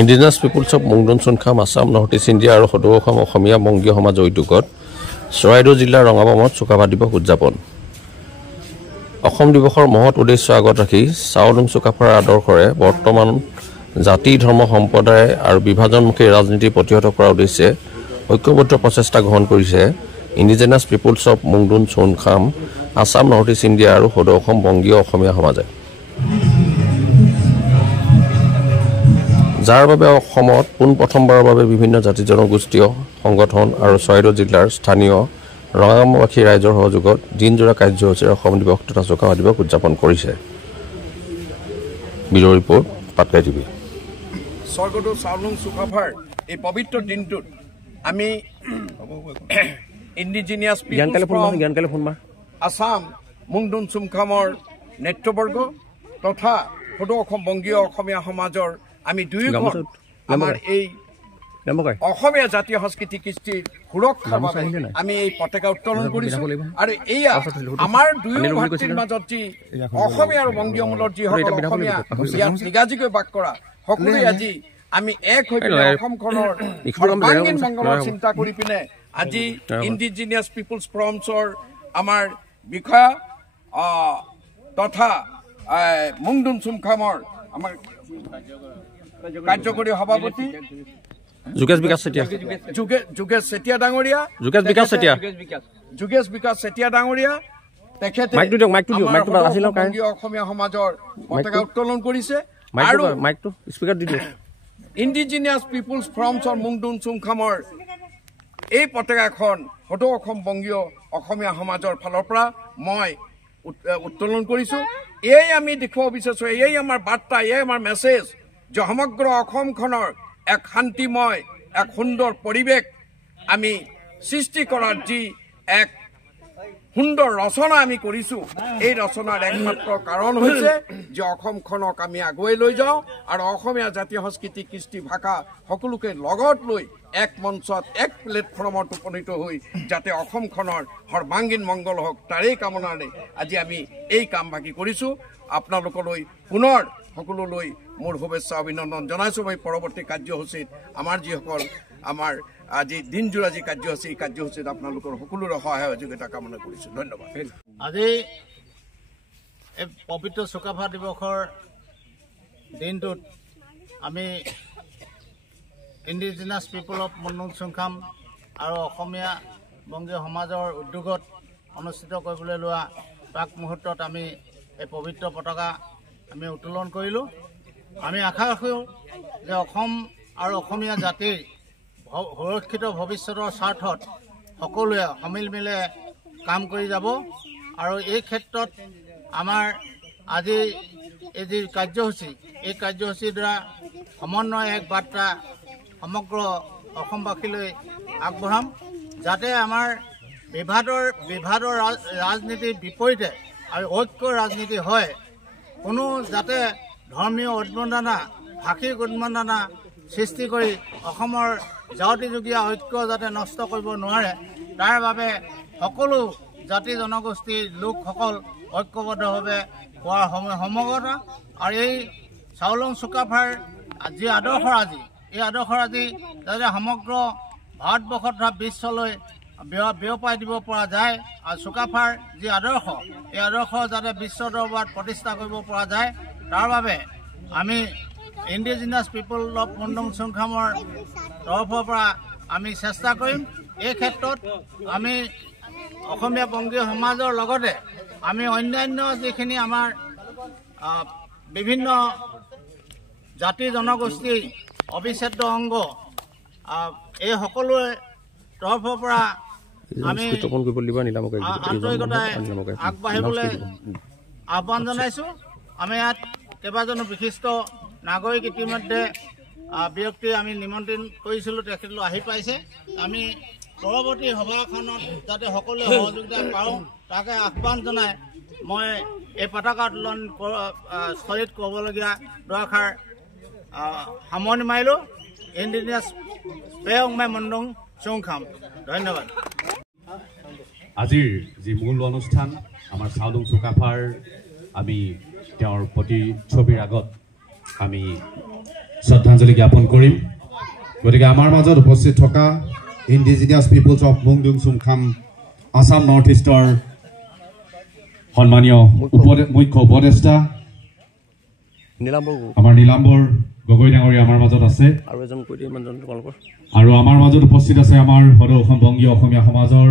Indigenous peoples of Mungdun Chunkham Assam north east India আৰু সদৌ অসম অসমীয়া বংগীয় সমাজৰ উদ্যোগত চৰাইদেউ জিলাৰ ৰঙাপামত চুকাফা দিৱস উদযাপন। অসম দিৱসৰ মহৎ উদ্দেশ্য আগত ৰাখি চাওলুং চুকাফাৰ আদৰ্শৰে বৰ্তমান জাতি ধৰ্ম সম্প্ৰদায় আৰু বিভাজনমুখী ৰাজনীতি প্ৰতিহত কৰাৰ উদ্দেশ্যে ঐক্যবদ্ধ প্ৰচেষ্টা গ্ৰহণ কৰিছে indigenous peoples of Mungdun Chunkham Assam north east India আৰু সদৌ অসম বংগীয় অসমীয়া সমাজে, যাৰ বাবে অসমত পোনপ্ৰথমবাৰৰ বাবে বিভিন্ন জাতি জনগোষ্ঠীয় সংগঠন আৰু চৰাইদেউ জিলাৰ স্থানীয় ৰঙাপামবাসী ৰাইজৰ সহযোগত দিনজোৰা কাৰ্যসূচীৰে অসম দিৱস তথা চুকাফা দিৱস উদযাপন কৰিছে। Bureau' report, Patkai TV. স্বৰ্গদেউ চাওলুং চুকাফাৰ এই পবিত্ৰ দিনটোত আমি ইণ্ডিজিনিয়াছ পিপলছ আছাম মুংডুন চুনখামৰ নেতৃবৰ্গ তথা সদৌ অসম বংগীয় অসমীয়া সমাজৰ আমি দুয়োখন আমাৰ এই অসমীয়া জাতীয় সংস্কৃতি কৃষ্টিৰ সুৰক্ষাৰ বাবে আমি এই পতাকা উত্তোলন কৰিছো। আৰু এয়া আমাৰ দুয়ো ভাতৃৰ মাজত যি অসমীয়া আৰু বংগীয় মূলৰ যিসকল অসমীয়া ইয়াত নিগাজিকৈ বাস কৰা সকলোৱে আজি আমি এক হৈ পিনে অসমখনৰ সৰ্বাংগীন মংগলৰ চিন্তা কৰি পিনে আজি ইণ্ডিজিনিয়াছ পিপুলছ ফ্ৰমছৰ আমাৰ বিষয়া তথা মুংডুন চুনখামৰ আমাৰ কাৰ্যকৰী সভাপতি যোগেশ বিকাশ চেতিয়া ডাঙৰীয়া তেখেতে অসমীয়া সমাজৰ পতাকা উত্তোলন কৰিছে। আৰু ইণ্ডিজিনিয়াছ পিপুলছ ফ্ৰমছৰ মুংডুন চুনখামৰ এই পতাকাখন সদৌ অসম বংগীয় অসমীয়া সমাজৰ ফালৰ পৰা মই উত্তোলন কৰিছো। এই আমি দেখুৱাব বিচাৰিছো, এই আমাৰ বাৰ্তা, এই আমাৰ মেছেজ যে সমগ্ৰ অসমখনৰ এক শান্তিময় এক সুন্দৰ পৰিৱেশ আমি সৃষ্টি কৰাৰ যি এক সুন্দৰ ৰচনা আমি কৰিছো, এই ৰচনাৰ একমাত্ৰ কাৰণ হৈছে যে অসমখনক আমি আগুৱাই লৈ যাওঁ আৰু অসমীয়া জাতীয় সংস্কৃতি কৃষ্টি ভাষা সকলোকে লগত লৈ এক মঞ্চত এক প্লেটফৰ্মত উপনীত হৈ যাতে অসমখনৰ সৰ্বাংগীন মংগল হওক তাৰেই কামনাৰে আজি আমি এই কামভাগি কৰিছো। আপোনালোকলৈ পুনৰ সকলোলৈ মোৰ শুভেচ্ছা অভিনন্দন জনাইছো। মই পৰৱৰ্তী কাৰ্যসূচীত আমাৰ যিসকল আমাৰ আজি দিনজোৰা যি কাৰ্যসূচী এই কাৰ্যসূচীত আপোনালোকৰ সকলোৰে সহায় সহযোগিতা কামনা কৰিছো। ধন্যবাদ। আজি এই পবিত্ৰ চুকাফা দিৱসৰ দিনটোত আমি ইণ্ডিজিনাছ পিপল অফ মুংডুন চুনখাম আৰু অসমীয়া বংগীয় সমাজৰ উদ্যোগত অনুষ্ঠিত কৰিবলৈ লোৱা প্ৰাক মুহূৰ্তত আমি এই পবিত্ৰ পতাকা আমি উত্তোলন কৰিলোঁ। আমি আশা ৰাখোঁ যে অসম আৰু অসমীয়া জাতিৰ সুৰক্ষিত ভৱিষ্যতৰ স্বাৰ্থত সকলোৱে সমিল মিলে কাম কৰি যাব। আৰু এই ক্ষেত্ৰত আমাৰ আজি এই যি কাৰ্যসূচী, এই কাৰ্যসূচীৰ দ্বাৰা সমন্বয় এক বাৰ্তা সমগ্ৰ অসমবাসীলৈ আগবঢ়াম, যাতে আমাৰ বিভাদৰ ৰাজনীতিৰ বিপৰীতে আৰু ঐক্য ৰাজনীতি হয়। কোনো যাতে ধৰ্মীয় উন্মাদনা, ভাষিক উন্মাদনা সৃষ্টি কৰি অসমৰ জাতিযুগীয় ঐক্য যাতে নষ্ট কৰিব নোৱাৰে, তাৰ বাবে সকলো জাতি জনগোষ্ঠীৰ লোকসকল ঐক্যবদ্ধভাৱে হোৱাৰ সমগ্ৰ আৰু এই চাওলুং চুকাফাৰ যি আদৰ্শৰাজি, এই আদৰ্শৰাজি যাতে সমগ্ৰ ভাৰতবৰ্ষত তথা বিশ্বলৈ বিয়পাই দিব পৰা যায় আৰু চুকাফাৰ যি আদৰ্শ, এই আদৰ্শ যাতে বিশ্ব দৰবাৰত প্ৰতিষ্ঠা কৰিব পৰা যায়, তাৰ বাবে আমি ইণ্ডিজিনাছ পিপল অফ মুংডুন চুনখামৰ তৰফৰ পৰা আমি চেষ্টা কৰিম। এই ক্ষেত্ৰত আমি অসমীয়া বংগীয় সমাজৰ লগতে আমি অন্যান্য যিখিনি আমাৰ বিভিন্ন জাতি জনগোষ্ঠীৰ অবিচ্ছেদ্য অংগ, এই সকলোৰে তৰফৰ পৰা আমি আন্তৰিকতাৰে আগবাঢ়িবলৈ আহ্বান জনাইছোঁ। আমি ইয়াত কেইবাজনো বিশিষ্ট নাগৰিক ইতিমধ্যে ব্যক্তি আমি নিমন্ত্ৰণ কৰিছিলোঁ, তেখেতলোক আহি পাইছে। আমি পৰৱৰ্তী সভাখনত যাতে সকলোৱে সহযোগিতা পাওঁ তাকে আহ্বান জনাই মই এই পতাকা উত্তোলন স্থলীত ক'বলগীয়া দুআষাৰ সামৰণি মাৰিলোঁ। ইণ্ডিজিনাছ মুংডুন চুনখাম। ধন্যবাদ। আজিৰ যি মূল অনুষ্ঠান আমাৰ চাওলুং চুকাফাৰ আমি তেওঁৰ প্ৰতিচ্ছবিৰ আগত আমি শ্ৰদ্ধাঞ্জলি জ্ঞাপন কৰিম গতিকে আমাৰ মাজত উপস্থিত থকা indigenous peoples of Mungdung Chungkham Assam north ইষ্টৰ সন্মানীয় মুখ্য উপদেষ্টা আমাৰ নীলাম্বৰ গগৈ ডাঙৰীয়া আমাৰ মাজত আছে আৰু আমাৰ মাজত উপস্থিত আছে আমাৰ সদৌ অসম বংগীয় অসমীয়া সমাজৰ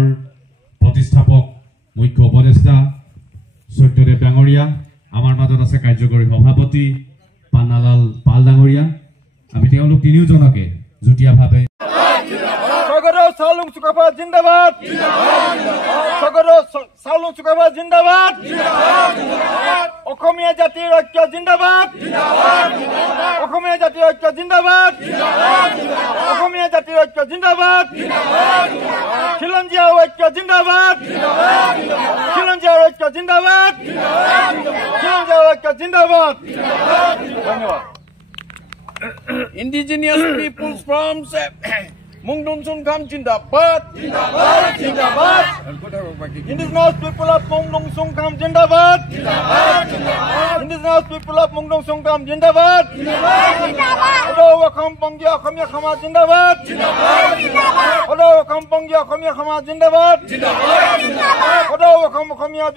প্ৰতিষ্ঠাপক মুখ্য উপদেষ্টা সত্যদেৱ ডাঙৰীয়া আমাৰ মাজত আছে কাৰ্যকৰী সভাপতি পান্নালাল পাল ডাঙৰীয়া আমি তেওঁলোক তিনিওজনকে যুটীয়াভাৱে চাউলুং চুকাফা জিন্দাবাদ চাউলুং চুকাফা জিন্দাবাদ অসমীয়া জাতিৰ ঐক্য জিন্দাবাদ অসমীয়া জাতিৰ ঐক্য জিন্দাবাদ অসমীয়া জাতিৰ ঐক্য জিন্দাবাদ খিলঞ্জীয়া ঐক্য জিন্দাবাদ খিলঞ্জীয়া ঐক্য জিন্দাবাদ খিলঞ্জীয়া ঐক্য জিন্দাবাদ ধন্যবাদ Indigenous peoples from Mungdun Sungkham Jindabad. Jindabad. Jindabad. Indigenous people of Mungdun Sungkham Jindabad. Jindabad. Indigenous people of Mungdun Sungkham Jindabad. Jindabad. Hello, welcome Bangya Khamiya Khama Jindabad. Jindabad. Hello, welcome Bangya Khamiya Khama Jindabad. Jindabad. Hello, welcome Khamiya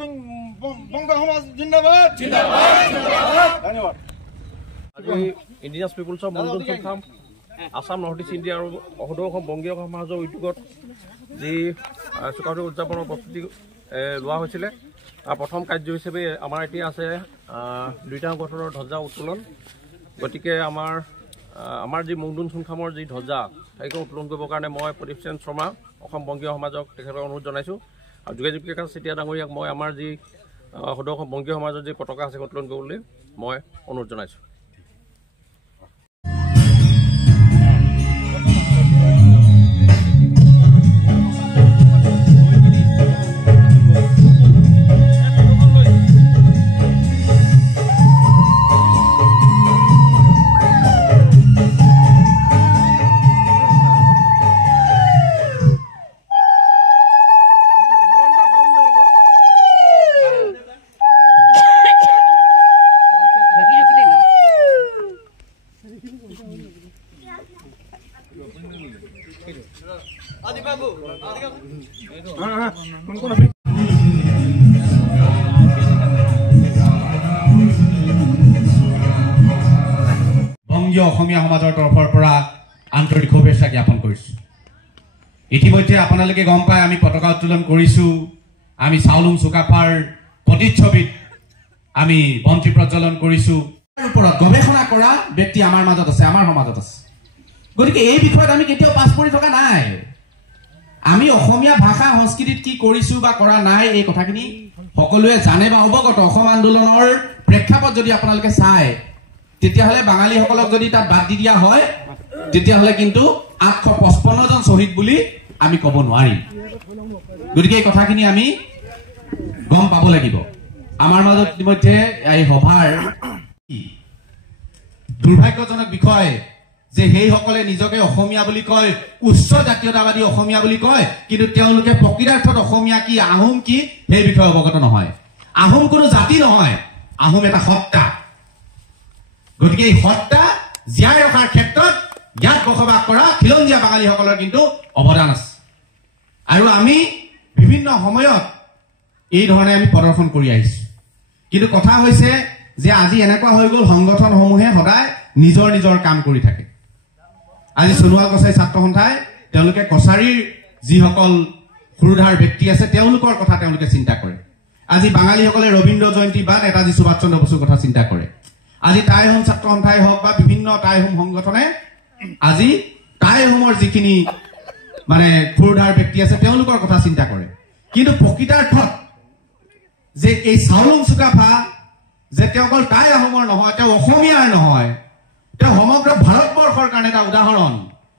Bangya Khama Jindabad. Jindabad. Dhanyawad. Indigenous peoples of Mungdung Chungkham Assam north east India আৰু সদৌ অসম বংগীয় সমাজৰ উদ্যোগত যি চুকাফা উদযাপনৰ প্ৰস্তুতি লোৱা হৈছিলে তাৰ প্ৰথম কাৰ্য হিচাপে আমাৰ এতিয়া আছে দুইটা সংগঠনৰ ধ্বজা উত্তোলন গতিকে আমাৰ যি মুংডুং চুংখামৰ যি ধ্বজা সেইখন উত্তোলন কৰিবৰ কাৰণে মই প্ৰদীপ সেন শৰ্মা অসম বংগীয় সমাজক তেখেতক অনুৰোধ জনাইছোঁ আৰু যোগাযোগ বিকাশ চেতিয়া ডাঙৰীয়াক মই আমাৰ যি সদৌ অসম বংগীয় সমাজৰ যি পতাকা আছে উত্তোলন কৰিবলৈ মই অনুৰোধ জনাইছোঁ বংগীয় অসমীয়া সমাজৰ তৰফৰ পৰা আন্তৰিক শুভেচ্ছা জ্ঞাপন কৰিছোঁ ইতিমধ্যে আপোনালোকে গম পায় আমি পতাকা উত্তোলন কৰিছোঁ আমি চাউলুং চুকাফাৰ প্ৰতিচ্ছবিত আমি বন্তি প্ৰজ্বলন কৰিছোঁ ওপৰত গৱেষণা কৰা ব্যক্তি আমাৰ মাজত আছে আমাৰ সমাজত আছে গতিকে এই বিষয়ত আমি কেতিয়াও পাছ পৰি থকা নাই আমি অসমীয়া ভাষা সংস্কৃতিত কি কৰিছোঁ বা কৰা নাই এই কথাখিনি সকলোৱে জানে বা অৱগত অসম আন্দোলনৰ প্ৰেক্ষাপট যদি আপোনালোকে চায় তেতিয়াহ'লে বাঙালীসকলক যদি তাত বাদ দি দিয়া হয় তেতিয়াহ'লে কিন্তু 855 জন শ্বহীদ বুলি আমি ক'ব নোৱাৰিম গতিকে এই কথাখিনি আমি গম পাব লাগিব আমাৰ মাজত ইতিমধ্যে এই সভাৰ দুৰ্ভাগ্যজনক বিষয় যে সেইসকলে নিজকে অসমীয়া বুলি কয় উচ্চ জাতীয়তাবাদী অসমীয়া বুলি কয় কিন্তু তেওঁলোকে প্ৰকৃতাৰ্থত অসমীয়া কি আহোম কি সেই বিষয়ে অৱগত নহয় আহোম কোনো জাতি নহয় আহোম এটা সত্তা গতিকে এই সত্তা জীয়াই ৰখাৰ ক্ষেত্ৰত ইয়াত বসবাস কৰা খিলঞ্জীয়া বাঙালীসকলৰ কিন্তু অৱদান আছে আৰু আমি বিভিন্ন সময়ত এই ধৰণে আমি প্ৰদৰ্শন কৰি আহিছোঁ কিন্তু কথা হৈছে যে আজি এনেকুৱা হৈ গ'ল সংগঠনসমূহে সদায় নিজৰ নিজৰ কাম কৰি থাকে আজি সোণোৱাল কছাৰী ছাত্ৰ সন্থাই তেওঁলোকে কছাৰীৰ যিসকল সুৰধাৰ ব্যক্তি আছে তেওঁলোকৰ কথা তেওঁলোকে চিন্তা কৰে আজি বাঙালীসকলে ৰবীন্দ্ৰ জয়ন্তী বা নেতাজী সুভাষ চন্দ্ৰ বসুৰ কথা চিন্তা কৰে আজি টাইহোম ছাত্ৰ সন্থাই হওক বা বিভিন্ন টাইহোম সংগঠনে আজি টাইহোমৰ যিখিনি মানে সুৰধাৰ ব্যক্তি আছে তেওঁলোকৰ কথা চিন্তা কৰে কিন্তু প্ৰকৃতাৰ্থত যে এই চাউলুং চুকাফা যে তেওঁ অকল টাই আহোমৰ নহয় তেওঁ অসমীয়াৰ নহয় তেওঁ সমগ্ৰ ভাৰতবৰ্ষৰ কাৰণে এটা উদাহৰণ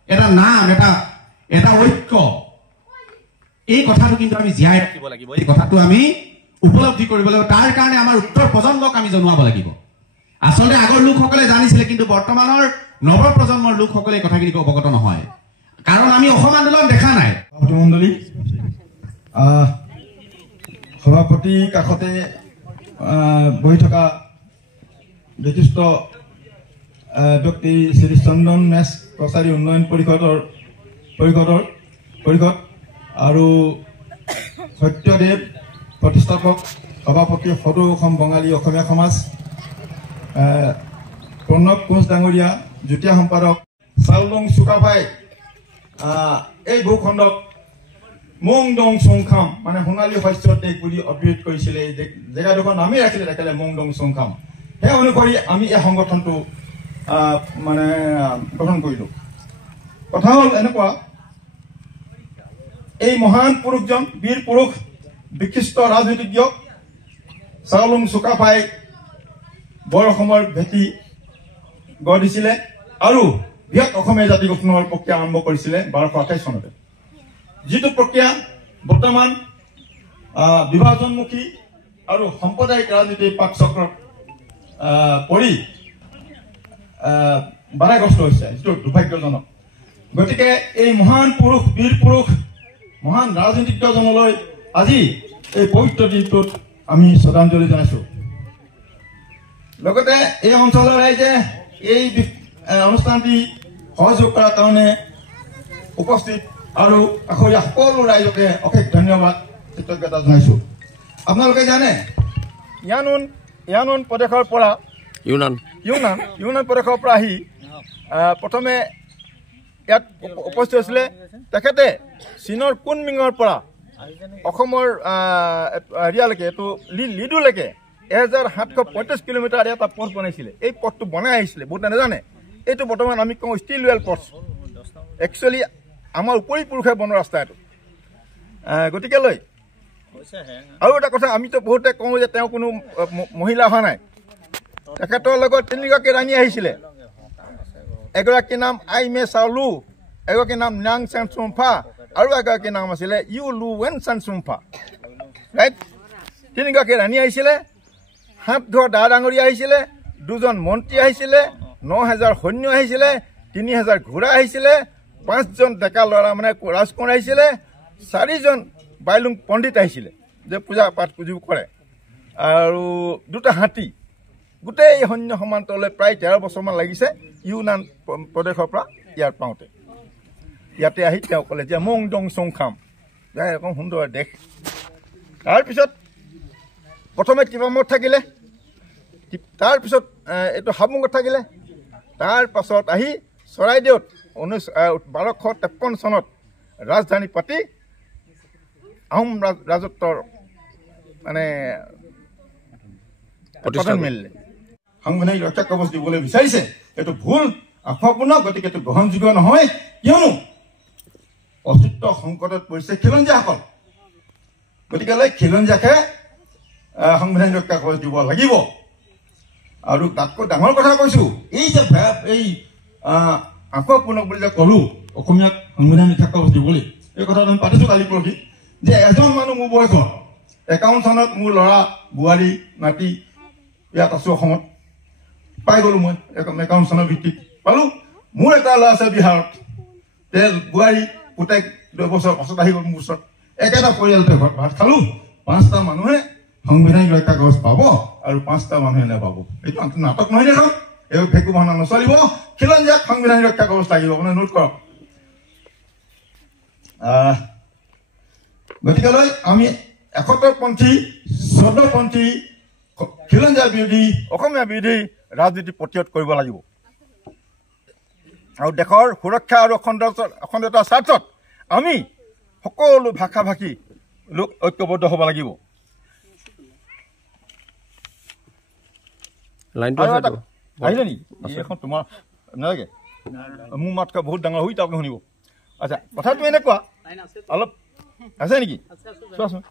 এটা নাম এটা ঐক্য এই কথাটো কিন্তু আমি জীয়াই ৰাখিব লাগিব এই কথাটো আমি উপলব্ধি কৰিব লাগিব তাৰ কাৰণে আমাৰ উত্তৰ প্ৰজন্মক আমি জনোৱাব লাগিব আসলে আগৰ লোকসকলে জানিছিলে কিন্তু বৰ্তমানৰ নৱ প্ৰজন্মৰ লোকসকলে এই কথাখিনি অৱগত নহয় কাৰণ আমি অসম আন্দোলন দেখা নাই মণ্ডলী সভাপতি কাষতে বহি থকা বিশিষ্ট ব্যক্তি শ্ৰী চন্দন মেচ কছাৰী উন্নয়ন পৰিষদ আৰু সত্যদেৱ প্ৰতিষ্ঠাপক সভাপতি সদৌ অসম বঙালী অসমীয়া সমাজ প্ৰণৱ কোঁচ ডাঙৰীয়া যুটীয়া সম্পাদক চাওলুং চুকাফাই এই ভূখণ্ডক মংডং চংখাম মানে সোণালী শস্যৰ দেশ বুলি অভিহিত কৰিছিলে। এই জেগাডোখৰ নামেই ৰাখিলে তেখেতে মংডং চংখাম। সেই অনুসৰি আমি এই সংগঠনটো মানে গঠন কৰিলোঁ। কথা হ'ল এনেকুৱা, এই মহান পুৰুষজন বীৰ পুৰুষ বিশিষ্ট ৰাজনীতিজ্ঞ চাওলুং চুকাফাই বৰ অসমৰ ভেটি গঢ় দিছিলে আৰু বৃহৎ অসমীয়া জাতি গঠনৰ প্ৰক্ৰিয়া আৰম্ভ কৰিছিলে 1228 চনতে। যিটো প্ৰক্ৰিয়া বৰ্তমান বিভাজনমুখী আৰু সাম্প্ৰদায়িক ৰাজনীতিৰ পাকচক্ৰত পৰি বাধাগ্ৰস্ত হৈছে, যিটো দুৰ্ভাগ্যজনক। গতিকে এই মহান পুৰুষ বীৰ পুৰুষ মহান ৰাজনীতিজ্ঞজনলৈ আজি এই পবিত্ৰ দিনটোত আমি শ্ৰদ্ধাঞ্জলি জনাইছোঁ। লগতে এই অঞ্চলৰ ৰাইজে এই অনুষ্ঠানটি সহযোগ কৰাৰ কাৰণে উপস্থিত আৰু কাষৰীয়া সকলো ৰাইজকে অশেষ ধন্যবাদ কৃতজ্ঞতা জনাইছোঁ। আপোনালোকে জানে ইয়ানুন প্ৰদেশৰ পৰা ইউনান প্ৰদেশৰ পৰা আহি প্ৰথমে ইয়াত উপস্থিত হৈছিলে। তেখেতে চীনৰ কুনমিঙৰ পৰা অসমৰ হেৰিয়ালৈকে এইটো লিডুলৈকে 1735 কিলোমিটাৰ এটা পথ বনাইছিলে। এই পথটো বনাই আহিছিলে, বহুত নাজানে। এইটো বৰ্তমান আমি কওঁ ষ্টিল ৱেল পথ। একচুৱেলি আমাৰ উপৰি পুৰুষে বনোৱা ৰাস্তা এইটো। গতিকে লৈ আৰু এটা কথা, আমিতো বহুতে কওঁ যে তেওঁ কোনো মহিলা হোৱা নাই। তেখেতৰ লগত 3গৰাকী ৰাণী আহিছিলে। এগৰাকীৰ নাম আই মে চাওলু, এগৰাকীৰ নাম নাং চেন চুমফা আৰু এগৰাকীৰ নাম আছিলে ইউ লু ৱেন চেন চুমফা। ৰাইট, 3গৰাকী ৰাণী আহিছিলে, 7 ঘৰ দা ডাঙৰীয়া আহিছিলে, 2জন মন্ত্ৰী আহিছিলে, 9000 সৈন্য আহিছিলে, 3000 ঘোঁৰা আহিছিলে, 5জন ডেকা ল'ৰা মানে ৰাজকুমাৰ আহিছিলে, 4জন বাইলুং পণ্ডিত আহিছিলে যে পূজা পাঠ পুজিব কৰে, আৰু 2টা হাতী। গোটেই সৈন্য সমান্তৰাললৈ প্ৰায় 13 বছৰমান লাগিছে ইউনান প্ৰদেশৰ পৰা ইয়াত পাওঁতে। ইয়াতে আহি তেওঁ ক'লে যে মংডং চংখাম এখন সুন্দৰ দেশ। তাৰপিছত প্ৰথমে টিপামত থাকিলে, তাৰপিছত এইটো হাবুঙত থাকিলে, তাৰপাছত আহি চৰাইদেউত 1253 চনত ৰাজধানী পাতি আহোম ৰাজত্বৰ মানে প্ৰতিষ্ঠান মিলিলে। সাংবিধানিক ৰক্ষা কবচ দিবলৈ বিচাৰিছে, এইটো ভুল আশাপূৰ্ণ। গতিকে এইটো গ্ৰহণযোগ্য নহয়, কিয়নো অস্তিত্ব সংকটত পৰিছে খিলঞ্জীয়াসকল। গতিকে খিলঞ্জীয়াকে সাংবিধানিক ৰক্ষা কবচ দিব লাগিব। আৰু তাতকৈ ডাঙৰ কথা কৈছোঁ, এই যে এই আশাপূৰ্ণ বুলি যে ক'লোঁ অসমীয়াক সাংবিধানিক ৰক্ষা কবচ দিবলৈ, এই কথাটো আমি পাতিছোঁ কালি পৰহি, যে এজন মানুহ মোৰ বয়সৰ 51 চনত মোৰ ল'ৰা বোৱাৰী নাতি ইয়াত আছোঁ অসমত পাই গ'লোঁ। মই 51 চনৰ ভিত্তিত পালোঁ। মোৰ এটা ল'ৰা আছে বিহাৰত, তেল বোৱাৰী পুতেক 2 বছৰ পাছত আহি গ'ল মোৰ ওচৰত। একেটা পৰিয়ালতে ঘৰত ভাত খালোঁ। 5টা মানুহে সাংবিধানিক ৰক্ষা কবচ পাব আৰু 5টা মানুহে নাপাব। এইটো নাটক নহয় দেখোন। এই ভেকু ভাওনা নচলিব। খিলঞ্জীয়াক সাংবিধানিক ৰক্ষা কবচ লাগিব, মানে নোট কৰক। গতিকেলৈ আমি 71পন্থী 14পন্থী খিলঞ্জীয়া বিৰোধী অসমীয়া বিৰোধী ৰাজনীতি প্ৰতিৰোধ কৰিব লাগিব। আৰু দেশৰ সুৰক্ষা আৰু অখণ্ডতাৰ স্বাৰ্থত আমি সকলো ভাষা ভাষী লোক ঐক্যবদ্ধ হ'ব লাগিব। আহিলে নেকি এখন তোমাৰ নালাগে? মোৰ মাতকৈ বহুত ডাঙৰ হৈ তাৰপৰা শুনিব। আচ্ছা, কথাটো এনেকুৱা অলপ আছে নেকি? চোৱাচোন,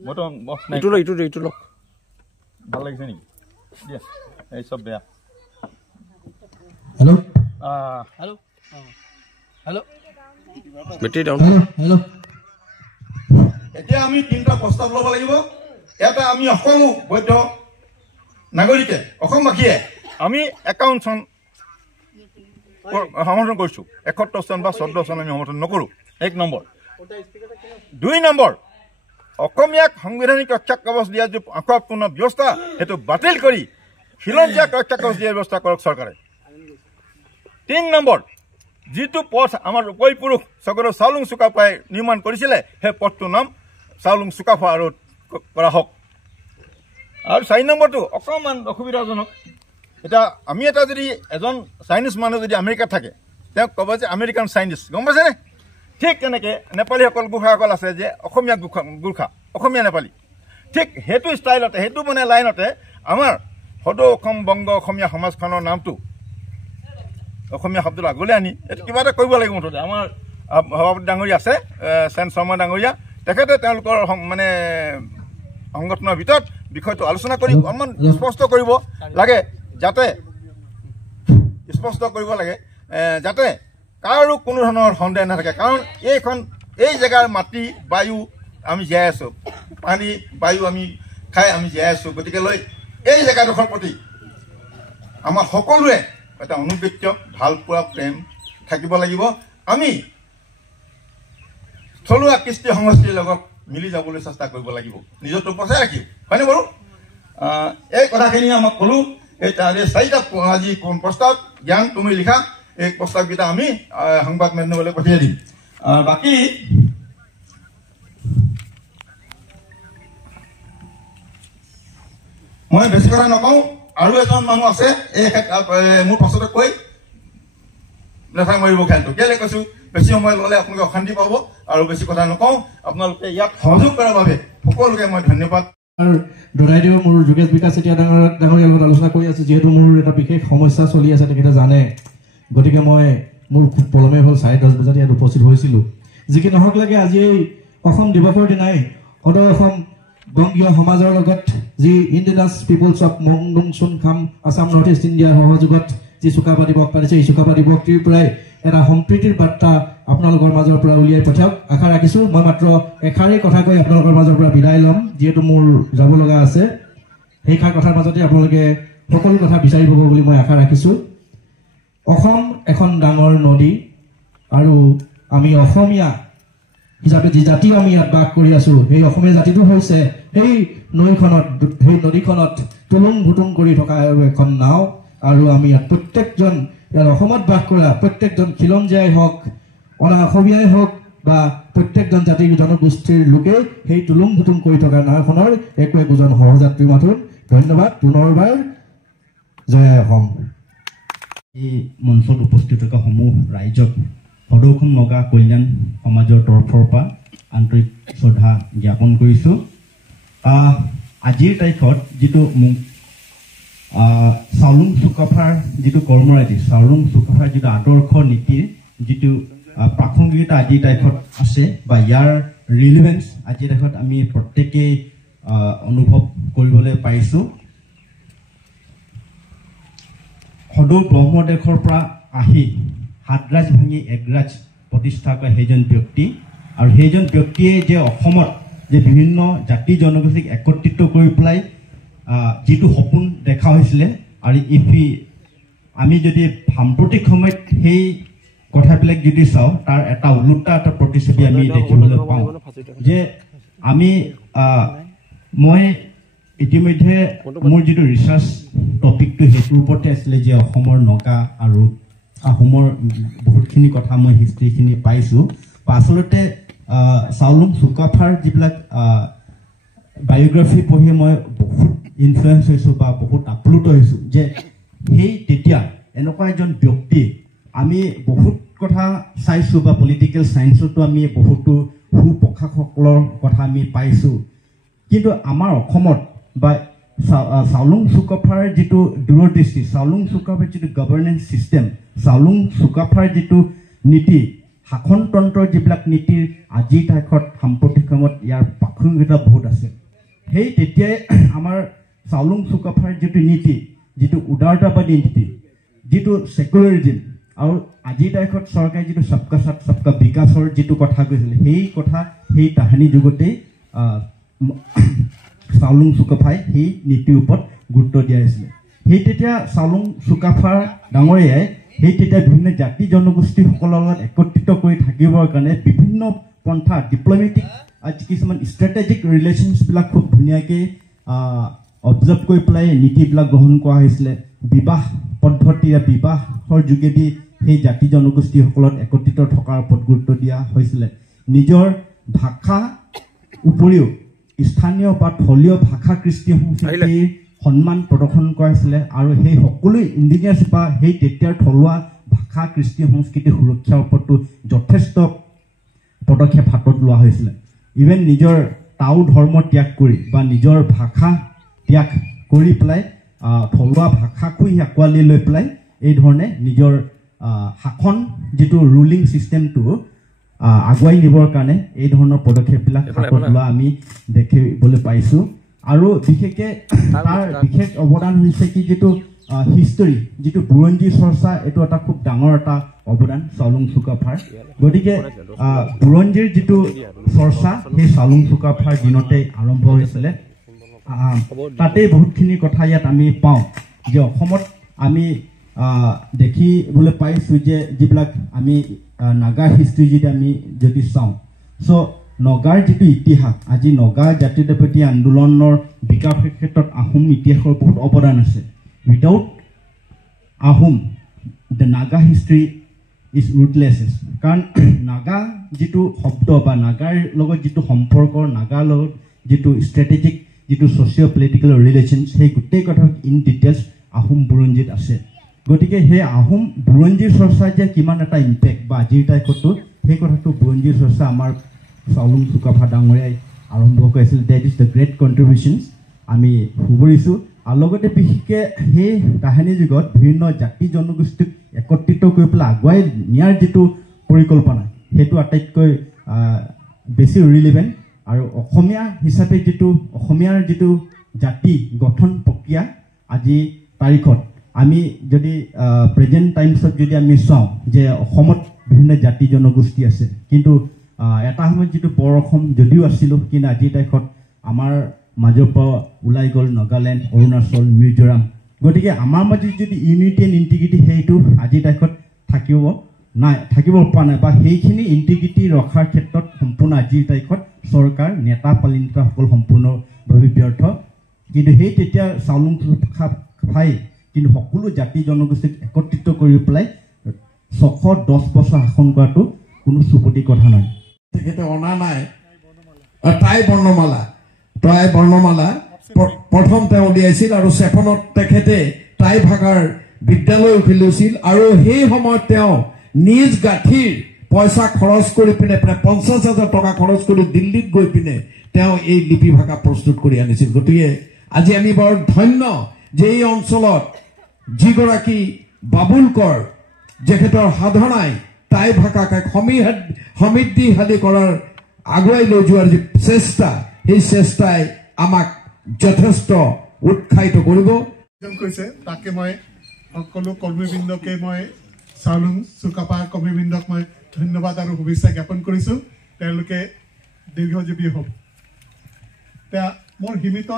মইতো ইটো লওক। ভাল লাগিছে নেকি? দিয়া, এই চব বেয়া। হেল্ল' এতিয়া আমি 3টা প্ৰস্তাৱ ল'ব লাগিব। এটা, আমি সকলো বৈধ নাগৰিকে অসমবাসীয়ে আমি 51 চন সমৰ্থন কৰিছোঁ। 71 চন বা 14 চন আমি সমৰ্থন নকৰোঁ। 1 নম্বৰ। 2 নম্বৰ, অসমীয়াক সাংবিধানিক ৰক্ষা কবচ দিয়া যি আশাপূৰ্ণ ব্যৱস্থা সেইটো বাতিল কৰি খিলঞ্জীয়া ৰক্ষা কবচ দিয়াৰ ব্যৱস্থা কৰক চৰকাৰে। 3 নম্বৰ, যিটো পথ আমাৰ উপৰিপুৰুষ স্বৰ্গদেউ চাওলুং চুকাফাই নিৰ্মাণ কৰিছিলে সেই পথটোৰ নাম চাওলুং চুকাফা ৰোড কৰা হওক। আৰু 4 নম্বৰটো অকণমান অসুবিধাজনক। এতিয়া আমি এটা যদি এজন চাইনিজ মানুহ যদি আমেৰিকাত থাকে তেওঁক ক'ব যে আমেৰিকান চাইনিজ, গম পাইছেনে? ঠিক তেনেকৈ নেপালীসকল গোৰ্খাসকল আছে যে অসমীয়া গোৰ্খা, অসমীয়া নেপালী। ঠিক সেইটো ষ্টাইলতে, সেইটো মানে লাইনতে আমাৰ সদৌ অসম বংগ অসমীয়া সমাজখনৰ নামটো অসমীয়া শব্দটো আগলৈ আনি এইটো কিবা এটা কৰিব লাগিব। মুঠতে আমাৰ সভাপতি ডাঙৰীয়া আছে সেন শৰ্মা ডাঙৰীয়া, তেখেতে তেওঁলোকৰ মানে সংগঠনৰ ভিতৰত বিষয়টো আলোচনা কৰি অকণমান স্পষ্ট কৰিব লাগে, যাতে কাৰো কোনো ধৰণৰ সন্দেহ নাথাকে। কাৰণ এই জেগাৰ মাটি বায়ু আমি জীয়াই আছোঁ, পানী বায়ু আমি খাই আমি জীয়াই আছোঁ। গতিকেলৈ এই জেগাডোখৰ প্ৰতি আমাৰ সকলোৱে এটা অনুবৃত্ত ভাল পোৱা প্ৰেম থাকিব লাগিব। আমি থলুৱা কৃষ্টি সংস্কৃতিৰ লগত মিলি যাবলৈ চেষ্টা কৰিব লাগিব, নিজৰটো বচাই ৰাখিম, হয়নে বাৰু? এই কথাখিনি আমাক ক'লোঁ। এই 4টা আজি প্ৰস্তাৱ জ্ঞান তুমি লিখা, এই প্ৰস্তাৱকেইটা আমি সংবাদ মাধ্যমলৈ পঠিয়াই দিম। বাকী মই বেছি কথা নকওঁ। আৰু এজন মানুহ আছে এই মোৰ পাছতে কৈ লেঠা মাৰিব খেলটো। কেলৈ কৈছোঁ, বেছি সময় ল'লে আপোনালোকে অশান্তি পাব। আৰু বেছি কথা নকওঁ, আপোনালোকে ইয়াত সহযোগ কৰাৰ বাবে সকলোকে মই ধন্যবাদ জনাই দিব। মোৰ যোগেশ বিকাশ এতিয়া ডাঙৰীয়াৰ লগত আলোচনা কৰি আছোঁ। যিহেতু মোৰ এটা বিশেষ সমস্যা চলি আছে তেখেতে জানে, গতিকে মই মোৰ খুব পলমে হ'ল 10:30 বজাত ইয়াত উপস্থিত হৈছিলোঁ। যি কি নহওক লাগে, আজি এই অসম দিৱসৰ দিনাই সদৌ অসম বংগীয় সমাজৰ লগত যি indigenous peoples of Mongdung Chunkham Assam north east ইণ্ডিয়াৰ সহযোগত যি চুকাফা দিৱস পাতিছে, এই চুকাফা দিৱসটিৰ পৰাই এটা সম্প্ৰীতিৰ বাৰ্তা আপোনালোকৰ মাজৰ পৰা উলিয়াই পঠিয়াওক আশা ৰাখিছোঁ। মই মাত্ৰ এষাৰেই কথা কৈ আপোনালোকৰ মাজৰ পৰা বিদায় ল'ম, যিহেতু মোৰ যাব লগা আছে। সেইষাৰ কথাৰ মাজতে আপোনালোকে সকলো কথা বিচাৰি পাব বুলি মই আশা ৰাখিছোঁ। অসম এখন ডাঙৰ নদী, আৰু আমি অসমীয়া হিচাপে যি জাতি আমি ইয়াত বাস কৰি আছোঁ, সেই অসমীয়া জাতিটো হৈছে সেই নদীখনত তুলুং ভুতুং কৰি থকা আৰু এখন নাও। আৰু আমি ইয়াত প্ৰত্যেকজন ইয়াত অসমত বাস কৰা প্ৰত্যেকজন খিলঞ্জীয়াই হওক, অনা অসমীয়াই হওক বা প্ৰত্যেকজন জাতি জনগোষ্ঠীৰ লোকে সেই তুলুং ভুতুং কৰি থকা নাওখনৰ একো একোজন সহযাত্ৰী মাথোন। ধন্যবাদ পুনৰবাৰ। জয় অসম। এই মঞ্চত উপস্থিত থকা সমূহ ৰাইজক সদৌ অসম নগা কল্যাণ সমাজৰ তৰফৰ পৰা আন্তৰিক শ্ৰদ্ধা জ্ঞাপন কৰিছোঁ। আজিৰ তাৰিখত যিটো চাওলুং চুকাফাৰ যিটো কৰ্মৰাজি, চাওলুং চুকাফাৰ যিটো আদৰ্শ নীতিৰ যিটো প্ৰাসংগিকতা আজিৰ তাৰিখত আছে বা ইয়াৰ ৰিলিভেঞ্চ আজিৰ তাৰিখত আমি প্ৰত্যেকেই অনুভৱ কৰিবলৈ পাৰিছোঁ। সদৌ ব্ৰহ্মদেশৰ পৰা আহি সাতৰাজ ভাঙি একৰাজ প্ৰতিষ্ঠা কৰা সেইজন ব্যক্তি, আৰু সেইজন ব্যক্তিয়ে যে অসমত যে বিভিন্ন জাতি জনগোষ্ঠীক একত্ৰিত কৰি পেলাই যিটো সপোন দেখা হৈছিলে, আৰু আমি যদি সাম্প্ৰতিক সময়ত সেই কথাবিলাক যদি চাওঁ তাৰ এটা ওলোটা এটা প্ৰতিচ্ছবি আমি দেখিবলৈ পাওঁ। যে মই ইতিমধ্যে মোৰ যিটো ৰিচাৰ্চ টপিকটো সেইটোৰ ওপৰতে আছিলে যে অসমৰ নগা আৰু আহোমৰ বহুতখিনি কথা মই হিষ্ট্ৰীখিনি পাইছোঁ। আচলতে চাওলুং চুকাফাৰ যিবিলাক বায়'গ্ৰাফি পঢ়ি মই বহুত ইনফ্লুৱেঞ্চ হৈছোঁ বা বহুত আপ্লুত হৈছোঁ যে সেই তেতিয়া এনেকুৱা এজন ব্যক্তি, আমি বহুত কথা চাইছোঁ বা পলিটিকেল চায়েন্সতো আমি বহুতো সুপ্ৰশাসকলৰ কথা আমি পাইছোঁ, কিন্তু আমাৰ অসমত বা চাওলুং চুকাফাৰ যিটো দূৰদৃষ্টি, চাওলুং চুকাফাৰ যিটো গভৰ্নেন্স ছিষ্টেম, চাওলুং চুকাফাৰ যিটো নীতি, শাসনতন্ত্ৰৰ যিবিলাক নীতিৰ আজিৰ তাৰিখত সাম্প্ৰতিক সময়ত ইয়াৰ প্ৰাসংগিকতা বহুত আছে। সেই তেতিয়াই আমাৰ চাওলুং চুকাফাৰ যিটো নীতি, যিটো উদাৰতাবাদী নীতি, যিটো ছেকুলাৰিজিম, আৰু আজিৰ তাৰিখত চৰকাৰে যিটো সবকা সাথ সবকা বিকাশৰ যিটো কথা কৈছিলে, সেই তাহানি যুগতেই চাওলুং চুকাফাই সেই নীতিৰ ওপৰত গুৰুত্ব দিয়া হৈছিলে। সেই তেতিয়া চাওলুং চুকাফা ডাঙৰীয়াই তেতিয়া বিভিন্ন জাতি জনগোষ্ঠীসকলৰ লগত একত্ৰিত কৰি থাকিবৰ কাৰণে বিভিন্ন পন্থা ডিপ্ল'মেটিক কিছুমান ষ্ট্ৰেটেজিক ৰিলেশ্যনছবিলাক খুব ধুনীয়াকৈ অবজাৰ্ভ কৰি পেলাই নীতিবিলাক গ্ৰহণ কৰা হৈছিলে বিবাহ পদ্ধতি বিবাহৰ যোগেদি সেই জাতি জনগোষ্ঠীসকলত একত্ৰিত থকাৰ ওপৰত গুৰুত্ব দিয়া হৈছিলে নিজৰ ভাষা উপৰিও স্থানীয় বা থলীয় ভাষা কৃষ্টি সংস্কৃতিৰ সন্মান প্ৰদৰ্শন কৰা হৈছিলে আৰু সেই সকলো ইণ্ডিজিনাছ বা সেই তেতিয়াৰ থলুৱা ভাষা কৃষ্টি সংস্কৃতি সুৰক্ষাৰ ওপৰতো যথেষ্ট পদক্ষেপ হাতত লোৱা হৈছিলে ইভেন নিজৰ টাউ ধৰ্ম ত্যাগ কৰি বা নিজৰ ভাষা ত্যাগ কৰি পেলাই থলুৱা ভাষাকো আঁকোৱালি লৈ পেলাই এই ধৰণে নিজৰ শাসন যিটো ৰুলিং ছিষ্টেমটো আগুৱাই নিবৰ কাৰণে এই ধৰণৰ পদক্ষেপবিলাক হাতত লোৱা আমি দেখিবলৈ পাইছোঁ আৰু বিশেষকৈ তাৰ বিশেষ অৱদান হৈছে কি যিটো হিষ্টৰী যিটো বুৰঞ্জী চৰ্চা এইটো এটা খুব ডাঙৰ এটা অৱদান চাউলুং চুকাফাৰ গতিকে বুৰঞ্জীৰ যিটো চৰ্চা সেই চাউলুং চুকাফাৰ দিনতে আৰম্ভ হৈছিলে তাতেই বহুতখিনি কথা ইয়াত আমি পাওঁ যে অসমত আমি দেখিবলৈ পাইছোঁ যে যিবিলাক আমি নাগা হিষ্ট্ৰী যদি চাওঁ চ' নগাৰ যিটো ইতিহাস আজি নগা জাতীয়তাবাদী আন্দোলনৰ বিকাশৰ ক্ষেত্ৰত আহোম ইতিহাসৰ বহুত অৱদান আছে without Ahom the Naga history is rootless কাৰণ নাগা যিটো শব্দ বা নাগাৰ লগত যিটো সম্পৰ্ক নাগাৰ লগত যিটো ষ্ট্ৰেটেজিক যিটো ছ'চিঅ' পলিটিকেল ৰিলেশ্যন সেই গোটেই কথা ইন ডিটেইলছ আহোম বুৰঞ্জীত আছে গতিকে সেই আহোম বুৰঞ্জীৰ চৰ্চা যে কিমান এটা ইম্পেক্ট বা আজিৰ তাৰিখতো সেই কথাটো বুৰঞ্জীৰ চৰ্চা আমাৰ চাউলুং চুকাফা ডাঙৰীয়াই আৰম্ভ কৰিছিল ডেট ইজ দ্য গ্ৰেট কণ্ট্ৰিবিউশ্যনছ আমি সুবৰিছোঁ আৰু লগতে বিশেষকৈ সেই কাহিনী যুগত বিভিন্ন জাতি জনগোষ্ঠীক একত্ৰিত কৰি পেলাই আগুৱাই নিয়াৰ যিটো পৰিকল্পনা সেইটো আটাইতকৈ বেছি ৰিলিভেণ্ট আৰু অসমীয়া হিচাপে অসমীয়াৰ যিটো জাতি গঠন প্ৰক্ৰিয়া আজি তাৰিখত আমি যদি প্ৰেজেণ্ট টাইমছত যদি আমি চাওঁ যে অসমত বিভিন্ন জাতি জনগোষ্ঠী আছে কিন্তু এটা সময়ত যিটো বৰ অসম যদিও আছিলোঁ কিন্তু আজিৰ তাৰিখত আমাৰ মাজৰ পৰা ওলাই গ'ল নাগালেণ্ড অৰুণাচল মিজোৰাম গতিকে আমাৰ মাজত যদি ইউনিটি এণ্ড ইণ্টিগ্ৰিটি সেইটো আজিৰ তাৰিখত থাকিব পৰা নাই বা সেইখিনি ইণ্টিগ্ৰিটি ৰখাৰ ক্ষেত্ৰত সম্পূৰ্ণ আজিৰ তাৰিখত চৰকাৰ নেতা পালিতাসকল সম্পূৰ্ণভাৱে ব্যৰ্থ কিন্তু সেই তেতিয়া চাউলুং চুকাফাই কিন্তু সকলো জাতি জনগোষ্ঠীক একত্ৰিত কৰি পেলাই 610 বছৰ শাসন কৰাটো কোনো চুপতি কথা নহয় তেখেতে অনা নাই টাই বৰ্ণমালা প্ৰথম তেওঁ উলিয়াইছিল আৰু চেপনত তেখেতে টাই ভাষাৰ বিদ্যালয় খুলিছিল আৰু সেই সময়ত তেওঁ নিজ গাঁঠিৰ পইচা খৰচ কৰি পিনে প্ৰায় 50,000 টকা খৰচ কৰি দিল্লীত গৈ পিনে তেওঁ এই লিপি ভাষা প্ৰস্তুত কৰি আনিছিল গতিকে আজি আমি বৰ ধন্য যে এই অঞ্চলত যিগৰাকী বাবুলকৰ তেখেতৰ সাধনাই টাই ভাষাক সমৃদ্ধিশালী কৰাৰ আগুৱাই লৈ যোৱাৰ যি চেষ্টা সেই চেষ্টাই আমাক যথেষ্ট উৎসাহিত কৰিব কৈছে তাকে মই সকলো কৰ্মীবৃন্দকে মই চাউলুং চুকাফা কৰ্মীবৃন্দক মই ধন্যবাদ আৰু শুভেচ্ছা জ্ঞাপন কৰিছোঁ তেওঁলোকে দীৰ্ঘজীৱী হওক এতিয়া মোৰ সীমিত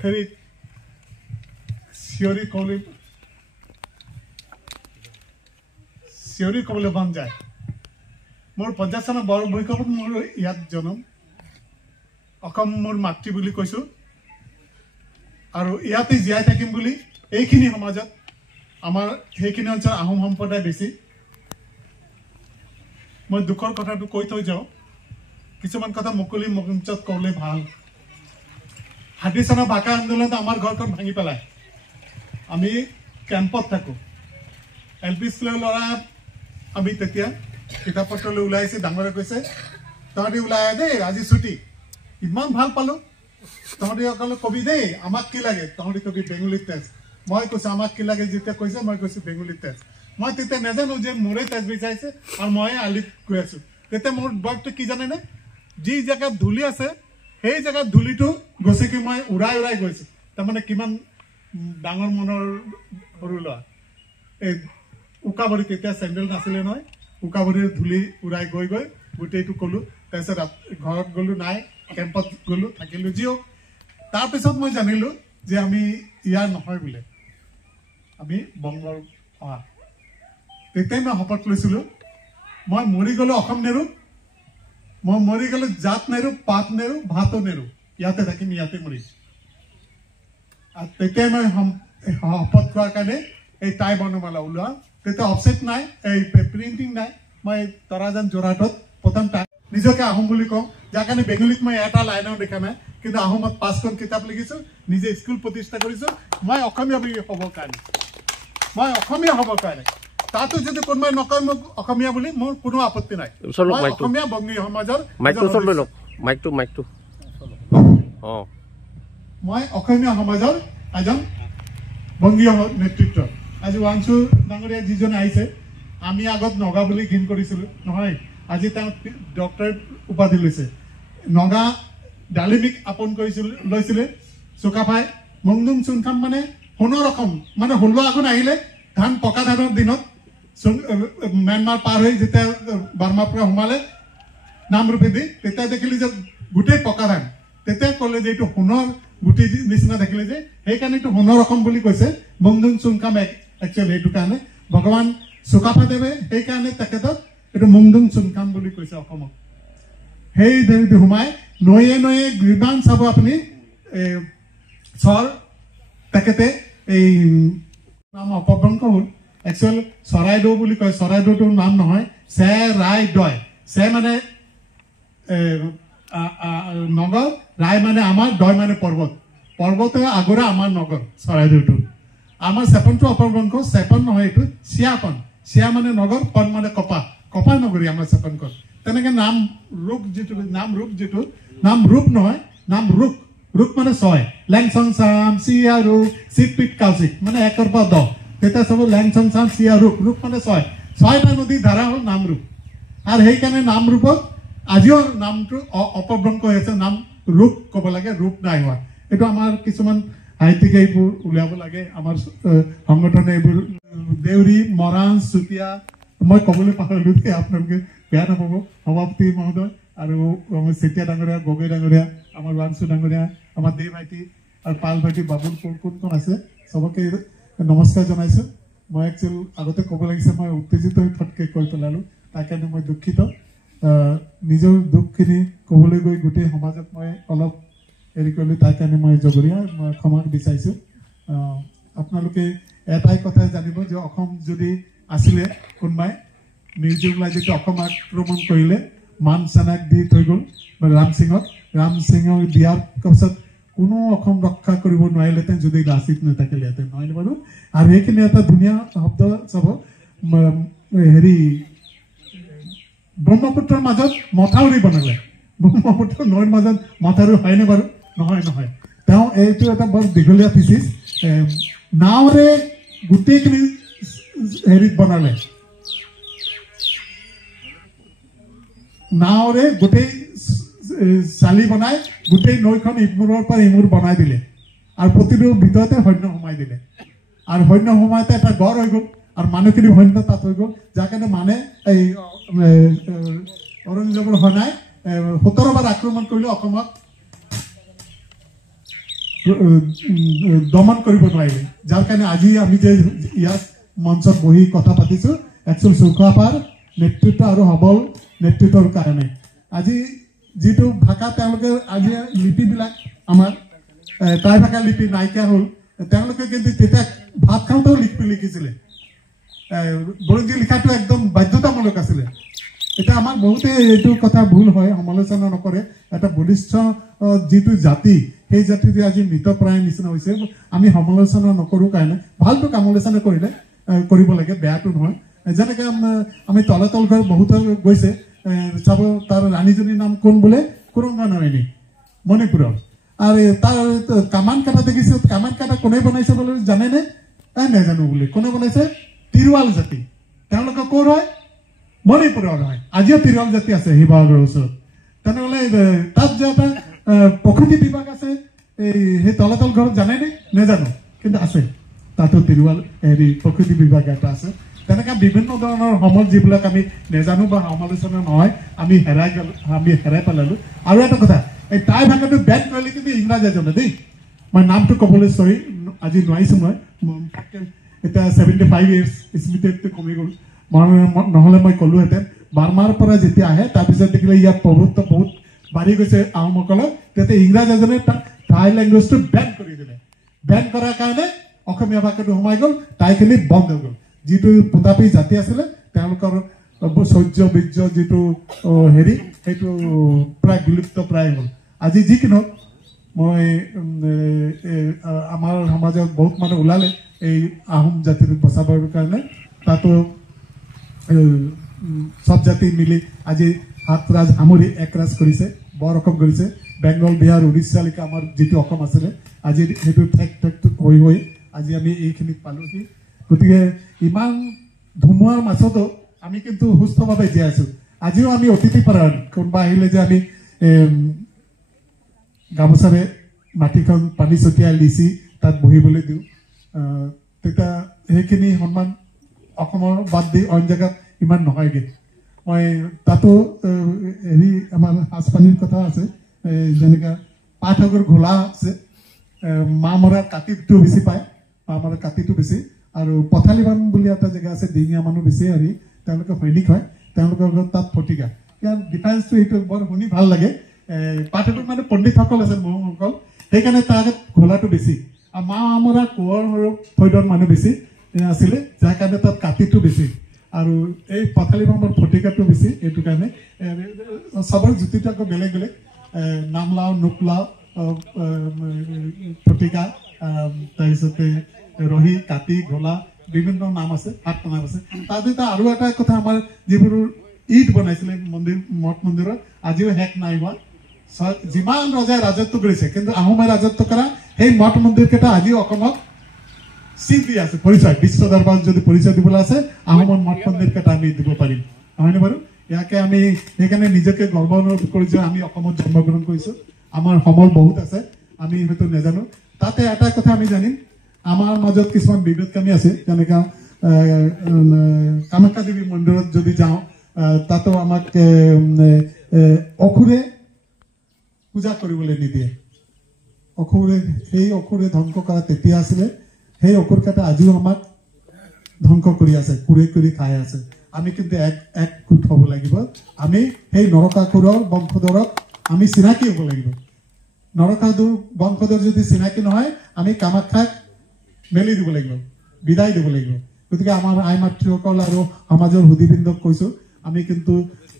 হেৰিত চিঞৰি ক'বলৈ মন যায় মোৰ 50 চনৰ বৰ ভূমিকম্পত মোৰ ইয়াত জন্ম অসম মোৰ মাতৃ বুলি কৈছোঁ আৰু ইয়াতে জীয়াই থাকিম বুলি এইখিনি সমাজত আমাৰ সেইখিনি অঞ্চল আহোম সম্প্ৰদায় বেছি মই দুখৰ কথাটো কৈ থৈ যাওঁ কিছুমান কথা মুকলি মঞ্চত ক'লে ভাল 60 চনৰ ভাষা আন্দোলনত আমাৰ ঘৰখন ভাঙি পেলায় আমি কেম্পত থাকোঁ LP স্কুলৰ ল'ৰা আমি তেতিয়া কিতাপ পত্ৰ লৈ ওলাইছে ডাঙৰে কৈছে তহঁতি ওলাই দেই আজি ছুটি ইমান ভাল পালোঁ তহঁতি অকলে কবি দেই আমাক কি লাগে তহঁতি কবি বেংগলী তেজ মই কৈছোঁ আমাক কি লাগে যেতিয়া কৈছে মই কৈছোঁ বেংগলী তেজ মই তেতিয়া নাজানো যে মোৰে তেজ বিচাৰিছে আৰু মই আলিত গৈ আছোঁ তেতিয়া মোৰ বয়সটো কি জানেনে যি জেগাত ধূলি আছে সেই জেগাত ধূলিটো গছকি মই উৰাই গৈছোঁ তাৰমানে কিমান ডাঙৰ মনৰ সৰু ল'ৰা এই উকাবৰী তেতিয়া চেণ্ডেল নাছিলে নহয় উকাবৰীৰ ধূলি উৰাই গৈ গোটেইটো ক'লোঁ তাৰপিছত ঘৰত গ'লোঁ নাই কেম্পত গ'লোঁ থাকিলোঁ যিহওক তাৰপিছত মই জানিলোঁ যে আমি ইয়াৰ নহয় বোলে আমি বংগৰ অহা তেতিয়াই মই শপত লৈছিলোঁ মই মৰি গ'লোঁ অসম নেৰো মই মৰি গ'লোঁ জাত নেৰো পাত নেৰো ভাতো নেৰো ইয়াতে থাকিম ইয়াতে মৰিম তেতিয়াই মই শপত খোৱাৰ কাৰণে এই টাই বৰ্ণমালা ওলোৱা তেতিয়া অফছেট নাই এই প্ৰিণ্টিং নাই মই তৰাজান যোৰহাটত প্ৰথম টাই নিজকে আহোম বুলি কওঁ যাৰ কাৰণে বেংগলীত মই এটা লাইনৰ দেখা নাই কিন্তু আহোমত 5খন কিতাপ লিখিছোঁ নিজে স্কুল প্ৰতিষ্ঠা কৰিছোঁ মই অসমীয়া বুলি হ'বৰ কাৰণে তাতো যদি কোনোবাই নকয় মোক অসমীয়া বুলি মোৰ কোনো আপত্তি নাই অসমীয়া বংগীয় সমাজৰ মই অসমীয়া সমাজৰ এজন বংগীয় নেতৃত্ব আজি ৱাংচু ডাঙৰীয়া যিজন আহিছে আমি আগত নগা বুলি ঘিণ কৰিছিলোঁ নহয় আজি তেওঁ ডক্টৰেট উপাধি লৈছে নগা ডালিমিক আপোন লৈছিলে চুকাফাই মংডুং চুনখাম মানে সোণৰ ৰকম মানে 16 আঘোণ আহিলে ধান পকা ধানৰ দিনত ম্যানমাৰ পাৰ হৈ যেতিয়া বাৰ্মাৰ পৰা সোমালে নামৰূপে দি তেতিয়া দেখিলে যে গোটেই পকা ধান তেতিয়া ক'লে যে এইটো সোণৰ গুটি নিচিনা দেখিলে যে সেইকাৰণে এইটো সোণৰ ৰকম বুলি কৈছে মংডুং চুনখাম একচুৱেলি এইটো কাৰণে ভগৱান চুকাফাদেৱে সেইকাৰণে তেখেতক এইটো মংডুং চুনখাম বুলি কৈছে অসমক সেই দেৱী সোমাই নয়ে নয়ে গ্ৰীবান চাব আপুনি চৰ তেখেতে এই নাম অপভ্ৰংশ হ'ল একচুৱেল চৰাইদেউ বুলি কয় চৰাইদেউটোৰ নাম নহয় চে ৰাই দয় চে মানে নগৰ ৰাই মানে আমাৰ দয় মানে পৰ্বতে আগৰে আমাৰ নগৰ চৰাইদেউটো আমাৰ চেপনটো অপভ্ৰংশ চেপন নহয় এইটো চিয়া মানে নগৰ পন মানে কপা নগৰী আমাৰ চেপনখন তেনেকে নাম ৰূপ যিটো নাম ৰূপ নহয় নাম ৰূপ মানে 6 লেংচং চাম চিয়া ৰূপ চিটপিট কাউচিক মানে 1 পৰা 10 তেতিয়া সব লেংচং চাম চিয়া ৰূপ মানে 6টা নদী ধাৰা হ'ল নামৰূপ আৰু সেইকাৰণে নামৰূপত আজিও নামটো অপভ্ৰংশ হৈ আছে নাম ৰূপ ক'ব লাগে ৰূপ নাই হোৱা এইটো আমাৰ কিছুমান সাহিত্যিক এইবোৰ উলিয়াব লাগে আমাৰ সংগঠনে এইবোৰ দেউৰী মৰাণ চুতীয়া মই ক'বলৈ পাহৰিলোঁ যে আপোনালোকে বেয়া নাপাব সভাপতি মহোদয় আৰু চেতিয়া ডাঙৰীয়া গগৈ ডাঙৰীয়া আমাৰ ৱাংচু ডাঙৰীয়া আমাৰ দেৱ ভাইটি আৰু পাল ভাইটি বাবুল কোন আছে চবকে নমস্কাৰ জনাইছোঁ মই একচুৱেলি আগতে ক'ব লাগিছে মই উত্তেজিত হৈ ফটকে কৈ পেলালোঁ তাৰ কাৰণে মই দুখিত নিজৰ দুখখিনি ক'বলৈ গৈ গোটেই সমাজত মই অলপ হেৰি কৰিলোঁ তাৰ কাৰণে মই জগৰীয়া মই ক্ষমা বিচাৰিছোঁ আপোনালোকে এটাই কথা জানিব যে অসম যদি আছিলে কোনোবাই মিউজিয়াম লাইব্ৰেৰীটো অসম আক্ৰমণ কৰিলে মান সেনাক দি থৈ গ'ল ৰাম সিঙক দিয়াৰ পাছত কোনো অসম ৰক্ষা কৰিব নোৱাৰিলেহেঁতেন যদি লাচিত নাথাকিলেহেঁতেন নহয়নে বাৰু আৰু সেইখিনি এটা ধুনীয়া শব্দ চাব হেৰি ব্ৰহ্মপুত্ৰৰ মাজত মথাউৰি বনালে ব্ৰহ্মপুত্ৰ নৈৰ মাজত মথাউৰি হয়নে বাৰু নহয় তেওঁ এইটো এটা বৰ দীঘলীয়া থিচিছ নাওৰে গোটেইখিনি হেৰিত বনালে নাওৰে গোটেই চালি বনাই গোটেই নৈখন ইমূৰৰ পৰা ইমূৰ বনাই দিলে আৰু প্ৰতিটো ভিতৰতে সৈন্য সোমাই দিলে আৰু সৈন্য সোমাইতে এটা গড় হৈ গ'ল আৰু মানুহখিনি সৈন্য তাত হৈ গ'ল যাৰ কাৰণে মানে এই ঔৰংজেবৰ সেনাই 17 বাৰ আক্ৰমণ কৰিলে অসমক দমন কৰিব নোৱাৰিলে যাৰ কাৰণে আজি আমি যে ইয়াত মঞ্চত বহি কথা পাতিছোঁ একচুৱেলি চুকাফাৰ নেতৃত্ব আৰু সবল নেতৃত্বৰ কাৰণে আজি যিটো ভাষা তেওঁলোকে আজি লিপিবিলাক আমাৰ টাই ভাষা লিপি নাইকিয়া হ'ল তেওঁলোকে কিন্তু তেতিয়া ভাত খাওঁতেও লিখিছিলে বুৰঞ্জী লিখাটো একদম বাধ্যতামূলক আছিলে এতিয়া আমাৰ বহুতে এইটো কথা ভুল হয় সমালোচনা নকৰে এটা বলিষ্ঠ যিটো জাতি সেই জাতিটো আজি মৃতপ্ৰায় নিচিনা হৈছে আমি সমালোচনা নকৰোঁ কাৰণে ভালটো সমালোচনা কৰিব লাগে বেয়াটো নহয় যেনেকৈ আমি তলাতল ঘৰ বহুত গৈছে চাব তাৰ ৰাণীজনীৰ নাম কোন বোলে কুৰংগা নয়নী মণিপুৰৰ আৰু তাৰ কামান কাটা দেখিছে কামান কাটা কোনে বনাইছে বোলে জানেনে নাজানো বুলি কোনে বনাইছে তিৰুৱাল জাতি তেওঁলোকে ক'ৰ হয় মণিপুৰৰ হয় আজিও তিৰুৱাল জাতি আছে শিৱসাগৰৰ ওচৰত তেনেহ'লে তাত যে এটা প্ৰকৃতি বিভাগ আছে সেই তলাতল ঘৰত জানেনে নাজানো কিন্তু আছে তাতো তিৰুৱাল হেৰি প্ৰকৃতি বিভাগ এটা আছে তেনেকৈ বিভিন্ন ধৰণৰ সমল যিবিলাক আমি নাজানো বা সমালোচনা নহয় আমি হেৰাই পেলালোঁ আৰু এটা কথা এই টাই ভাষাটো বেন কৰিলে কিন্তু ইংৰাজ এজনে দেই মই নামটো ক'বলৈ চৰি আজি নোৱাৰিছোঁ মই এতিয়া 75 years স্মৃতিটো কমি গ'ল নহ'লে মই ক'লোহেঁতেন বাৰ্মাৰ পৰা যেতিয়া আহে তাৰপিছত দেখিলে ইয়াত প্ৰভুত্ব বহুত বাঢ়ি গৈছে আহোমসকলৰ তেতিয়া ইংৰাজ এজনে টাই লেংগুৱেজটো বেন কৰি দিলে বেন কৰাৰ কাৰণে অসমীয়া ভাষাটো সোমাই গ'ল, টাইখিনি বন্ধ হৈ গ'ল। যিটো প্ৰতাপী জাতি আছিলে তেওঁলোকৰ শৌৰ্য বীৰ্য যিটো হেৰি সেইটো প্ৰায় বিলুপ্ত প্ৰায় হ'ল। আজি যি কি নহওক মই আমাৰ সমাজত বহুত মানুহ ওলালে এই আহোম জাতিটো বচাবৰ কাৰণে। তাতো সব জাতি মিলি আজি হাতৰাজ সামৰি একৰাজ কৰিছে, বৰ অসম কৰিছে। বেংগল বিহাৰ উৰিষ্যালৈকে আমাৰ যিটো অসম আছিলে আজি সেইটো ঠেক হৈ হৈ আজি আমি এইখিনিত পালোহি। গতিকে ইমান ধুমুহাৰ মাজতো আমি কিন্তু সুস্থভাৱে জীয়াই আছো। আজিও আমি অতিথি পৰায়ণ, কোনোবা আহিলে যে আমি গামোচাৰে মাটিখন পানী ছটিয়াই লিচি তাত বহিবলৈ দিওঁ, তেতিয়া সেইখিনি সন্মান অসমৰ বাদ দি অইন জেগাত ইমান নহয়গৈ। মই তাতো হেৰি আমাৰ সাজপানীৰ কথা আছে, যেনেকৈ পাঠকৰ ঘোলা আছে, মা মৰাৰ কাটিটো বেছি পায়, মা মৰাৰ কাটিটো বেছি। আৰু পথালিবান বুলি এটা জেগা আছে, ডিঙীয়া মানুহ বেছি হেৰি, তেওঁলোকে সৈনিক হয়, তেওঁলোকৰ ঘৰত তাত ফটিকা। ইয়াৰ ডিফাৰেঞ্চটো সেইটো বৰ শুনি ভাল লাগে। পাঠকৰ মানে পণ্ডিতসকল আছে, মহসকল, সেইকাৰণে তাৰ ঘোলাটো বেছি। আৰু মা মৰা কোঁৱৰ ফৈদৰ মানুহ বেছি আছিলে, যাৰ কাৰণে তাত কাটিটো বেছি। আৰু এই পথালিবামৰ ফটিকাটো বেছি, এইটো কাৰণে চবৰ জুতিটো আকৌ বেলেগ বেলেগ। নামলাও, নোকলাও, ফটিকা, তাৰপিছতে ৰহি, কাটি, ঘোলা, বিভিন্ন নাম আছে, 7টা নাম আছে। তাৰ ভিতৰত আৰু এটা কথা, আমাৰ যিবোৰ ঈদ বনাইছিলে মন্দিৰ মঠ মন্দিৰত আজিও শেষ নাই হোৱা। যিমান ৰজাই ৰাজত্ব কৰিছে, কিন্তু আহোমে ৰাজত্ব কৰা সেই মঠ মন্দিৰ কেইটা আজিও অসমত চিন দি আছে, পৰিচয়। বিশ্ব দৰবাৰত যদি পৰিচয় দিবলৈ আছে, আহোমৰ মঠ মন্দিৰ কেইটা আমি দিব পাৰিম, নহয়নে বাৰু? ইয়াকে আমি সেইকাৰণে নিজকে গৰ্ব অনুভৱ কৰিছো, আমি অসমত জন্মগ্ৰহণ কৰিছো। আমাৰ সমল বহুত আছে, আমি হয়তো নাজানো। তাতে এটা কথা আমি জানিম, আমাৰ মাজত কিছুমান বিভেদকামী আছে, যেনেকা কামাখ্যা দেৱী মন্দিৰত যদি যাওঁ, তাতো আমাক অসুৰে পূজা কৰিবলৈ নিদিয়ে। অসুৰে, সেই অসুৰে ধ্বংস কৰা তেতিয়া আছিলে, সেই অসুৰ কেইটা আজিও আমাক ধ্বংস কৰি আছে, কৰি খাই আছে। আমি কিন্তু এক গোট হ'ব লাগিব। আমি সেই নৰকাসুৰৰ বংশধৰক আমি চিনাকি হ'ব লাগিব। নৰকাসুৰ বংশধৰ যদি চিনাকি নহয়, আমি কামাখ্যাক মেলি দিব লাগিব, বিদায় দিব লাগিব। গতিকে আমাৰ আই মাতৃসকল আৰু সমাজৰ সুধীবৃন্দক কৈছো, আমি কিন্তু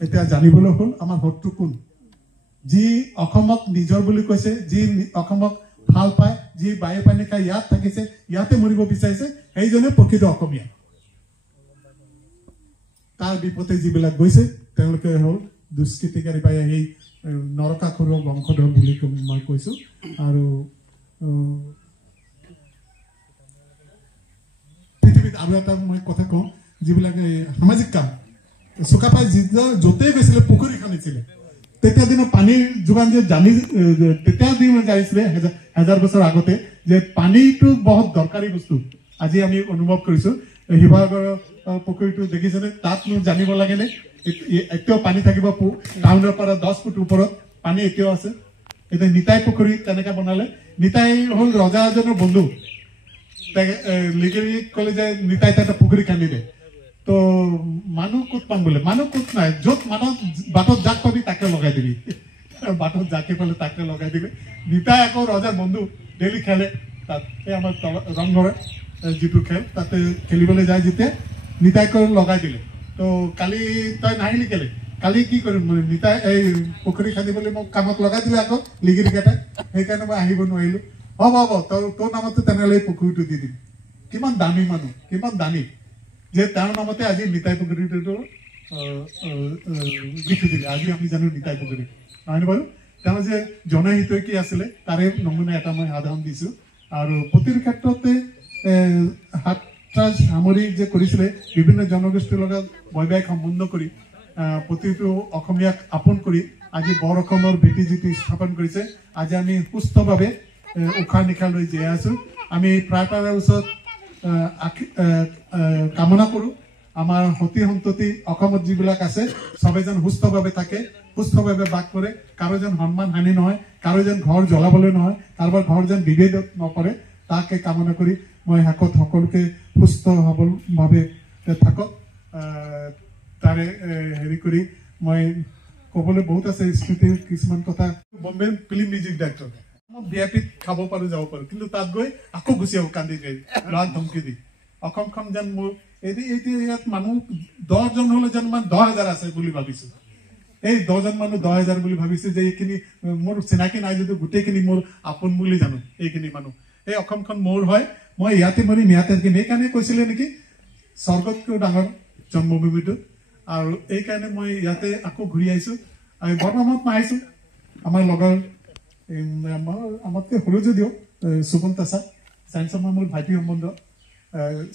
এতিয়া জানিবলৈ হ'ল আমাৰ শত্ৰু কোন। যি অসমক নিজৰ বুলি কৈছে, যি অসমক ভাল পায়, যি বায়ু পানী খাই ইয়াত থাকিছে, ইয়াতে মৰিব বিচাৰিছে, সেইজনে প্ৰকৃত অসমীয়া। তাৰ বিপদে যিবিলাক গৈছে তেওঁলোকে হ'ল দুষ্কৃতিকাৰী পাই সেই নৰকাসুৰৰ বংশধৰ বুলি মই কৈছো। আৰু পৃথিৱীত আৰু এটা মই কথা কওঁ, যিবিলাক সামাজিক কাম, চুকাফাই য'তেই গৈছিলে পুখুৰী খান্দিছিলে। তেতিয়া দিনৰ পানীৰ যোগান যে জানি, তেতিয়া দিনত জানিছিলে 1000 বছৰ আগতে যে পানীটো বহুত দৰকাৰী বস্তু। আজি আমি অনুভৱ কৰিছো। শিৱসাগৰৰ পুখুৰীটো দেখিছেনে? তাত জানিব লাগে নে এতিয়াও পানী থাকিব? টাউনৰ পৰা 10 ফুট ওপৰত পানী এতিয়াও আছে। এতিয়া নিতাই পুখুৰী তেনেকে বনালে। নিতাই হ'ল ৰজা এজনৰ বন্ধু। লিগেৰী ক'লে যে নিতাই এটা পুখুৰী খান্দি দে। তো মানুহ ক'ত পাম বোলে? মানুহ ক'ত নাই, য'ত মানুহ বাটত যাক পাবি তাকে লগাই দিবি। বাটত যাকে পালে তাকে লগাই দিলে। নিতাই আকৌ ৰজাৰ বন্ধু, ডেইলি খেলে তাত। এই আমাৰ ৰংঘৰ যিটো খেল, তাতে খেলিবলৈ যায় যেতিয়া নিতাইকৈ লগাই দিলে। তো কালি তই নাহিলি কেলে? কালি কি কৰিম, মানে নিতাই এই পুখুৰী খান্দিবলৈ মোক কামত লগাই দিলে আকৌ লিগিৰি কেইটাই, সেইকাৰণে মই আহিব নোৱাৰিলো। হ'ব তোৰ নামতে তেনেহ'লে পুখুৰীটো দি দিম। কিমান দামী মানুহ, কিমান দামী যে তেওঁৰ নামতে আজি নিতাই পুখুৰীটো লিখি দিলে। আজি আমি জানো নিতাই পুখুৰী, নহয়নে বাৰু? তেওঁ যে জনহিতৈষী আছিলে তাৰে নমুনা এটা মই সাধাৰণ দিছো। আৰু প্ৰতিটো ক্ষেত্ৰতে হাতৰাজ সামৰি যে কৰিছিলে, বিভিন্ন জনগোষ্ঠীৰ লগত বৈবাহিক সম্বন্ধ কৰি প্ৰতিটো অসমীয়াক আপোন কৰি আজি বৰ অসমৰ ভেটি যিটো স্থাপন কৰিছে। আজি আমি সুস্থভাৱে উশাহ নিশাহ লৈ জীয়াই আছো। আমি প্ৰাৰ্থনাৰ ওচৰত কামনা কৰো আমাৰ সতি সন্ততি অসমত যিবিলাক আছে সবে যেন সুস্থভাৱে থাকে, সুস্থভাৱে বাস কৰে, কাৰো যেন সন্মান হানি নহয়, কাৰো যেন ঘৰ জ্বলাবলৈ নহয়, কাৰোবাৰ ঘৰ যেন বিভেদত নকৰে, তাকে কামনা কৰি মই শেষত সকলোকে সুস্থ সবলভাৱে থাকক তাৰে হেৰি কৰি মই ক'বলৈ বহুত আছে স্মৃতিৰ কিছুমান কথা। বম্বে ফিল্ম মিউজিক ডাইৰেক্টৰ বিয়াপিত খাব পাৰোঁ যাব পাৰোঁ কিন্তু তাত গৈ আকৌ গুচি আহোঁ কান্দি গৈ ল'ৰাক ধমকি দি অসমখন যেন মোৰ এতিয়া ইয়াত মানুহ 10জন হ'লে যেন মানে 10,000 আছে বুলি ভাবিছোঁ এই 10জন মানুহ 10,000 বুলি ভাবিছোঁ যে এইখিনি মোৰ চিনাকি নাই যদিও গোটেইখিনি মোৰ আপোন বুলি জানো এইখিনি মানুহ এই অসমখন মোৰ হয় মই ইয়াতে মৰিম ইয়াতে থাকিম এইকাৰণে কৈছিলে নেকি স্বৰ্গতকৈও ডাঙৰ জন্মভূমিটো আৰু এইকাৰণে মই ইয়াতে আকৌ ঘূৰি আহিছোঁ আৰু বৰ্তমানত মই আহিছোঁ আমাৰ লগৰ আমাতকৈ সৰু যদিও সুবন্ত ছাৰ চাইন্সৰ মোৰ ভাইটি সম্বন্ধ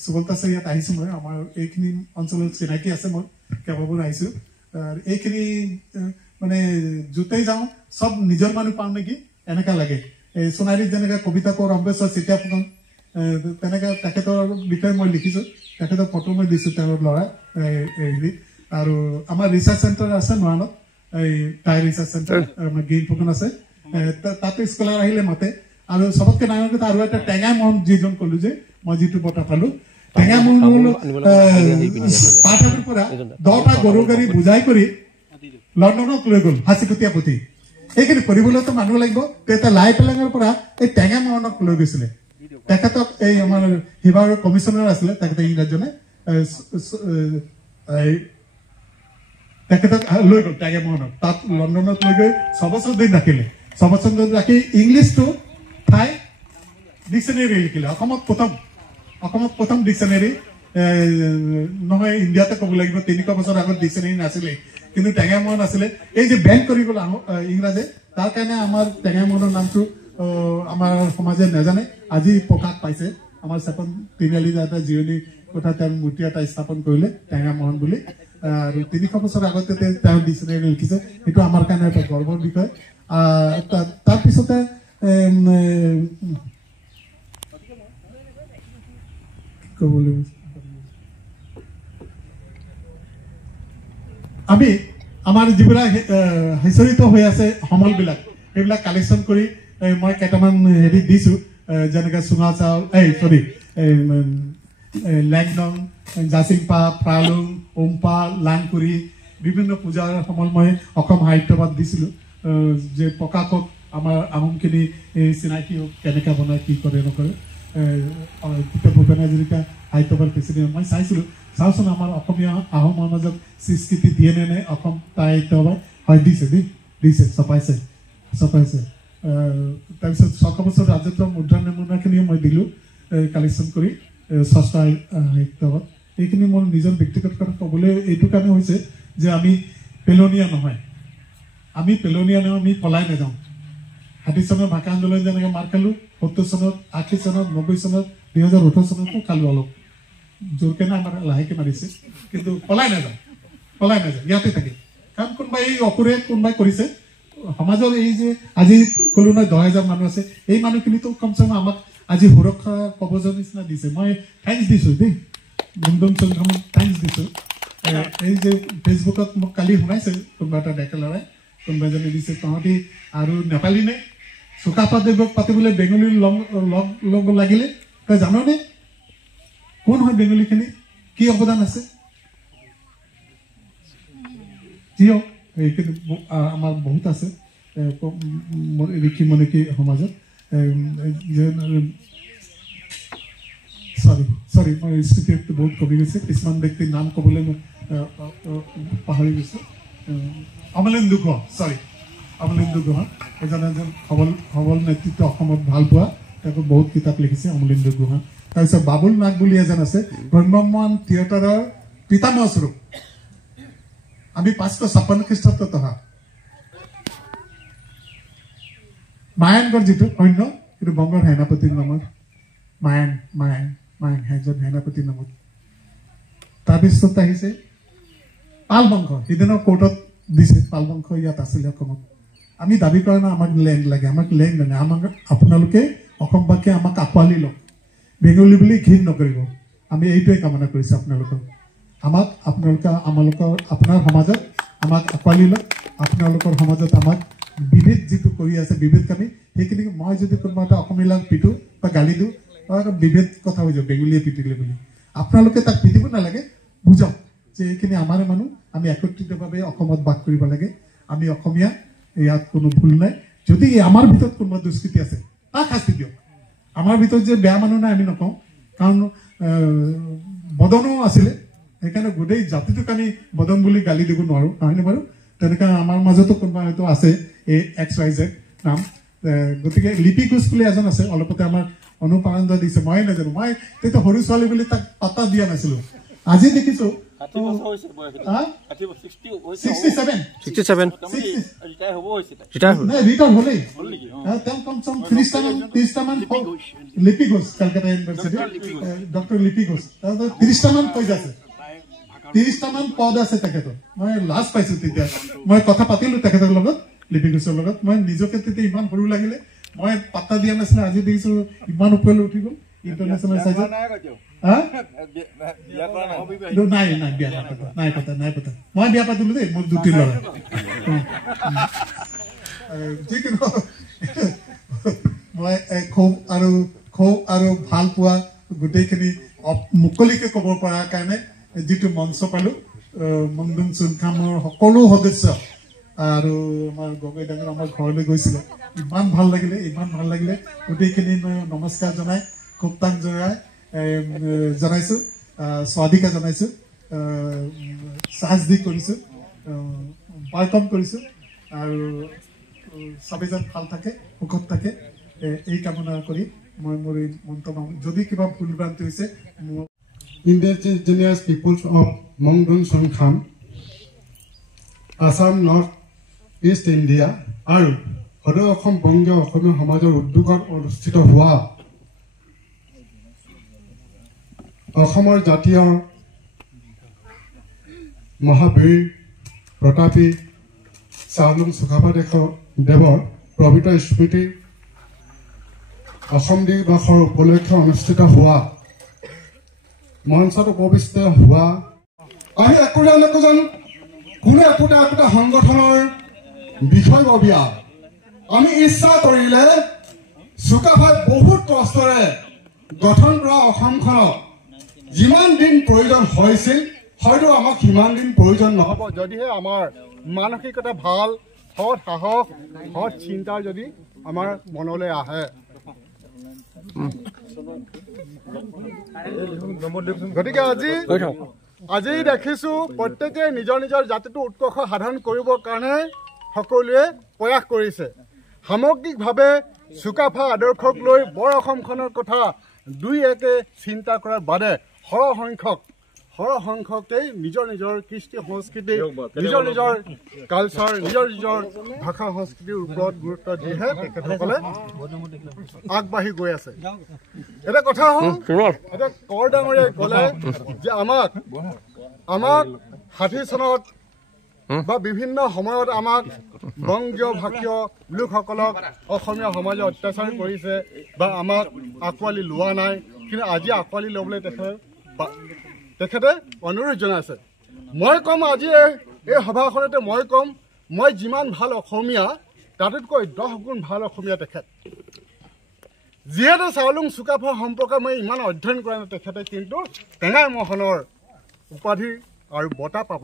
সুবন্ত ছাৰ ইয়াত আহিছোঁ মই আমাৰ এইখিনি অঞ্চলত চিনাকি আছে মই কেইবাবাৰো আহিছোঁ এইখিনি মানে য'তেই যাওঁ চব নিজৰ মানুহ পাওঁ নেকি এনেকুৱা লাগে এই সোণাৰীত যেনেকৈ কবিতা কোঁৱৰ অম্বেশ্বৰ চেতিয়া ফুকন তেনেকৈ তেখেতৰ বিষয়ে মই লিখিছোঁ তেখেতৰ ফটো মই দিছোঁ তেওঁৰ ল'ৰা হেৰিত আৰু আমাৰ ৰিচাৰ্চ চেণ্টাৰ আছে মৰাণত এই টাই ৰিচাৰ্চ চেণ্টাৰ আমাৰ গেইন ফুকন আছে তাতে স্কলাৰ আহিলে মতে আৰু চবতকৈ ডাঙৰ কথা আৰু এটা টেঙা মোহন যিজন ক'লো যে মই যিটো বঁটা পালো টেঙা মোহন পাঠকৰ পৰা 10টা গৰু গাড়ী বুজাই কৰি লণ্ডনত লৈ গ'ল হাঁচিকুটীয়া পুথি এইখিনি পঢ়িবলৈতো মানুহ লাগিব এটা লাই পেলেঙৰ পৰা এই টেঙা মোহনক লৈ গৈছিলে তেখেতক এই আমাৰ শিৱাৰ কমিশ্যনাৰ আছিলে তেখেতে ইংৰাজজনে তেখেতক লৈ গ'ল টেঙা মোহনক তাত লণ্ডনত লৈ গৈ 6 বছৰ দিন ৰাখিলে 6 বছৰ দিন ৰাখি ইংলিছটো ঠাই ডিকশ্যনেৰী লিখিলে অসমত প্ৰথম ডিকশ্যনেৰী নহয় ইণ্ডিয়াতে ক'ব লাগিব 300 বছৰ আগত ডিকশ্যনেৰী নাছিলে কিন্তু টেঙা মোহন আছিলে এই যে বেন কৰি গ'ল ইংৰাজে তাৰ কাৰণে আমাৰ টেঙা মোহনৰ নামটো আমাৰ সমাজে নাজানে আজি প্ৰকাশ পাইছে আমাৰ চেপন তিনিআলি এটা জিৰণি কোঠা তেওঁৰ মূৰ্তি এটা স্থাপন কৰিলে টেঙা মোহন বুলি আৰু 300 বছৰ আগতে তেওঁ ডিকশ্যনেৰী লিখিছে সেইটো আমাৰ কাৰণে এটা গৰ্বৰ বিষয় তাৰপিছতে আমি আমাৰ যিবিলাক সিঁচৰিত হৈ আছে সমলবিলাক সেইবিলাক কালেকশ্যন কৰি মই কেইটামান হেৰি দিছোঁ যেনেকৈ চুঙা চাউল লেংডং জাচিংপা প্ৰালুং ওম্পা লাংকুৰি বিভিন্ন পূজাৰ সমল মই অসম সাহিত্যসভাত দিছিলোঁ যে প্ৰকাশক আমাৰ আহোমখিনি চিনাকি কেনেকৈ বনায় কি কৰে নকৰে ভূপেন হাজৰিকা সাহিত্যসভাৰ প্ৰেচিডেণ্ট মই চাইছিলোঁ চাওঁচোন আমাৰ অসমীয়া আহোমৰ মাজত স্বীকৃতি দিয়ে নে অসম সাহিত্যসভাই হয় দিছে চপাইছে তাৰপিছত 6 বছৰ ৰাজত্ব মুদ্ৰা নমুনাখিনিও মই দিলোঁ কালেকশ্যন কৰি ষষ্ঠ সাহিত্যসভাত এইখিনি মোৰ নিজৰ ব্যক্তিগত কথা ক'বলৈ এইটো কাৰণে হৈছে যে আমি পেলনীয়া নহয় আমি পলাই নাযাওঁ 60 চনৰ ভাষা আন্দোলন যেনেকৈ মাৰ খালোঁ 70 চনত 80 চনত 90 চনত 2018 চনতো খালোঁ অলপ জোৰকে না আমাৰ লাহেকৈ মাৰিছে কিন্তু পলাই নাযাওঁ ইয়াতে থাকে কাৰণ কোনোবাই এই অসুৰে কোনোবাই কৰিছে সমাজৰ এই যে আজি ক'লো নহয় 10,000 মানুহ আছে এই মানুহখিনিতো কমচে কম আমাক আজি সুৰক্ষা কবচৰ নিচিনা দিছে মই থেংকছ দিছোঁ দেই মুংডুং চুংখামক থেংকছ দিছোঁ এই যে ফেচবুকত মোক কালি শুনাইছে কোনোবা এটা ডেকা ল'ৰাই কোনোবা এজনে দিছে তহঁতি আৰু নেপালী নে চুকাফা দেৱক পাতিবলৈ বেংগলী লগ লাগিলে তই জাননে কোন হয় বেংগলীখিনি কি অৱদান আছে যিও এইখিনি আমাৰ বহুত আছে ঋষি মণিকী সমাজত চৰি মই স্মৃতিটো বহুত কমি গৈছে কিছুমান ব্যক্তিৰ নাম ক'বলৈ মই পাহৰি গৈছোঁ অমলেন্দু গুহ এজন সবল নেতৃত্ব অসমত ভাল পোৱা তেওঁকো বহুত কিতাপ লিখিছে অমলেন্দু গুহ তাৰপিছত বাবুল নাগ বুলি এজন আছে ভ্ৰাম্যমান থিয়েটাৰৰ পিতামহ স্বৰূপ আমি 556 খ্ৰীষ্টাব্দত অহা মায়ানগড় যিটো সৈন্য সেইটো বংগৰ সেনাপতিৰ নামত মায়ান এজন সেনাপতিৰ নামত তাৰপিছত আহিছে পাল বংশ সিদিনা কোৰ্টত দিছে পাল বংশ ইয়াত আছিলে অসমত আমি দাবী কৰা না আমাক লেণ্ড লাগে আমাক আপোনালোকে অসমবাসীয়ে আমাক আঁকোৱালি লওক বেংগলী বুলি ঘৃণ নকৰিব আমি এইটোৱে কামনা কৰিছোঁ আপোনালোকে আপোনাৰ সমাজত আমাক আঁকোৱালি লওক আপোনালোকৰ সমাজত আমাক বিভেদ যিটো কৰি আছে বিভেদ কামি সেইখিনি মই যদি কোনোবা এটা অসমীয়াক পিটো বা গালি দিওঁ বিভেদ কথা হৈ যাব বেংগলীয়ে পিটিলে বুলি আপোনালোকে তাক পিটিব নালাগে বুজাওক যে এইখিনি আমাৰ মানুহ আমি একত্ৰিতভাৱে অসমত বাস কৰিব লাগে আমি অসমীয়া ইয়াত কোনো ভুল নাই যদি আমাৰ ভিতৰত কোনোবা দুষ্কৃতি আছে তাক শাস্তি দিয়ক। আমাৰ ভিতৰত যে বেয়া মানুহ নাই আমি নকওঁ, কাৰণ বদনো আছিলে, সেইকাৰণে গোটেই জাতিটোক আমি বদন বুলি গালি দিব নোৱাৰো, নহয়নে বাৰু? তেনেকৈ আমাৰ মাজতো কোনোবা হয়তো আছে এই XYZ নাম। গতিকে লিপি ঘোষ বুলি এজন আছে, অলপতে আমাৰ অনুপ্ৰাণিত দিছে, মই নাজানো, মই তেতিয়া সৰু ছোৱালী বুলি তাক পাত্তা দিয়া নাছিলো। আজি দেখিছো লিপি ঘোষ, কলকাতা ইউনিভাৰ্চিটি ডক্টৰ লিপি ঘোষ, 30টামান পদ আছে, 30টামান পদ আছে তেখেতৰ। মই লাজ পাইছো তেতিয়া, মই কথা পাতিলো তেখেতৰ লগত, লিপি ঘোষৰ লগত। মই নিজকে তেতিয়া ইমান সৰু লাগিলে, মই পাত্তা দিয়া নাছিলো। আজি দেখিছো ইমান ওপৰলৈ উঠি গ'ল ইণ্টাৰনেশ্যনেল চাইজত। নাই পতা মই বিয়া পাতিলো দেই, মোৰ 2টি ল'ৰা। যিকোনো মই খুব আৰু ভাল পোৱা গোটেইখিনি মুকলিকে ক'ব পৰাৰ কাৰণে যিটো মঞ্চ পালো, মংডুং চুনখামৰ সকলো সদস্য আৰু আমাৰ গগৈ ডাঙৰ আমাৰ ঘৰলৈ গৈছিলে। ইমান ভাল লাগিলে গোটেইখিনি নমস্কাৰ জনাই, খুবটাং জনাইছো, স্বাধিকা জনাইছো, চাহদি কৰিছো, ৱেলকাম কৰিছো, আৰু চবেইজন ভাল থাকে, সুখত থাকে, এই কামনা কৰি মই মোৰ এই মন্তব্য, যদি কিবা ভুল ভ্ৰান্তি হৈছে Indigenous peoples of Mongdung Songkham, Assam, North East India আৰু সদৌ অসম বংগীয় অসমীয়া সমাজৰ উদ্যোগত অনুষ্ঠিত হোৱা অসমৰ জাতীয় মহাবীৰ প্ৰতাপী চাওলুং চুকাফা দেৱৰ প্ৰবিত স্মৃতি অসম দিৱসৰ উপলক্ষে অনুষ্ঠিত হোৱা মঞ্চত উপবিষ্ট হোৱা আমি একোজন কোনো একোটা সংগঠনৰ বিষয়ববীয়া। আমি ইচ্ছা কৰিলে চুকাফাই বহুত কষ্টৰে গঠন কৰা অসমখনক যিমান দিন প্ৰয়োজন হৈছিল, হয়তো আমাক সিমান দিন প্ৰয়োজন নহ'ব, যদিহে আমাৰ মানসিকতা ভাল, সৎ সাহস, সৎ চিন্তা যদি আমাৰ মনলৈ আহে। গতিকে আজি দেখিছো প্ৰত্যেকে নিজৰ জাতিটো উৎকৰ্ষ সাধন কৰিবৰ কাৰণে সকলোৱে প্ৰয়াস কৰিছে। সামগ্ৰিকভাৱে চুকাফা আদৰ্শক লৈ বৰ অসমখনৰ কথা দুই একে চিন্তা কৰাৰ বাদে সৰহসংখ্যকেই নিজৰ কৃষ্টি সংস্কৃতি, নিজৰ কালচাৰ, নিজৰ ভাষা সংস্কৃতিৰ ওপৰত গুৰুত্ব দিহে তেখেতসকলে আগবাঢ়ি গৈ আছে। এটা কথা হ'ল, এটা কৰ ডাঙৰীয়াই ক'লে যে আমাক 60 চনত বা বিভিন্ন সময়ত আমাক বংগীয় ভাষীয় লোকসকলক অসমীয়া সমাজে অত্যাচাৰ কৰিছে বা আমাক আঁকোৱালি লোৱা নাই, কিন্তু আজি আঁকোৱালি ল'বলৈ তেখেতে অনুৰোধ জনাইছে। মই ক'ম আজি এই সভাখনতে মই যিমান ভাল অসমীয়া তাতোতকৈ 10 গুণ ভাল অসমীয়া তেখেত। যিহেতু চাওলুং চুকাফা সম্পৰ্কে মই ইমান অধ্যয়ন কৰা নাই, তেখেতে কিন্তু টেঙাই মহনৰ উপাধি আৰু বঁটা পাব।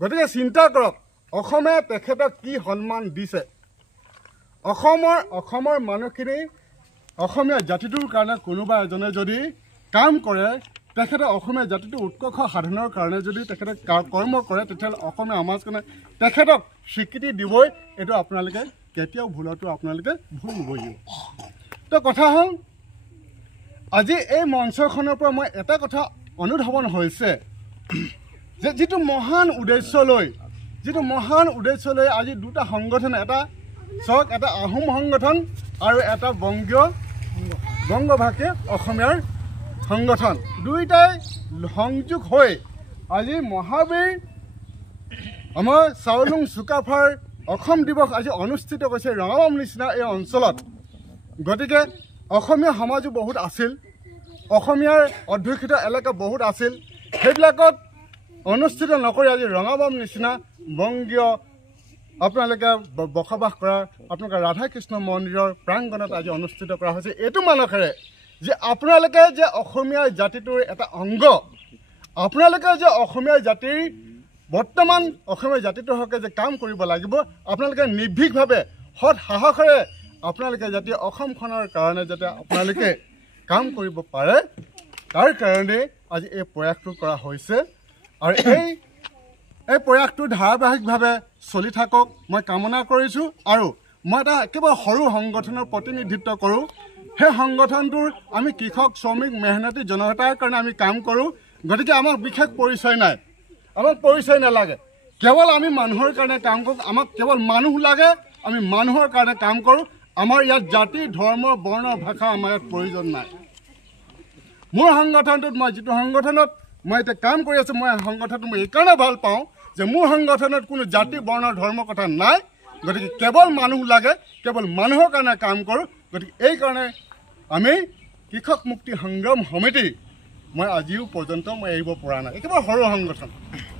গতিকে চিন্তা কৰক অসমে তেখেতক কি সন্মান দিছে। অসমৰ মানুহখিনি অসমীয়া জাতিটোৰ কাৰণে কোনোবা এজনে যদি কাম কৰে, তেখেতে অসমীয়া জাতিটো উৎকৰ্ষ সাধনৰ কাৰণে যদি তেখেতে কৰ্ম কৰে, তেতিয়াহ'লে অসমীয়া সমাজখনে তেখেতক স্বীকৃতি দিবই। এইটো আপোনালোকে কেতিয়াও ভুলতো আপোনালোকে ভুল নকৰিব। তো কথা হ'ল আজি এই মঞ্চখনৰ পৰা মই এটা কথা অনুধাৱন হৈছে যে যিটো মহান উদ্দেশ্যলৈ আজি দুটা সংগঠন, এটা আহোম সংগঠন আৰু এটা বংগভাষী অসমীয়াৰ সংগঠন, দুইটাই সংযোগ হৈ আজি মহাবীৰ আমাৰ চাওলুং চুকাফাৰ অসম দিৱস আজি অনুষ্ঠিত কৰিছে ৰঙাবাম নিচিনা এই অঞ্চলত। গতিকে অসমীয়া সমাজো বহুত আছিল, অসমীয়াৰ অধ্যুষিত এলেকা বহুত আছিল, সেইবিলাকত অনুষ্ঠিত নকৰি আজি ৰঙাবাম নিচিনা বংগীয় আপোনালোকে বসবাস কৰা আপোনালোকে ৰাধাকৃষ্ণ মন্দিৰৰ প্ৰাংগণত আজি অনুষ্ঠিত কৰা হৈছে। এইটো মানসেৰে যে আপোনালোকে যে অসমীয়া জাতিটোৰ এটা অংগ, আপোনালোকে যে অসমীয়া জাতিৰ বৰ্তমান অসমীয়া জাতিটোৰ হকে যে কাম কৰিব লাগিব, আপোনালোকে নিৰ্ভীকভাৱে সৎ সাহসেৰে আপোনালোকে যাতে অসমখনৰ কাৰণে যাতে আপোনালোকে কাম কৰিব পাৰে তাৰ কাৰণে আজি এই প্ৰয়াসটো কৰা হৈছে আৰু এই প্ৰয়াসটো ধাৰাবাহিকভাৱে চলি থাকক মই কামনা কৰিছোঁ আৰু মই এটা একেবাৰে সৰু সংগঠনৰ প্ৰতিনিধিত্ব কৰোঁ সেই সংগঠনটোৰ আমি কৃষক শ্ৰমিক মেহনতি জনতাৰ কাৰণে আমি কাম কৰোঁ গতিকে আমাক বিশেষ পৰিচয় নাই আমাক পৰিচয় নালাগে কেৱল আমি মানুহৰ কাৰণে কাম কৰোঁ আমাক কেৱল মানুহ লাগে আমি মানুহৰ কাৰণে কাম কৰোঁ আমাৰ ইয়াত জাতি ধৰ্ম বৰ্ণ ভাষা আমাৰ ইয়াত প্ৰয়োজন নাই মোৰ সংগঠনটোত মই যিটো সংগঠনত মই এতিয়া কাম কৰি আছোঁ মই সংগঠনটো মই এইকাৰণে ভাল পাওঁ যে মোৰ সংগঠনত কোনো জাতি বৰ্ণ ধৰ্মৰ কথা নাই গতিকে কেৱল মানুহ লাগে কেৱল মানুহৰ কাৰণে কাম কৰোঁ গতিকে এইকাৰণে আমি কৃষক মুক্তি সংগ্ৰাম সমিতি মই আজিও পৰ্যন্ত মই এৰিব পৰা নাই একেবাৰে সৰু সংগঠন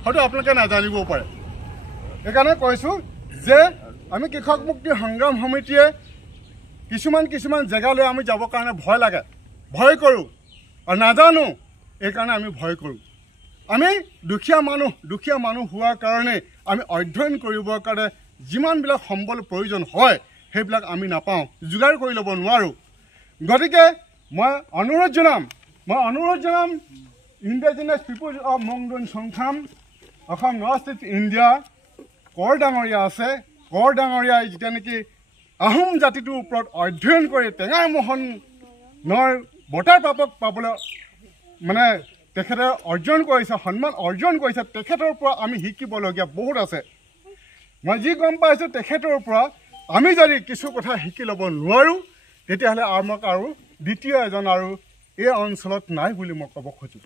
হয়তো আপোনালোকে নাজানিবও পাৰে সেইকাৰণে কৈছোঁ যে আমি কৃষক মুক্তি সংগ্ৰাম সমিতিয়ে কিছুমান জেগালৈ আমি যাবৰ কাৰণে ভয় কৰোঁ আৰু নাজানো এইকাৰণে আমি ভয় কৰোঁ আমি দুখীয়া মানুহ হোৱাৰ কাৰণে আমি অধ্যয়ন কৰিবৰ কাৰণে যিমানবিলাক সম্বল প্ৰয়োজন হয় সেইবিলাক আমি নাপাওঁ যোগাৰ কৰি ল'ব নোৱাৰোঁ গতিকে মই অনুৰোধ জনাম indigenous people of Mongdun Chongkham Asom north east India কৰ ডাঙৰীয়া আছে কৰ ডাঙৰীয়াই যেতিয়া নেকি আহোম জাতিটোৰ ওপৰত অধ্যয়ন কৰি টেঙাৰ মোহনৰ বঁটাৰ প্ৰাপক পাবলৈ মানে তেখেতে অৰ্জন কৰিছে সন্মান অৰ্জন কৰিছে তেখেতৰ পৰা আমি শিকিবলগীয়া বহুত আছে মই যি গম পাইছোঁ তেখেতৰ পৰা আমি যদি কিছু কথা শিকি ল'ব নোৱাৰোঁ তেতিয়াহ'লে আমাক আৰু দ্বিতীয় এজন আৰু এই অঞ্চলত নাই বুলি মই ক'ব খোজোঁ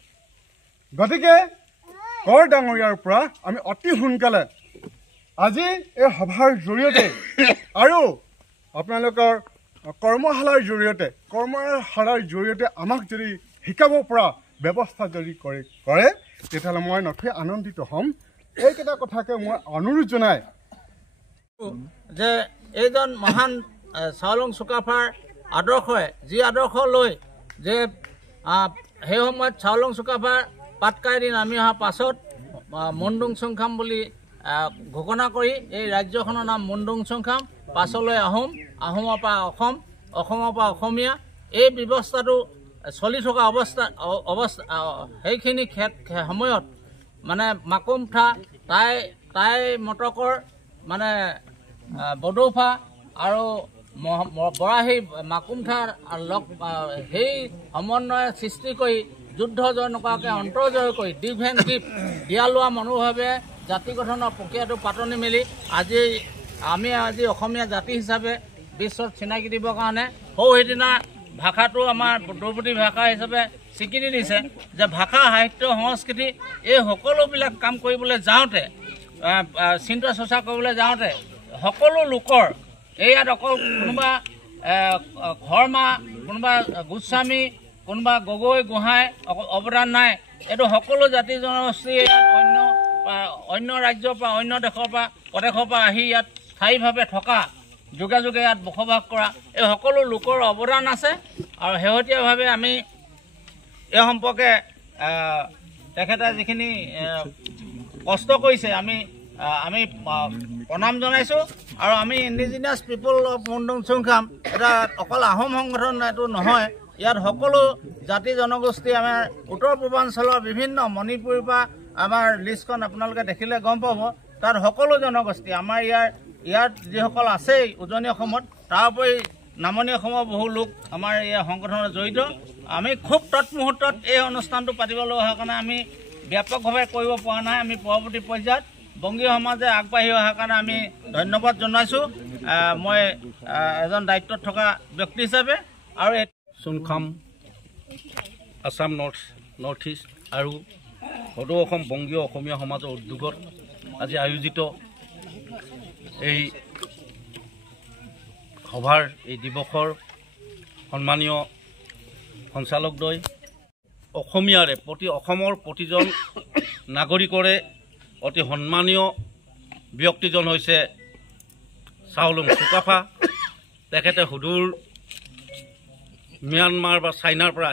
গতিকে কৰ ডাঙৰীয়াৰ পৰা আমি অতি সোনকালে আজি এই সভাৰ জৰিয়তে আৰু আপোনালোকৰ কৰ্মশালাৰ জৰিয়তে আমাক যদি শিকাব পৰা ব্যৱস্থা যদি কৰে তেতিয়াহ'লে মই নথৈ আনন্দিত হ'ম এইকেইটা কথাকে মই অনুৰোধ জনাই যে এইজন মহান চাওলুং চুকাফাৰ আদৰ্শই যি আদৰ্শ লৈ যে সেই সময়ত চাওলুং চুকাফাৰ পাটকাইদি নামি অহাৰ পাছত মুণ্ডুং চুংখাম বুলি ঘোষণা কৰি এই ৰাজ্যখনৰ নাম মুণ্ডুং চুংখাম পাছলৈ আহোমৰ পৰা অসমৰ পৰা অসমীয়া এই ব্যৱস্থাটো চলি থকা অৱস্থা সেইখিনি সময়ত মানে মাকুমঠা টাই মটকৰ মানে বডৌফা আৰু বৰাহী মাকুমঠাৰ সেই সমন্বয় সৃষ্টি কৰি যুদ্ধ জয় নকৰাকৈ অন্তৰ্জয় কৰি ডিভ এণ্ড গিভ দিয়া লোৱা মনোভাৱে জাতি গঠনৰ প্ৰক্ৰিয়াটো পাতনি মেলি আমি আজি অসমীয়া জাতি হিচাপে বিশ্বত চিনাকি দিবৰ কাৰণে সেইদিনা ভাষাটো আমাৰ দ্ৰৌপদী ভাষা হিচাপে স্বীকৃতি দিছে যে ভাষা সাহিত্য সংস্কৃতি এই সকলোবিলাক কাম কৰিবলৈ যাওঁতে চিন্তা চৰ্চা কৰিবলৈ যাওঁতে সকলো লোকৰ ইয়াত অকল কোনোবা ঘৰমা কোনোবা গোস্বামী কোনোবা গগৈ গোহাঁই অৱদান নাই এইটো সকলো জাতি জনগোষ্ঠীয়ে অন্য ৰাজ্যৰ পৰা অন্য দেশৰ পৰা প্ৰদেশৰ পৰা আহি ইয়াত স্থায়ীভাৱে থকা যুগে যুগে ইয়াত বসবাস কৰা এই সকলো লোকৰ অৱদান আছে আৰু শেহতীয়াভাৱে আমি এই সম্পৰ্কে তেখেতে যিখিনি কষ্ট কৰিছে আমি প্ৰণাম জনাইছোঁ আৰু আমি ইণ্ডিজিনাছ পিপল অফ মুণ্ডুং চুংখাম এটা অকল আহোম সংগঠন এইটো নহয় ইয়াত সকলো জাতি জনগোষ্ঠী আমাৰ উত্তৰ পূৰ্বাঞ্চলৰ বিভিন্ন মণিপুৰৰ পৰা আমাৰ লিষ্টখন আপোনালোকে দেখিলে গম পাব তাত সকলো জনগোষ্ঠী আমাৰ ইয়াত যিসকল আছেই উজনি অসমত তাৰ উপৰি নামনি অসমৰ বহু লোক আমাৰ এই সংগঠনত জড়িত আমি খুব তৎমুহূৰ্তত এই অনুষ্ঠানটো পাতিবলৈ অহাৰ কাৰণে আমি ব্যাপকভাৱে কৰিব পৰা নাই আমি পৰৱৰ্তী পৰ্যায়ত বংগীয় সমাজে আগবাঢ়ি অহাৰ কাৰণে আমি ধন্যবাদ জনাইছোঁ মই এজন দায়িত্বত থকা ব্যক্তি হিচাপে আৰু চুংখাম আছাম নৰ্থ ইষ্ট আৰু সদৌ অসম বংগীয় অসমীয়া সমাজৰ উদ্যোগত আজি আয়োজিত এই সভাৰ এই দিৱসৰ সন্মানীয় সঞ্চালকদ্বয় অসমীয়াৰে অসমৰ প্ৰতিজন নাগৰিকৰে অতি সন্মানীয় ব্যক্তিজন হৈছে চাওলুং চুকাফা তেখেতে সুদূৰ ম্যানমাৰ বা চাইনাৰ পৰা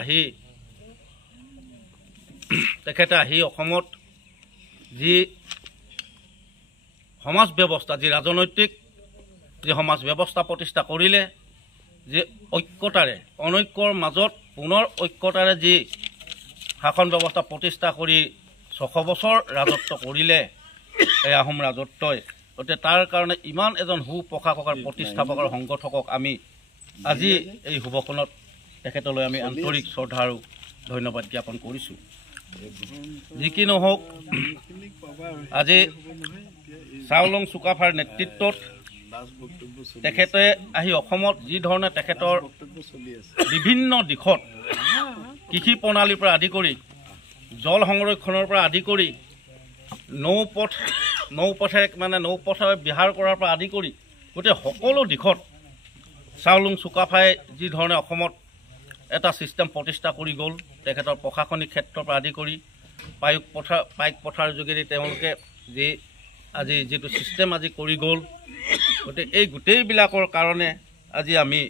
আহি অসমত যি সমাজ ব্যৱস্থা যি ৰাজনৈতিক যে সমাজ ব্যৱস্থা প্ৰতিষ্ঠা কৰিলে, যে ঐক্যতাৰে অনৈক্যৰ মাজত পুনৰ ঐক্যতাৰে যি শাসন ব্যৱস্থা প্ৰতিষ্ঠা কৰি 600 বছৰ ৰাজত্ব কৰিলে এই আহোম ৰাজত্বই। গতিকে তাৰ কাৰণে ইমান এজন সুপ্ৰশাসক আৰু প্ৰতিষ্ঠাপক আৰু সংগঠকক আমি আজি এই শুভখনত তেখেতলৈ আমি আন্তৰিক শ্ৰদ্ধা আৰু ধন্যবাদ জ্ঞাপন কৰিছোঁ। যি কি নহওক, আজি চাওলুং চুকাফাৰ নেতৃত্বত তেখেতে আহি অসমত যি ধৰণে তেখেতৰ বিভিন্ন দিশত কৃষি প্ৰণালীৰ পৰা আদি কৰি জল সংৰক্ষণৰ পৰা আদি কৰি নৌপথেৰে বিহাৰ কৰাৰ পৰা আদি কৰি গোটেই সকলো দিশত চাওলুং চুকাফাই যি ধৰণে অসমত এটা ছিষ্টেম প্ৰতিষ্ঠা কৰি গ'ল, তেখেতৰ প্ৰশাসনিক ক্ষেত্ৰৰ পৰা আদি কৰি পাইক পথাৰ যোগেদি তেওঁলোকে আজি যিটো ছিষ্টেম আজি কৰি গ'ল, গতিকে এই গোটেইবিলাকৰ কাৰণে আজি আমি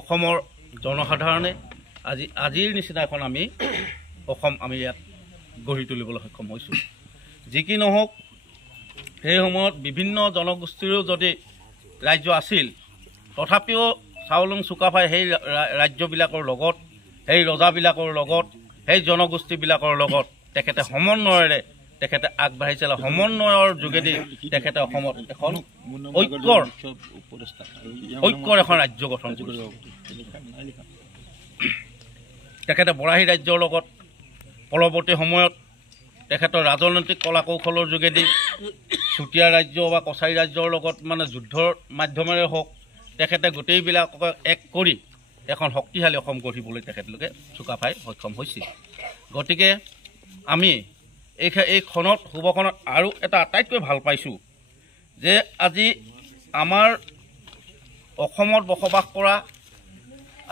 অসমৰ জনসাধাৰণে আজিৰ নিচিনা এখন অসম আমি ইয়াত গঢ়ি তুলিবলৈ সক্ষম হৈছোঁ। যি কি নহওক, সেই সময়ত বিভিন্ন জনগোষ্ঠীৰো যদি ৰাজ্য আছিল, তথাপিও চাওলুং চুকাফাই সেই ৰাজ্যবিলাকৰ লগত, সেই ৰজাবিলাকৰ লগত, সেই জনগোষ্ঠীবিলাকৰ লগত তেখেতে সমন্বয়েৰে তেখেতে আগবাঢ়িছিল। সমন্বয়ৰ যোগেদি তেখেতে অসমত এখন ঐক্যৰ এখন ৰাজ্য গঠন কৰিছিল। তেখেতে বৰাহী ৰাজ্যৰ লগত পৰৱৰ্তী সময়ত তেখেতৰ ৰাজনৈতিক কলা কৌশলৰ যোগেদি চুতীয়া ৰাজ্য বা কছাৰী ৰাজ্যৰ লগত যুদ্ধৰ মাধ্যমেৰে হওক তেখেতে গোটেইবিলাকক এক কৰি এখন শক্তিশালী অসম গঢ়িবলৈ তেখেতলোকে চুকাফাই সক্ষম হৈছিল। গতিকে আমি এই ক্ষণত শুভখনত আৰু এটা আটাইতকৈ ভাল পাইছোঁ যে আজি আমাৰ অসমত বসবাস কৰা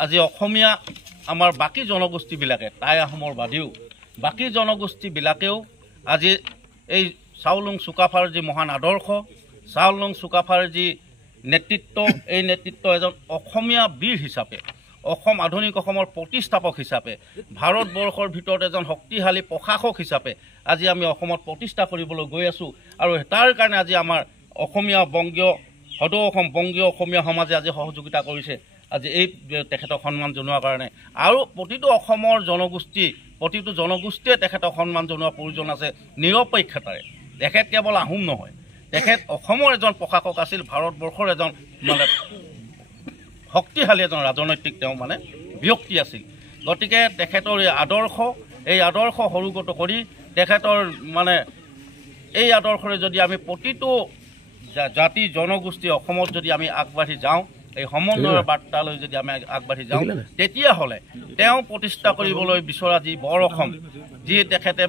আজি অসমীয়া আমাৰ বাকী জনগোষ্ঠীবিলাকে, টাই আহোমৰ বাদেও বাকী জনগোষ্ঠীবিলাকেও আজি এই চাওলুং চুকাফাৰ যি মহান আদৰ্শ, চাওলুং চুকাফাৰ যি নেতৃত্ব, এই নেতৃত্ব এজন অসমীয়া বীৰ হিচাপে, আধুনিক অসমৰ প্ৰতিষ্ঠাপক হিচাপে, ভাৰতবৰ্ষৰ ভিতৰত এজন শক্তিশালী প্ৰশাসক হিচাপে আজি আমি অসমত প্ৰতিষ্ঠা কৰিবলৈ গৈ আছোঁ। আৰু তাৰ কাৰণে আজি আমাৰ অসমীয়া সদৌ অসম বংগীয় অসমীয়া সমাজে আজি সহযোগিতা কৰিছে আজি এই তেখেতক সন্মান জনোৱাৰ কাৰণে। আৰু প্ৰতিটো অসমৰ প্ৰতিটো জনগোষ্ঠীয়ে তেখেতক সন্মান জনোৱাৰ প্ৰয়োজন আছে নিৰপেক্ষতাৰে। তেখেত কেৱল আহোম নহয়, তেখেত অসমৰ এজন প্ৰশাসক আছিল, ভাৰতবৰ্ষৰ এজন শক্তিশালী এজন ৰাজনৈতিক ব্যক্তি আছিল। গতিকে তেখেতৰ এই আদৰ্শ সৰুগত কৰি তেখেতৰ এই আদৰ্শৰে যদি আমি প্ৰতিটো জাতি জনগোষ্ঠী অসমত যদি আমি আগবাঢ়ি যাওঁ, এই সমন্বয়ৰ বাৰ্তালৈ যদি আমি আগবাঢ়ি যাওঁ, তেতিয়াহ'লে তেওঁ প্ৰতিষ্ঠা কৰিবলৈ বিচৰা যি বৰ অসম, যি তেখেতে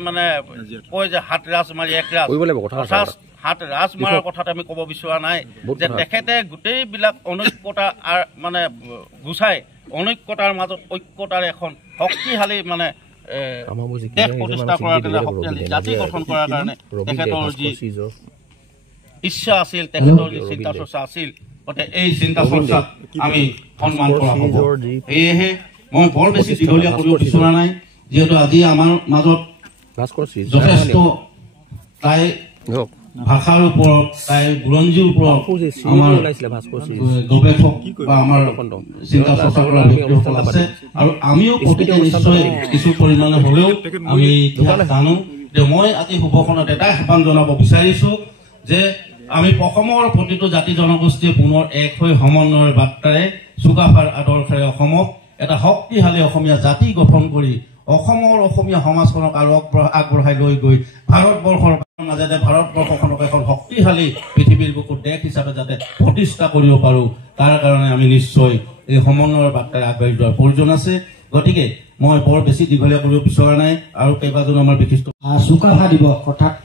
কয় যে হাত ৰাজ মাৰি এক ৰাজ, হাত ৰাজ মৰাৰ কথাত আমি ক'ব বিচৰা নাই যে তেখেতে গোটেইবিলাক অনৈক্যতা গুচাই অনৈক্যতাৰ মাজত ঐক্যতাৰ এখন শক্তিশালী দেশ প্ৰতিষ্ঠা কৰাৰ কাৰণে, শক্তিশালী জাতি গঠন কৰাৰ কাৰণে তেখেতৰ যি ইচ্ছা আছিল, তেখেতৰ যি চিন্তা চৰ্চা আছিল, গতিকে এই চিন্তা চৰ্চাক আমি সন্মান কৰা হ'ব। সেয়েহে মই বৰ বেছি দীঘলীয়া কৰিব বিচৰা নাই, যিহেতু আজি আমাৰ মাজত যথেষ্ট তাই ভাষাৰ ওপৰত, তাই বুৰঞ্জীৰ ওপৰত আমাৰ গৱেষক বা আমাৰ চিন্তা চৰ্চা কৰা ব্যক্তিসকল আছে। আৰু আমিও প্ৰতিটো নিশ্চয় কিছু পৰিমাণে হ'লেও আমি ইতিহাস জানো। যে মই আজি শুভখনত এটাই আহ্বান জনাব বিচাৰিছোঁ যে আমি অসমৰ প্ৰতিটো জাতি জনগোষ্ঠীয়ে পুনৰ এক হৈ সমন্বয়ৰ বাৰ্তাৰে চুকাফাৰ আদৰ্শৰে অসমক এটা শক্তিশালী অসমীয়া জাতি গঠন কৰি অসমীয়া সমাজখনক আৰু আগবঢ়াই লৈ গৈ ভাৰতবৰ্ষৰ মাজতে ভাৰতবৰ্ষখনক এখন শক্তিশালী পৃথিৱীৰ বুকুত দেশ হিচাপে যাতে প্ৰতিষ্ঠা কৰিব পাৰোঁ, তাৰ কাৰণে আমি নিশ্চয় এই সমন্বয়ৰ বাৰ্তাৰে আগবাঢ়ি যোৱাৰ প্ৰয়োজন আছে। গতিকে মই বৰ বেছি দীঘলীয়া কৰিব বিচৰা নাই। আৰু কেইবাজনো আমাৰ বিশিষ্ট চুকাফা দিৱস অৰ্থাৎ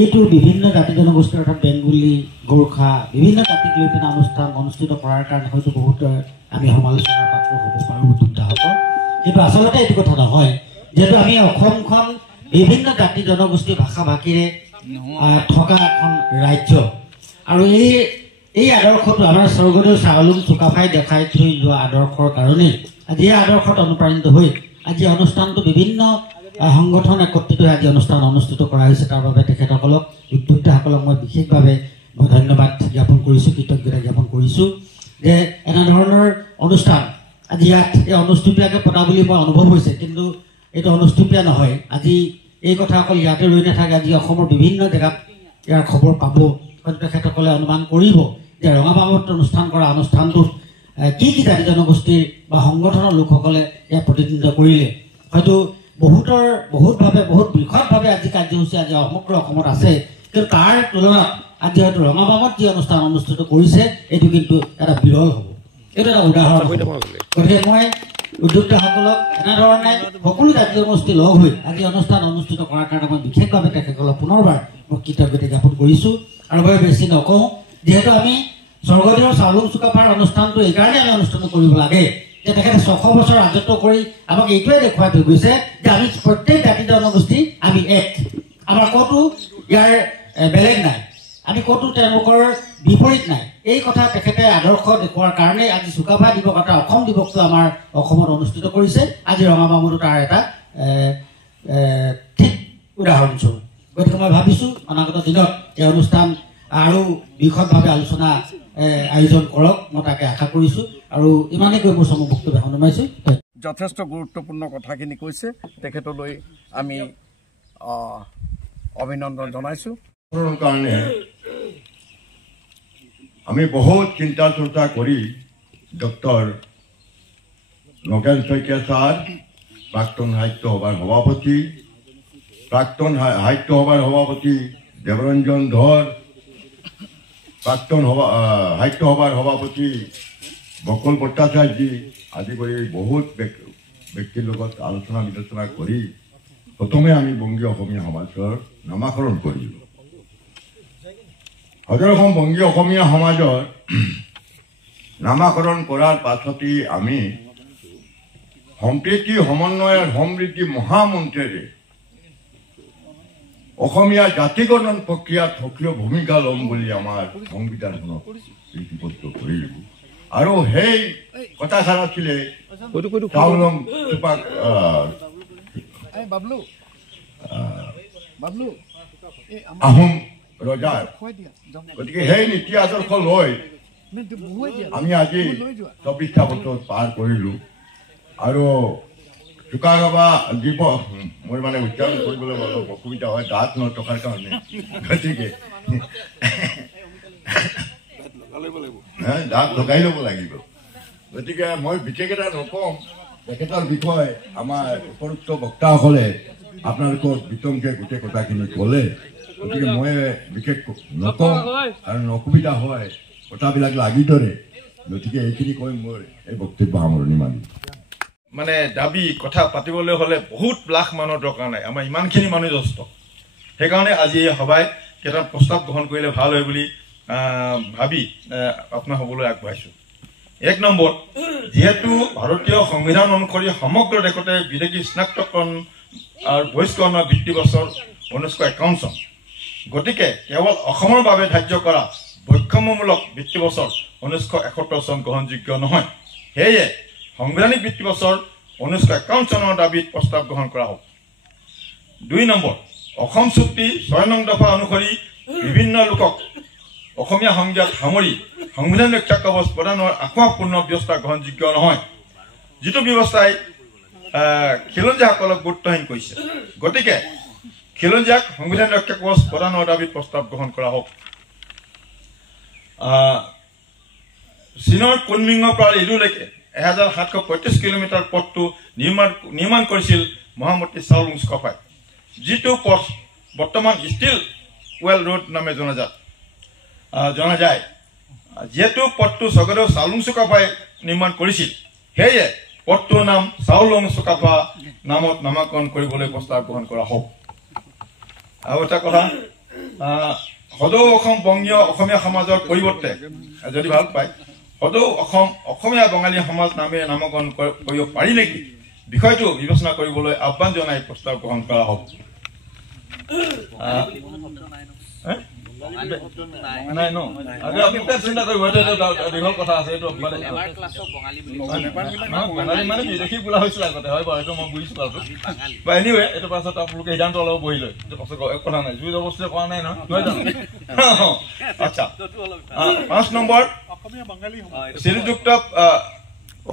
এইটো বিভিন্ন জাতি জনগোষ্ঠী অৰ্থাৎ বেংগলী, গোৰ্খা বিভিন্ন জাতিক লৈ পেলাই অনুষ্ঠান অনুষ্ঠিত কৰাৰ কাৰণে হয়তো বহুত আমি সমালোচনাৰ পাত্ৰ হ'ব পাৰোঁ, উদ্যোক্তাসকল। কিন্তু আচলতে এইটো কথা নহয়, যিহেতু আমি অসমখন বিভিন্ন জাতি জনগোষ্ঠী ভাষা ভাষীৰে থকা এখন ৰাজ্য। আৰু এই আদৰ্শটো আমাৰ স্বৰ্গদেউ চাওলুং চুকাফাই দেখাই থৈ যোৱা আদৰ্শৰ কাৰণেই আজি এই আদৰ্শত অনুপ্ৰাণিত হৈ আজি অনুষ্ঠানটো বিভিন্ন সংগঠন একত্ৰিত হৈ আজি অনুষ্ঠান অনুষ্ঠিত কৰা হৈছে। তাৰ বাবে তেখেতসকলক উদ্যোক্তাসকলক মই বিশেষভাৱে মই ধন্যবাদ জ্ঞাপন কৰিছোঁ, কৃতজ্ঞতা জ্ঞাপন কৰিছোঁ যে এনেধৰণৰ অনুষ্ঠান আজি ইয়াত এই অনুষ্টুপীয়াকৈ পতা বুলি মই অনুভৱ হৈছে, কিন্তু এইটো অনুষ্টুপীয়া নহয়। আজি এই কথা অকল ইয়াতে ৰৈ নাথাকে, আজি অসমৰ বিভিন্ন জেগাত ইয়াৰ খবৰ পাব। হয়তো তেখেতসকলে অনুমান কৰিব যে ৰঙাপামত অনুষ্ঠান কৰা অনুষ্ঠানটোত কি কি জাতি জনগোষ্ঠীৰ বা সংগঠনৰ লোকসকলে ইয়াত প্ৰতিনিধিত্ব কৰিলে। হয়তো বহুতভাৱে বহুত বৃহৎভাৱে আজি কাৰ্যসূচী আজি সমগ্ৰ অসমত আছে, কিন্তু তাৰ তুলনাত আজি হয়তো ৰঙাপামত যি অনুষ্ঠান অনুষ্ঠিত কৰিছে এইটো কিন্তু এটা বিৰল হ'ব। এইটো এটা উদাহৰণ। গতিকে মই উদ্যোক্তাসকলক এনেধৰণে সকলো জাতি জনগোষ্ঠী লগ হৈ আজি অনুষ্ঠান অনুষ্ঠিত কৰাৰ কাৰণে মই বিশেষভাৱে তেখেতসকলক পুনৰবাৰ মই কৃতজ্ঞতা জ্ঞাপন কৰিছোঁ। আৰু মই বেছি নকওঁ, যিহেতু আমি স্বৰ্গদেউ চাওলুং চুকাফাৰ অনুষ্ঠানটো এইকাৰণে আমি অনুষ্ঠিত কৰিব লাগে যে তেখেতে 600 বছৰ ৰাজত্ব কৰি আমাক এইটোৱে দেখুৱাই থৈ গৈছে যে আমি প্ৰত্যেক জাতি জনগোষ্ঠী আমি এক, আমাৰ ক'তো ইয়াৰ বেলেগ নাই, আমি ক'তো তেওঁলোকৰ বিপৰীত নাই। এই কথা তেখেতে আদৰ্শ দেখুওৱাৰ কাৰণে আজি চুকাফা দিৱস এটা অসম দিৱসটো আমাৰ অসমত অনুষ্ঠিত কৰিছে। আজি ৰঙাপামতো তাৰ এটা ঠিক উদাহৰণস্বৰূপ। গতিকে মই ভাবিছোঁ অনাগত দিনত এই অনুষ্ঠান আৰু বিশদভাৱে আলোচনা আয়োজন কৰক, মই তাকে আশা কৰিছোঁ। আৰু ইমানেই কৈ মোৰ চমু বক্তব্য শুনাইছোঁ। যথেষ্ট গুৰুত্বপূৰ্ণ কথাখিনি কৈছে, তেখেতলৈ আমি অভিনন্দন জনাইছোঁ। কাৰণে আমি বহুত চিন্তা চৰ্চা কৰি ডক্টৰ নগেন শইকীয়া ছাৰ, প্ৰাক্তন সাহিত্য সভাৰ সভাপতি, প্ৰাক্তন সাহিত্য সভাৰ সভাপতি দেৱৰঞ্জন ধৰ, প্ৰাক্তন সাহিত্য সভাৰ সভাপতি বকুল ভট্টাচাৰ্যী আদি কৰি বহুত ব্যক্তিৰ লগত আলোচনা বিলোচনা কৰি প্ৰথমে আমি বংগীয় অসমীয়া সমাজৰ নামাকৰণ কৰিলোঁ। সদৰ অসম বংগীয় অসমীয়া সমাজৰ নামাকৰণ কৰাৰ পাছতেই আমি সম্প্ৰীতি সমন্বয় আৰু সমৃদ্ধি মহামন্ত্ৰেৰে অসমীয়া জাতিকৰণ প্ৰক্ৰিয়াত সক্ৰিয় ভূমিকা ল'ম বুলি আমাৰ সংবিধানখনত লিপিবদ্ধ কৰিলোঁ। আৰু সেই কথাষাৰ আছিলে চাওলুং আহোম ৰজাৰ। গতিকে সেই নীতি আদৰ্শ লৈ আমি আজি 24টা বছৰ পাৰ কৰিলোঁ। আৰু চুকাফা দিৱস মই মানে উদযাপন কৰিবলৈ অলপ অসুবিধা হয়, দাঁত নথকাৰ কাৰণে। গতিকে দাঁত লগাই ল'ব লাগিব। গতিকে মই বিশেষ এটা নকওঁ, তেখেতৰ বিষয়ে আমাৰ উপযুক্ত বক্তাসকলে আপোনালোকক বিতংকে গোটেই কথাখিনি ক'লে। গতিকে মই বিশেষ নকওঁ, কাৰণ অসুবিধা হয়, কথাবিলাক লাগি ধৰে। গতিকে এইখিনি কৈ মোৰ এই বক্তব্য সামৰণি মাৰিম। মানে দাবী কথা পাতিবলৈ হ'লে বহুত লাখ মানুহৰ দৰকাৰ নাই, আমাৰ ইমানখিনি মানুহ যথেষ্ট। সেইকাৰণে আজি এই সভাই কেইটামান প্ৰস্তাৱ গ্ৰহণ কৰিলে ভাল হয় বুলি ভাবি আপোনাৰ হ'বলৈ আগবঢ়াইছোঁ। 1 নম্বৰ, যিহেতু ভাৰতীয় সংবিধান অনুসৰি সমগ্ৰ দেশতে বিদেশী স্নাতকৰণ আৰু বহিষ্কৰণৰ বৃত্তি বছৰ 1951 চন। গতিকে কেৱল অসমৰ বাবে ধাৰ্য কৰা বৈষম্যমূলক বৃত্তি বছৰ 1971 চন গ্ৰহণযোগ্য নহয়। সেয়ে সাংবিধানিক বৃত্তি বছৰ 1951 চনৰ দাবীত প্ৰস্তাৱ গ্ৰহণ কৰা হওক। 2 নম্বৰ, অসম চুক্তি 6 নং দফা অনুসৰি বিভিন্ন লোকক অসমীয়া সংজ্ঞাত সামৰি সংবিধান ৰক্ষা কৱচ প্ৰদানৰ আশাপূৰ্ণ ব্যৱস্থা গ্ৰহণযোগ্য নহয়, যিটো ব্যৱস্থাই খিলঞ্জীয়াসকলক গুৰুত্বহীন কৰিছে। গতিকে খিলঞ্জীয়াক সংবিধান ৰক্ষা কৱচ প্ৰদানৰ দাবীত প্ৰস্তাৱ গ্ৰহণ কৰা হওক। চীনৰ কুনমিঙৰ পৰা লিডুলৈকে 1735 কিলোমিটাৰ পথটো নিৰ্মাণ কৰিছিল মহামতি চাওলুং চুকাফাই, যিটো পথ বৰ্তমান ষ্টিল ৱেল ৰোড নামে জনা যায়। যিহেতু পথটো স্বৰ্গদেউ চাওলুং চুকাফাই নিৰ্মাণ কৰিছিল, সেয়ে পথটোৰ নাম চাওলুং চুকাফা নামত নামাকৰণ কৰিবলৈ প্ৰস্তাৱ গ্ৰহণ কৰা হওক। আৰু এটা কথা, সদৌ অসম বংগীয় অসমীয়া সমাজৰ পৰিৱৰ্তে যদি ভাল পায় সদৌ অসম অসমীয়া বঙালী সমাজ নামে নামকৰণ কৰিব পাৰি নেকি, বিষয়টো বিবেচনা কৰিবলৈ আহ্বান জনাই প্ৰস্তাৱ গ্ৰহণ কৰা হওক। নাই ন আপুনি চিন্তা কৰিব দীঘল কথা আছে এইটো বঙালী মানে বিদেশী বোলা হৈছিল আগতে হয় বাৰু এইটো মই বুজিছো বা এনিৱে এইটো পাছত আপোনালোকে সিদ্ধান্ত অলপ বহি লয় এইটো পাছত কথা নাই জুই অৱস্থা কৰা নাই নহয় জানো আচ্ছা 5 নম্বৰ শ্ৰীযুক্ত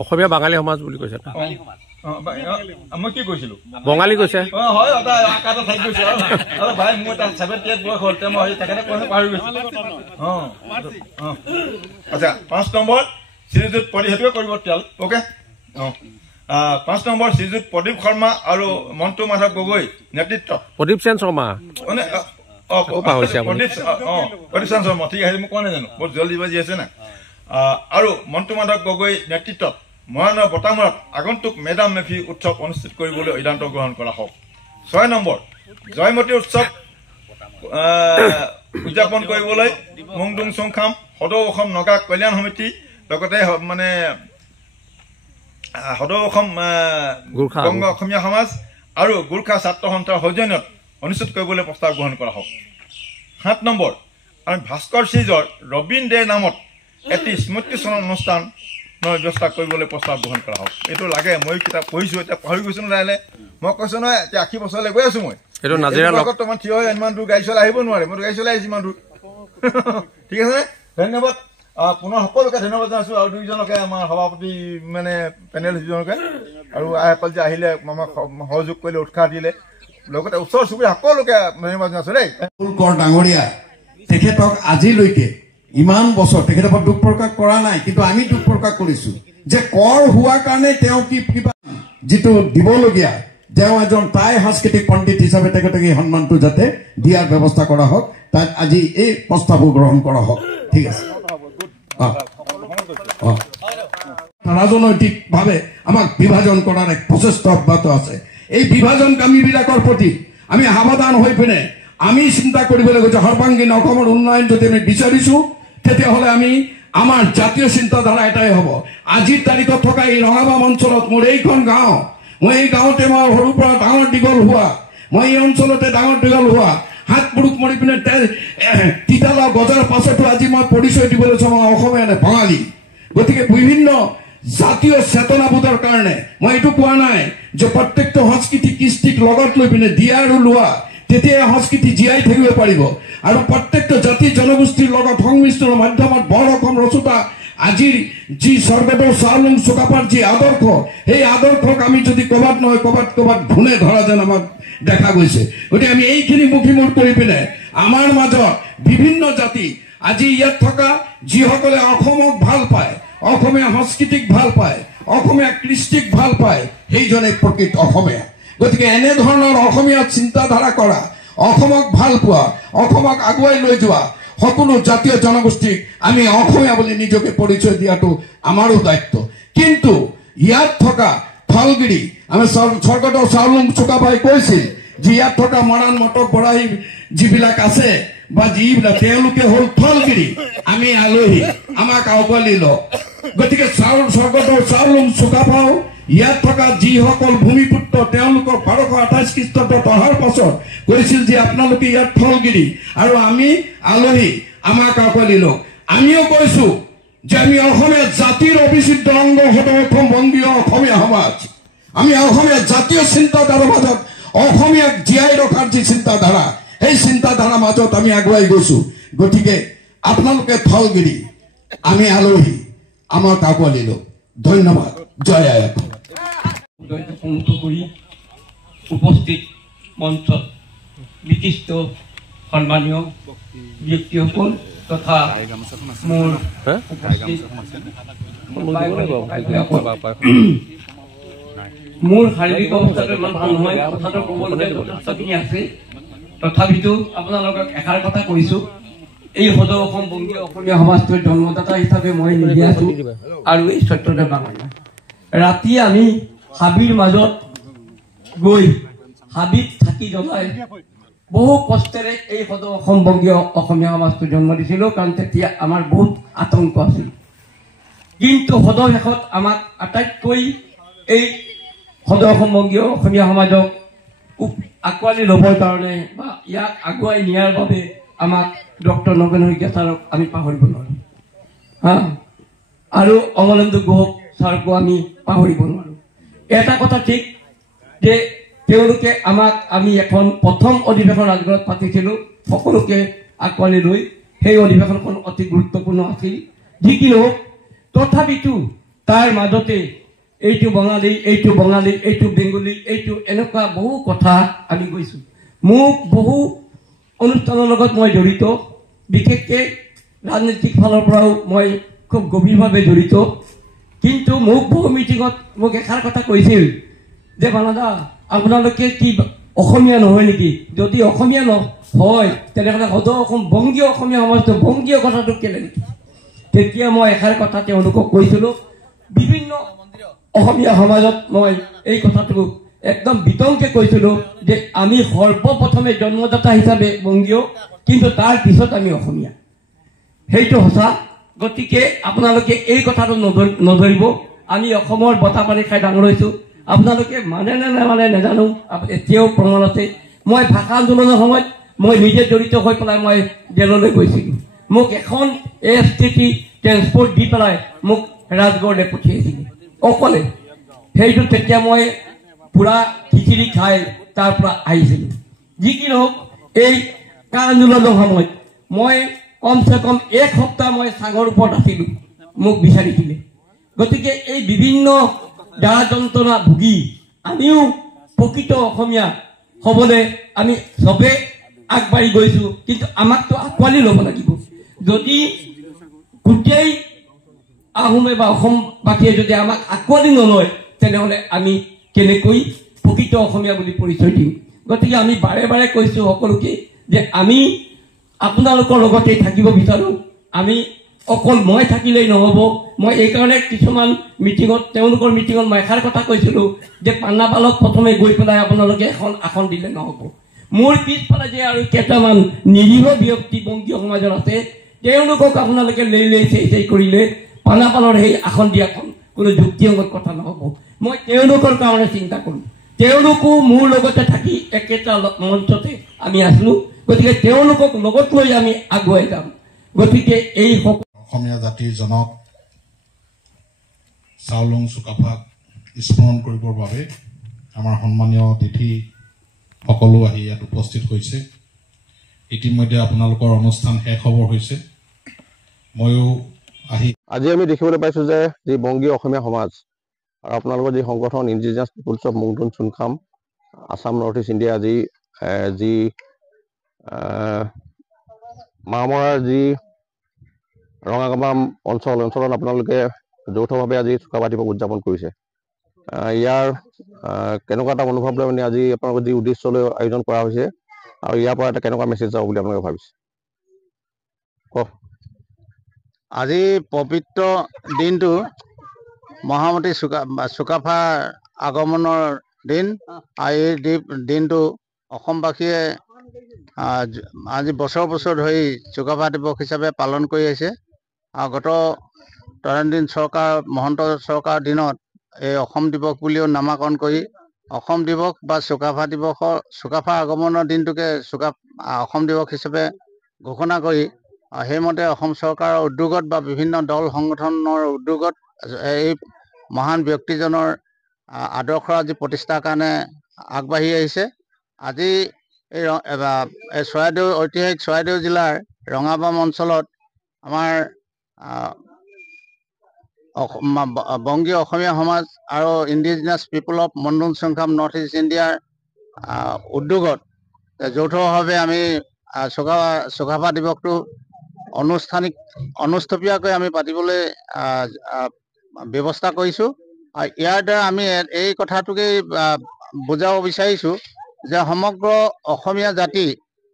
অসমীয়া বাঙালী সমাজ বুলি কৈছে মই কি কৈছিলো বঙালী কৈছে হয় ভাই মোৰ 78 বয়স হ'ল মই তেখেতে পাহৰি গৈছো আচ্ছা 5 নম্বৰ শ্ৰীযুত সেইটোৱে কৰিব তেল অ'কে 5 নম্বৰ শ্ৰীযুত প্ৰদীপ শৰ্মা আৰু মন্টু মাধৱ গগৈ নেতৃত্ব প্ৰদীপ সেন শৰ্মা প্ৰদীপ সেন শৰ্মা ঠিক আছে মই কোৱা নাই জানো বহুত জলদি বাজি আছে না আৰু মন্টু মাধৱ গগৈ নেতৃত্বত মৰাণৰ বতামূৰত আগন্তুক মেডাম মেফি উৎসৱ অনুষ্ঠিত কৰিবলৈ সিদ্ধান্ত গ্ৰহণ কৰা হওক 6 নম্বৰ জয়মতী উৎসৱ উদযাপন কৰিবলৈ মুংডুং চুংখাম সদৌ অসম নগা কল্যাণ সমিতি লগতে মানে সদৌ অসম বংগ অসমীয়া সমাজ আৰু গোৰ্খা ছাত্ৰ সন্থাৰ সৌজন্যত অনুষ্ঠিত কৰিবলৈ প্ৰস্তাৱ গ্ৰহণ কৰা হওক 7 নম্বৰ আমি ভাস্কৰ চিজৰ ৰবীন ডেৰ নামত এটি স্মৃতিচৰণ অনুষ্ঠান ব্যৱস্থা কৰিবলৈ প্ৰস্তাৱ গ্ৰহণ কৰা হওক এইটো লাগে মই কিতাপ পঢ়িছো এতিয়া পাহৰি গৈছো নাইলে মই কৈছো নহয় এতিয়া 80 বছৰলৈ গৈ আছো মই এইটো নাজিৰা লগত তোমাৰ থিয় হৈ ইমান দূৰ গাড়ী চলাই আহিব নোৱাৰে মই গাড়ী চলাই আহিছো ইমান দূৰ ঠিক আছে ধন্যবাদ পুনৰ সকলোকে ধন্যবাদ জনাইছো আৰু দুইজনকে আমাৰ সভাপতি মানে পেনেল দুজনকে আৰু আইসকল যে আহিলে আমাক সহযোগ কৰিলে উৎসাহ দিলে লগতে ওচৰ চুবুৰীয়া সকলোকে ধন্যবাদ জনাইছো দেই কৰ ডাঙৰীয়া তেখেতক আজিলৈকে ইমান বছৰ তেখেতৰ পৰা দুখ প্ৰকাশ কৰা নাই কিন্তু আমি দুখ প্ৰকাশ কৰিছো যে কৰ হোৱাৰ কাৰণে তেওঁ কিবা যিটো দিবলগীয়া তেওঁ এজন টাই সাংস্কৃতিক পণ্ডিত হিচাপে তেখেতক এই সন্মানটো যাতে দিয়াৰ ব্যৱস্থা কৰা হওক তাক আজি এই প্ৰস্তাৱো গ্ৰহণ কৰা হওক ঠিক আছে ৰাজনৈতিকভাৱে আমাক বিভাজন কৰাৰ এক প্ৰচেষ্টা অব্যাহত আছে এই বিভাজনকামীবিলাকৰ প্ৰতি আমি সাৱধান হৈ পিনে আমি চিন্তা কৰিবলৈ গৈছো সৰ্বাংগীন অসমৰ উন্নয়ন যদি আমি বিচাৰিছো তেতিয়াহ'লে আমি আমাৰ জাতীয় চিন্তাধাৰা এটাই হ'ব আজিৰ তাৰিখত থকা এই ৰঙাবাম অঞ্চলত মোৰ এইখন গাঁও মই এই গাঁৱতে মই সৰুৰ পৰা ডাঙৰ দীঘল হোৱা মই এই অঞ্চলতে ডাঙৰ দীঘল হোৱা হাত পুৰুষ মৰি পিনে তিতালা গজাৰ পাছতো আজি মই পৰিচয় দিবলৈ চাওঁ মই অসমীয়া নে বঙালী গতিকে বিভিন্ন জাতীয় চেতনাবোধৰ কাৰণে মই এইটো কোৱা নাই যে প্ৰত্যেকটো সংস্কৃতি কৃষ্টিক লগত লৈ পিনে দিয়া আৰু লোৱা তেতিয়া সংস্কৃতি জীয়াই থাকিব পাৰিব আৰু প্ৰত্যেকটো জাতি জনগোষ্ঠীৰ লগত সংমিশ্ৰণৰ মাধ্যমত বৰ অসম ৰচোতা আজিৰ যি স্বৰ্গদেউ চাওলুং চুকাফাৰ যি আদৰ্শ সেই আদৰ্শক আমি যদি ক'ৰবাত নহয় ক'ৰবাত ঘূণে ধৰা যেন আমাক দেখা গৈছে গতিকে আমি এইখিনি মুখিমূৰ কৰি পিনে আমাৰ মাজত বিভিন্ন জাতি আজি ইয়াত থকা যিসকলে অসমক ভাল পায় অসমীয়া সংস্কৃতিক ভাল পায় অসমীয়া কৃষ্টিক ভাল পায় সেইজনে প্ৰকৃত অসমীয়া গতিকে এনেধৰণৰ অসমীয়া চিন্তাধাৰা কৰা অসমক ভাল পোৱা অসমক আগুৱাই লৈ যোৱা সকলো জাতীয় জনগোষ্ঠীক আমি অসমীয়া বুলি নিজকে পৰিচয় দিয়াটো আমাৰো দায়িত্ব কিন্তু ইয়াত থকা থলগিৰি আমি স্বৰ্গদেউ চাওলুং চুকাফাই কৈছিল যে ইয়াত থকা মৰাণ মটক বৰাহী যিবিলাক আছে বা যিবিলাক তেওঁলোকে হ'ল থলগিৰি আমি আলহী আমাক আওকালি লওক গতিকে স্বৰ্গদেউ চাওলুং চুকাফাও ইয়াত থকা যিসকল ভূমিপুত্ৰ তেওঁলোকৰ 1228 খ্ৰীষ্টাব্দত অহাৰ পাছত কৈছিল যে আপোনালোকে ইয়াত থলগিৰি আৰু আমি আলহী আমাক আওকালি লওক আমিও কৈছো যে আমি অসমীয়া জাতিৰ অবিচ্ছেদ্য অংগ সদৌ অসম বংগীয় অসমীয়া সমাজ আমি অসমীয়া জাতীয় চিন্তাধাৰাৰ মাজত অসমীয়াক জীয়াই ৰখাৰ যি চিন্তাধাৰা সেই চিন্তাধাৰাৰ মাজত আমি আগুৱাই গৈছো গতিকে আপোনালোকে থলগিৰি আমি আলহী আমাক আগুৱালি লওক ধন্যবাদ জয় আই অসম উপস্থিত মঞ্চত বিশিষ্ট সন্মানীয় ব্যক্তিসকল তথা মোৰ মোৰ শাৰীৰিক অৱস্থাটো ইমান ভাল নহয় কথাটো ক'বলৈ যথেষ্টখিনি আছে তথাপিতো আপোনালোকক এষাৰ কথা কৈছো এই সদৌ অসম বংগীয় অসমীয়া সমাজটোৰ জন্মদাতা হিচাপে মই নিজে আছো আৰু এই সত্যদেৱ ডাঙৰীয়া ৰাতি আমি হাবিৰ মাজত গৈ হাবিত থাকি জ্বলাই বহু কষ্টেৰে এই সদৌ অসম বংগীয় অসমীয়া সমাজটো জন্ম দিছিলো কাৰণ তেতিয়া আমাৰ বহুত আতংক আছিল কিন্তু সদৌ শেষত আমাক আটাইতকৈ এই সদৌ অসম বংগীয় অসমীয়া সমাজক আঁকোৱালি ল'বৰ কাৰণে বা ইয়াক আগুৱাই নিয়াৰ বাবে আমাক ডক্টৰ নগেন শইকীয়া ছাৰক আমি পাহৰিব নোৱাৰোঁ হা আৰু অমলেন্দু গুহ ছাৰকো আমি পাহৰিব নোৱাৰোঁ এটা কথা ঠিক যে তেওঁলোকে আমাক আমি এখন প্ৰথম অধিৱেশন ৰাজগড়ত পাতিছিলোঁ সকলোকে আঁকোৱালি লৈ সেই অধিৱেশনখন অতি গুৰুত্বপূৰ্ণ আছিল যি কি নহওক তথাপিতো তাৰ মাজতে এইটো বঙালী এইটো বেংগলী এইটো এনেকুৱা বহু কথা আমি কৈছোঁ মোক বহু অনুষ্ঠানৰ লগত মই জড়িত বিশেষকৈ ৰাজনৈতিক ফালৰ পৰাও মই খুব গভীৰভাৱে জড়িত কিন্তু মোক বহু মিটিঙত মোক এষাৰ কথা কৈছিল যে বানাদা আপোনালোকে কি অসমীয়া নহয় নেকি যদি অসমীয়া নহয় তেনেহ'লে সদৌ অসম বংগীয় অসমীয়া সমাজটো বংগীয় কথাটো কেলে নেকি তেতিয়া মই এষাৰ কথা তেওঁলোকক কৈছিলোঁ বিভিন্ন অসমীয়া সমাজত মই এই কথাটো একদম বিতংকে কৈছিলোঁ যে আমি সৰ্বপ্ৰথমে জন্মদাতা হিচাপে বংগীয় কিন্তু তাৰ পিছত আমি অসমীয়া সেইটো সঁচা গতিকে আপোনালোকে এই কথাটো নধৰিব আমি অসমৰ বঁটা পানী খাই ডাঙৰ হৈছোঁ আপোনালোকে মানে নে নামানে নাজানো এতিয়াও প্ৰমাণ আছে মই ভাষা আন্দোলনৰ সময়ত মই নিজে জড়িত হৈ পেলাই মই জেললৈ গৈছিলোঁ মোক এখন STT ট্ৰেন্সপৰ্ট দি পেলাই মোক ৰাজগড়লৈ পঠিয়াইছিলে অকলে সেইটো তেতিয়া মই পুৰা খিচিৰি খাই তাৰ পৰা আহিছিলোঁ যি কি নহওক এই কা আন্দোলনৰ সময়ত মই কমচে কম এক সপ্তাহ মই চাঙৰ ওপৰত আছিলোঁ মোক বিচাৰিছিলে গতিকে এই বিভিন্ন যাৰা যন্ত্ৰণা ভুগি আমিও প্ৰকৃত অসমীয়া হ'বলৈ আমি চবে আগবাঢ়ি গৈছোঁ কিন্তু আমাকতো আঁকোৱালি ল'ব লাগিব যদি গোটেই আহোমে বা অসমবাসীয়ে যদি আমাক আঁকোৱালি নলয় তেনেহ'লে আমি কেনেকৈ প্ৰকৃত অসমীয়া বুলি পৰিচয় দিম গতিকে আমি বাৰে বাৰে কৈছোঁ সকলোকে যে আমি আপোনালোকৰ লগতে থাকিব বিচাৰোঁ আমি অকল মই থাকিলেই নহ'ব মই এইকাৰণে কিছুমান মিটিঙত তেওঁলোকৰ মিটিঙত মই এষাৰ কথা কৈছিলোঁ যে পান্নাপালত প্ৰথমে গৈ পেলাই আপোনালোকে এখন আসন দিলে নহ'ব মোৰ পিছফালে যে আৰু কেইটামান নিৰীহ ব্যক্তি বংগীয় সমাজৰ আছে তেওঁলোকক আপোনালোকে লৈ চেই কৰিলে পানাপালৰ সেই আসন দিয়াখন কোনো যুক্তিসংগত কথা নহ'ব মই তেওঁলোকৰ কাৰণে চিন্তা কৰোঁ তেওঁলোকো মোৰ লগতে থাকি একেটা মঞ্চতে আমি আছিলোঁ গতিকে তেওঁলোকক লগত লৈ আমি আগুৱাই যাম গতিকে এই অসমীয়া জাতিৰ জনক চাওলুং চুকাফাক স্মৰণ কৰিবৰ বাবে আমাৰ সন্মানীয় অতিথি সকলো আহি ইয়াত উপস্থিত হৈছে ইতিমধ্যে আপোনালোকৰ অনুষ্ঠান শেষ হ'বৰ হৈছে ময়ো আজি আমি দেখিবলৈ পাইছোঁ যে যি বংগীয় অসমীয়া সমাজ আৰু আপোনালোকৰ যি সংগঠন indigenous peoples of Mungdun Chunkham Assam north east India যি মামৰাৰ যি ৰঙাগামা অঞ্চলত আপোনালোকে যৌথভাৱে আজি চুকাফা দিৱস উদযাপন কৰিছে ইয়াৰ কেনেকুৱা এটা মনোভাৱ লৈ মানে আজি আপোনালোকৰ যি উদ্দেশ্যলৈ আয়োজন কৰা হৈছে আৰু ইয়াৰ পৰা এটা কেনেকুৱা মেছেজ যাব বুলি আপোনালোকে ভাবিছে কওক আজি পবিত্ৰ দিনটো মহামতী চুকাফাৰ আগমনৰ দিন আৰু এই দিনটো অসমবাসীয়ে আজি বছৰ বছৰ ধৰি চুকাফা দিৱস হিচাপে পালন কৰি আহিছে আৰু গত তৰাণদিন চৰকাৰ মহন্ত চৰকাৰৰ দিনত এই অসম দিৱস বুলিও নামাকৰণ কৰি অসম দিৱস বা চুকাফা আগমনৰ দিনটোকে অসম দিৱস হিচাপে ঘোষণা কৰি সেইমতে অসম চৰকাৰৰ উদ্যোগত বা বিভিন্ন দল সংগঠনৰ উদ্যোগত এই মহান ব্যক্তিজনৰ আদৰ্শ আজি প্ৰতিষ্ঠাৰ কাৰণে আগবাঢ়ি আহিছে আজি এই চৰাইদেউ ঐতিহাসিক চৰাইদেউ জিলাৰ ৰঙাবাম অঞ্চলত আমাৰ বংগীয় অসমীয়া সমাজ আৰু indigenous people of Mungdun Chunkham north east ইণ্ডিয়াৰ উদ্যোগত যৌথভাৱে আমি চুকাফা দিৱসটো অনুষ্ঠীয়াকৈ আমি পাতিবলৈ ব্যৱস্থা কৰিছোঁ আৰু ইয়াৰ দ্বাৰা আমি এই কথাটোকেই বুজাব বিচাৰিছোঁ যে সমগ্ৰ অসমীয়া জাতি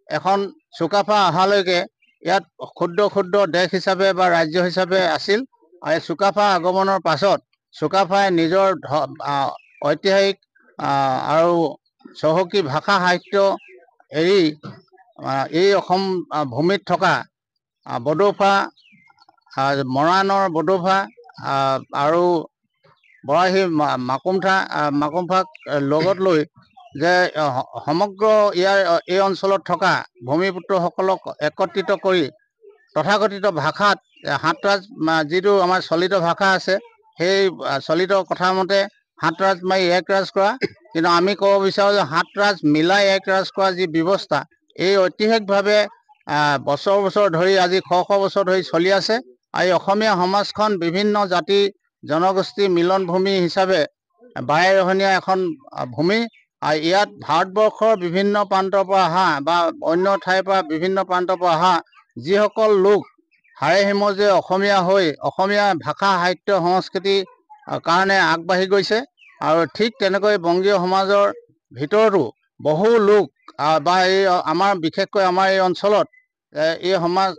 এখন চুকাফা অহালৈকে ইয়াত ক্ষুদ্ৰ ক্ষুদ্ৰ দেশ হিচাপে বা ৰাজ্য হিচাপে আছিল আৰু এই চুকাফা আগমনৰ পাছত চুকাফাই নিজৰ ঐতিহাসিক আৰু চহকী ভাষা সাহিত্য এৰি এই অসম ভূমিত থকা বডোফা মৰাণৰ বডোফা আৰু বৰাহী মাকুমফাক লগত লৈ যে সমগ্ৰ এই অঞ্চলত থকা ভূমিপুত্ৰসকলক একত্ৰিত কৰি তথাকথিত ভাষাত হাতৰাজ যিটো আমাৰ চলিত ভাষা আছে সেই চলিত কথামতে হাতৰাজ মাৰি এক ৰাজ কৰা, কিন্তু আমি ক'ব বিচাৰোঁ যে হাতৰাজ মিলাই এক ৰাজ কৰা যি ব্যৱস্থা এই ঐতিহাসিকভাৱে বছৰ বছৰ ধৰি আজি শ বছৰ ধৰি চলি আছে। আৰু অসমীয়া সমাজখন বিভিন্ন জাতি জনগোষ্ঠীৰ মিলনভূমি হিচাপে বাৰেৰহণীয়া এখন ভূমি। আৰু ইয়াত ভাৰতবৰ্ষৰ বিভিন্ন প্ৰান্তৰ পৰা অহা বা অন্য ঠাইৰ পৰা বিভিন্ন প্ৰান্তৰ পৰা অহা যিসকল লোক হাড়ে হিমজে অসমীয়া হৈ অসমীয়া ভাষা সাহিত্য সংস্কৃতিৰ কাৰণে আগবাঢ়ি গৈছে, আৰু ঠিক তেনেকৈ বংগীয় সমাজৰ ভিতৰতো বহু লোক বা এই আমাৰ বিশেষকৈ আমাৰ এই অঞ্চলত এই সমাজ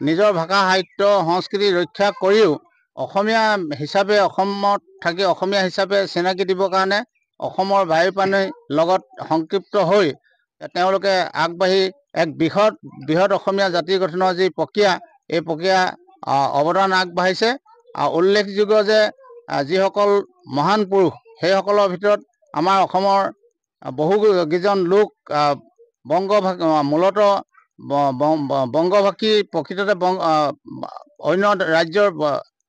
নিজৰ ভাষা সাহিত্য সংস্কৃতি ৰক্ষা কৰিও অসমীয়া হিচাপে অসমত থাকি অসমীয়া হিচাপে চিনাকি দিবৰ কাৰণে অসমৰ বায়ু পানীৰ লগত সংক্ষিপ্ত হৈ তেওঁলোকে আগবাঢ়ি এক বৃহৎ অসমীয়া জাতি গঠনৰ যি প্ৰক্ৰিয়া এই প্ৰক্ৰিয়া অৱদান আগবাঢ়িছে। উল্লেখযোগ্য যে যিসকল মহান পুৰুষ সেইসকলৰ ভিতৰত আমাৰ অসমৰ বহুকেইজন লোক মূলতঃ বংগভাষী, প্ৰকৃততে অন্য ৰাজ্যৰ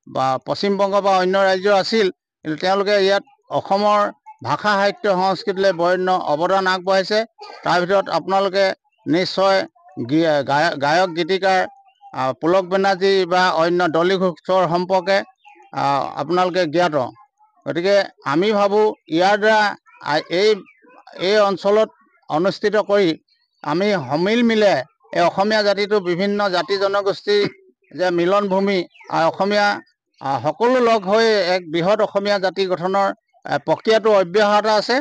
বা পশ্চিমবংগ বা অন্য ৰাজ্যৰ আছিল, কিন্তু তেওঁলোকে ইয়াত অসমৰ ভাষা সাহিত্য সংস্কৃতিলৈ বৰেণ্য অৱদান আগবঢ়াইছে। তাৰ ভিতৰত আপোনালোকে নিশ্চয় গায়ক গীতিকাৰ পুলক বেনাৰ্জী বা অন্য ডলি ঘোষৰ সম্পৰ্কে আপোনালোকে জ্ঞাত। গতিকে আমি ভাবোঁ ইয়াৰ দ্বাৰা এই অঞ্চলত অনুষ্ঠিত কৰি আমি সমিল মিলে এই অসমীয়া জাতিটো বিভিন্ন জাতি জনগোষ্ঠীৰ যে মিলনভূমি আৰু অসমীয়া সকলো লগ হৈ এক বৃহৎ অসমীয়া জাতি গঠনৰ প্ৰক্ৰিয়াটো অব্যাহত আছে।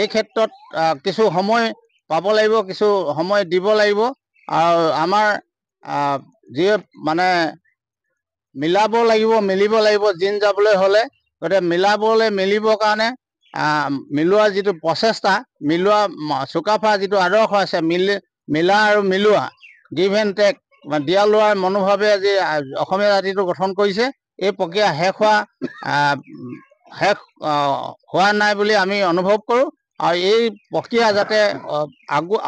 এই ক্ষেত্ৰত কিছু সময় পাব লাগিব, কিছু সময় দিব লাগিব, আৰু আমাৰ যি মানে মিলাব লাগিব মিলিব লাগিব জিন যাবলৈ হ'লে। গতিকে মিলিবৰ কাৰণে মিলোৱা যিটো প্ৰচেষ্টা, মিলোৱা চুকাফা যিটো আদৰ্শ আছে মিলা আৰু মিলোৱা গিভ এণ্ড টেক দিয়া লোৱাৰ মনোভাৱে আজি অসমীয়া জাতিটো গঠন কৰিছে। এই প্ৰক্ৰিয়া শেষ হোৱা নাই বুলি আমি অনুভৱ কৰোঁ, আৰু এই প্ৰক্ৰিয়া যাতে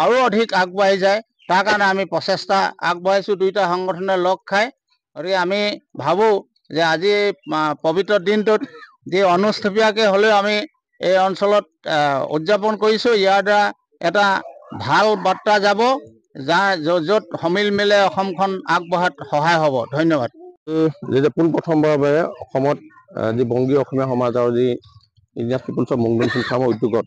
আৰু অধিক আগবাঢ়ি যায় তাৰ কাৰণে আমি প্ৰচেষ্টা আগবঢ়াইছোঁ দুয়োটা সংগঠনে লগ খাই। গতিকে আমি ভাবোঁ যে আজি পবিত্ৰ দিনটোত যি অনুষ্ঠুপীয়াকৈ হ'লেও আমি এই অঞ্চলত উদযাপন কৰিছোঁ। ইয়াৰ দ্বাৰা এটা ভাল বাৰ্তা যাব য'ত সমিল মিলে অসমখন আগবঢ়াত সহায় হ'ব। ধন্যবাদ। পোনপ্ৰথমবাৰৰ বাবে অসমত যি বংগীয় অসমীয়া সমাজ আৰু যি ইণ্ডিয়ান পিপুলছ অফ মুংডুং চুংখামৰ উদ্যোগত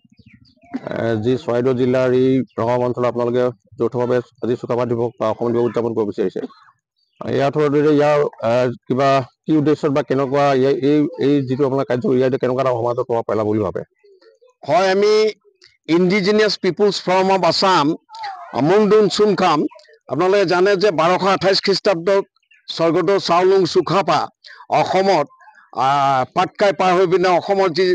যি চৰাইদেউ জিলাৰ এই ৰঙাব অঞ্চলত আপোনালোকে যৌথভাৱে আজি চুকাফা দিৱস বা অসম দিৱস উদযাপন কৰিব বিচাৰিছে। ইয়াৰ থ্ৰুৰে ইয়াৰ কিবা কি উদ্দেশ্যত বা কেনেকুৱা এই যিটো আপোনাৰ কাৰ্য ইয়াৰ কেনেকুৱা এটা সমাজত প্ৰভাৱ পেলাব বুলি ভাবে? হয়, আমি indigenous peoples from of Assam Mungdung Chungkham, আপোনালোকে জানে যে 1228 খ্ৰীষ্টাব্দত স্বৰ্গদেউ চাওলুং চুকাফা অসমত পাটকাই পাৰ হৈ পিনে অসমৰ যি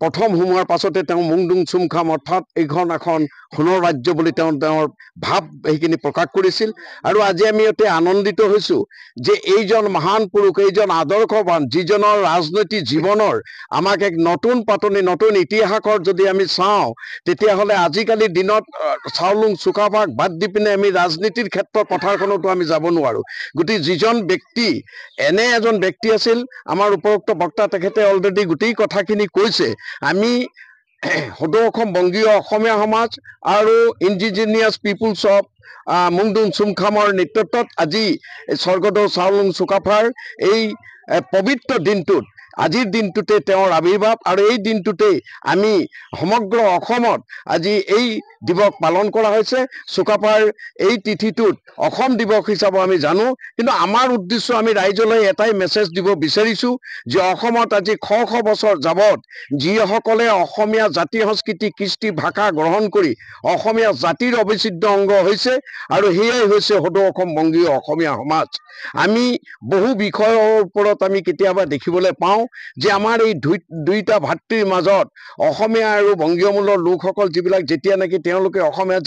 প্ৰথম সোমোৱাৰ পাছতে তেওঁ মুংডুং চুংখাম অৰ্থাৎ এইখন এখন সোণৰ ৰাজ্য বুলি তেওঁৰ ভাৱ সেইখিনি প্ৰকাশ কৰিছিল। আৰু আজি আমি অতি আনন্দিত হৈছোঁ যে এইজন মহান পুৰুষ, এইজন আদৰ্শবান, যিজনৰ ৰাজনৈতিক জীৱনৰ আমাক এক নতুন পাতনি, নতুন ইতিহাসৰ যদি আমি চাওঁ তেতিয়াহ'লে আজিকালিৰ দিনত চাওলুং চুকাফাক বাদ দি পিনে আমি ৰাজনীতিৰ ক্ষেত্ৰত পথাৰখনতো আমি যাব নোৱাৰোঁ। গতিকে যিজন ব্যক্তি এনে এজন ব্যক্তি আছিল, আমাৰ উপৰোক্ত বক্তা তেখেতে অলৰেডি গোটেই কথাখিনি কৈছে। আমি সদৌ অসম বংগীয় অসমীয়া সমাজ আৰু ইণ্ডিজিনিয়াছ পিপুলছ অফ মুংডুং চুংখামৰ নেতৃত্বত আজি স্বৰ্গদেউ চাওলুং চুকাফাৰ এই পবিত্ৰ দিনটোত, আজিৰ দিনটোতে তেওঁৰ আৱিৰ্ভাৱ, আৰু এই দিনটোতেই আমি সমগ্ৰ অসমত আজি এই দিৱস পালন কৰা হৈছে। চুকাফাৰ এই তিথিটোত অসম দিৱস হিচাপে আমি জানো, কিন্তু আমাৰ উদ্দেশ্য আমি ৰাইজলৈ এটাই মেছেজ দিব বিচাৰিছোঁ যে অসমত আজি শ বছৰ যাবত যিসকলে অসমীয়া জাতি সংস্কৃতি কৃষ্টি ভাষা গ্ৰহণ কৰি অসমীয়া জাতিৰ অবিচ্ছেদ্য অংগ হৈছে, আৰু সেয়াই হৈছে সদৌ অসম বংগীয় অসমীয়া সমাজ। আমি বহু বিষয়ৰ ওপৰত আমি কেতিয়াবা দেখিবলৈ পাওঁ যে আমাৰ এই দুইটা ভাতৃৰ মাজত অসমীয়া আৰু বংগীয় মূলৰ লোকসকল যিবিলাক যেতিয়া নেকি তেওঁলোকে অসমীয়া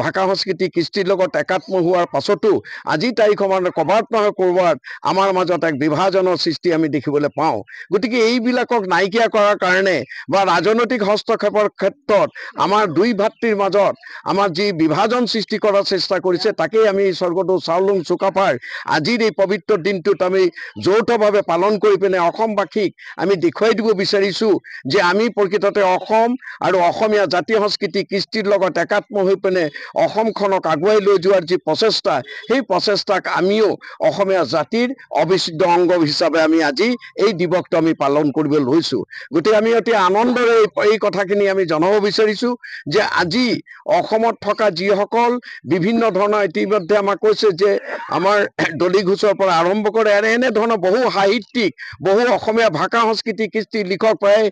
ভাষা সংস্কৃতি কৃষ্টিৰ লগত একাত্ম হোৱাৰ পাছতো আজি তাৰিখৰ মানে ক'ৰবাত নহয় ক'ৰবাত আমাৰ মাজত এক বিভাজনৰ সৃষ্টি আমি দেখিবলৈ পাওঁ। গতিকে এইবিলাকক নাইকিয়া কৰাৰ কাৰণে বা ৰাজনৈতিক হস্তক্ষেপৰ ক্ষেত্ৰত আমাৰ দুই ভাতৃৰ মাজত আমাৰ যি বিভাজন সৃষ্টি কৰাৰ চেষ্টা কৰিছে তাকেই আমি স্বৰ্গদেউ চাওলুং চুকাফাৰ আজিৰ এই পবিত্ৰ দিনটোত আমি যৌথভাৱে পালন কৰি পিনে অসমবাসীক আমি দেখুৱাই দিব বিচাৰিছোঁ যে আমি প্ৰকৃততে অসম আৰু অসমীয়া জাতি সংস্কৃতি কৃষ্টিৰ লগত একাত্ম হৈ পিনে অসমখনক আগুৱাই লৈ যোৱাৰ যি প্ৰচেষ্টা সেই প্ৰচেষ্টাক আমিও অসমীয়া জাতিৰ অবিচ্ছেদ্য অংগ হিচাপে আমি আজি এই দিৱসটো আমি পালন কৰিব লৈছোঁ। গতিকে আমি অতি আনন্দৰে এই কথাখিনি আমি জনাব বিচাৰিছোঁ যে আজি অসমত থকা যিসকল বিভিন্ন ধৰণৰ ইতিমধ্যে আমাক কৈছে যে আমাৰ দলি ঘোষৰ পৰা আৰম্ভ কৰে এনে ধৰণৰ বহু সাহিত্যিক বহু অসমীয়া ভাষা সংস্কৃতি কৃষ্টি লিখক প্ৰায়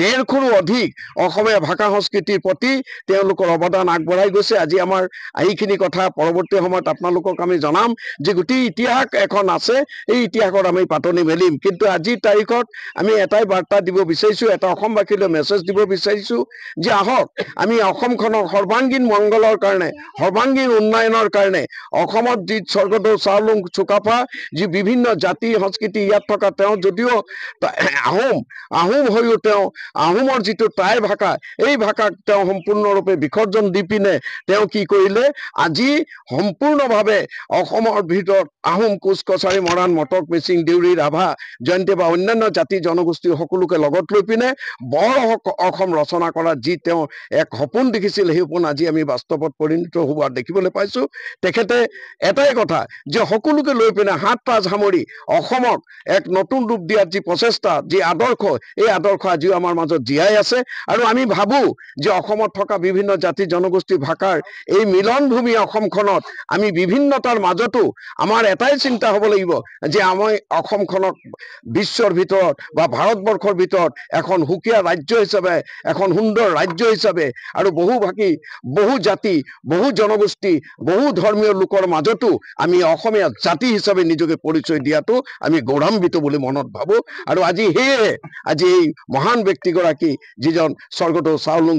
150ৰো অধিক অসমীয়া ভাষা সংস্কৃতিৰ প্ৰতি তেওঁলোকৰ অৱদান আগবঢ়াই গৈছে। আজি আমাৰ এইখিনি কথা পৰৱৰ্তী সময়ত আপোনালোকক আমি জনাম যে গোটেই ইতিহাস এখন আছে, এই ইতিহাসত আমি পাতনি মেলিম। কিন্তু আজিৰ তাৰিখত আমি এটাই বাৰ্তা দিব বিচাৰিছোঁ, এটা অসমবাসীলৈ মেছেজ দিব বিচাৰিছোঁ যে আহক আমি অসমখনৰ সৰ্বাংগীন মংগলৰ কাৰণে সৰ্বাংগীন উন্নয়নৰ কাৰণে অসমত যি স্বৰ্গদেউ চাওলুং চুকাফা যি বিভিন্ন জাতি সংস্কৃতি ইয়াত থকা তেওঁ যদিও আহোম হৈও তেওঁ আহোমৰ যিটো টাই ভাষা এই ভাষাক তেওঁ সম্পূৰ্ণৰূপে বিসৰ্জন দি পিনে তেওঁ কি কৰিলে আজি সম্পূৰ্ণভাৱে অসমৰ ভিতৰত আহোম কোচ কছাৰী মৰাণ মটক মিচিং দেউৰী ৰাভা জয়ন্তী বা অন্যান্য জাতি জনগোষ্ঠী সকলোকে লগত লৈ পিনে বৰ অসম ৰচনা কৰা যি তেওঁ এক সপোন দেখিছিল সেই সপোন আজি আমি বাস্তৱত পৰিণত হোৱা দেখিবলৈ পাইছোঁ। তেখেতে এটাই কথা যে সকলোকে লৈ পিনে হাত পাঁচ সামৰি অসমক এক নতুন ৰূপ দিয়াৰ যি প্ৰচেষ্টা যি আদৰ্শ এই আদৰ্শ আজিও আমাৰ মাজত জীয়াই আছে আৰু আমি ভাবোঁ যে অসমত থকা বিভিন্ন জাতি জনগোষ্ঠী ভাষাৰ এই মিলনভূমি অসমখনত আমি বিভিন্নতাৰ মাজতো আমাৰ এটাই চিন্তা হ'ব লাগিব যে আমি অসমখনক বিশ্বৰ ভিতৰত বা ভাৰতবৰ্ষৰ ভিতৰত এখন সুকীয়া ৰাজ্য হিচাপে এখন সুন্দৰ ৰাজ্য হিচাপে আৰু বহুভাষী বহু জাতি বহু জনগোষ্ঠী বহু ধৰ্মীয় লোকৰ মাজতো আমি অসমীয়া জাতি হিচাপে নিজকে পৰিচয় দিয়াটো আমি গৌৰৱান্বিত বুলি মনত ভাবোঁ। আৰু আজি সেয়ে আজি এই মহান ব্যক্তিগৰাকী যিজন স্বৰ্গদেউ চাওলুং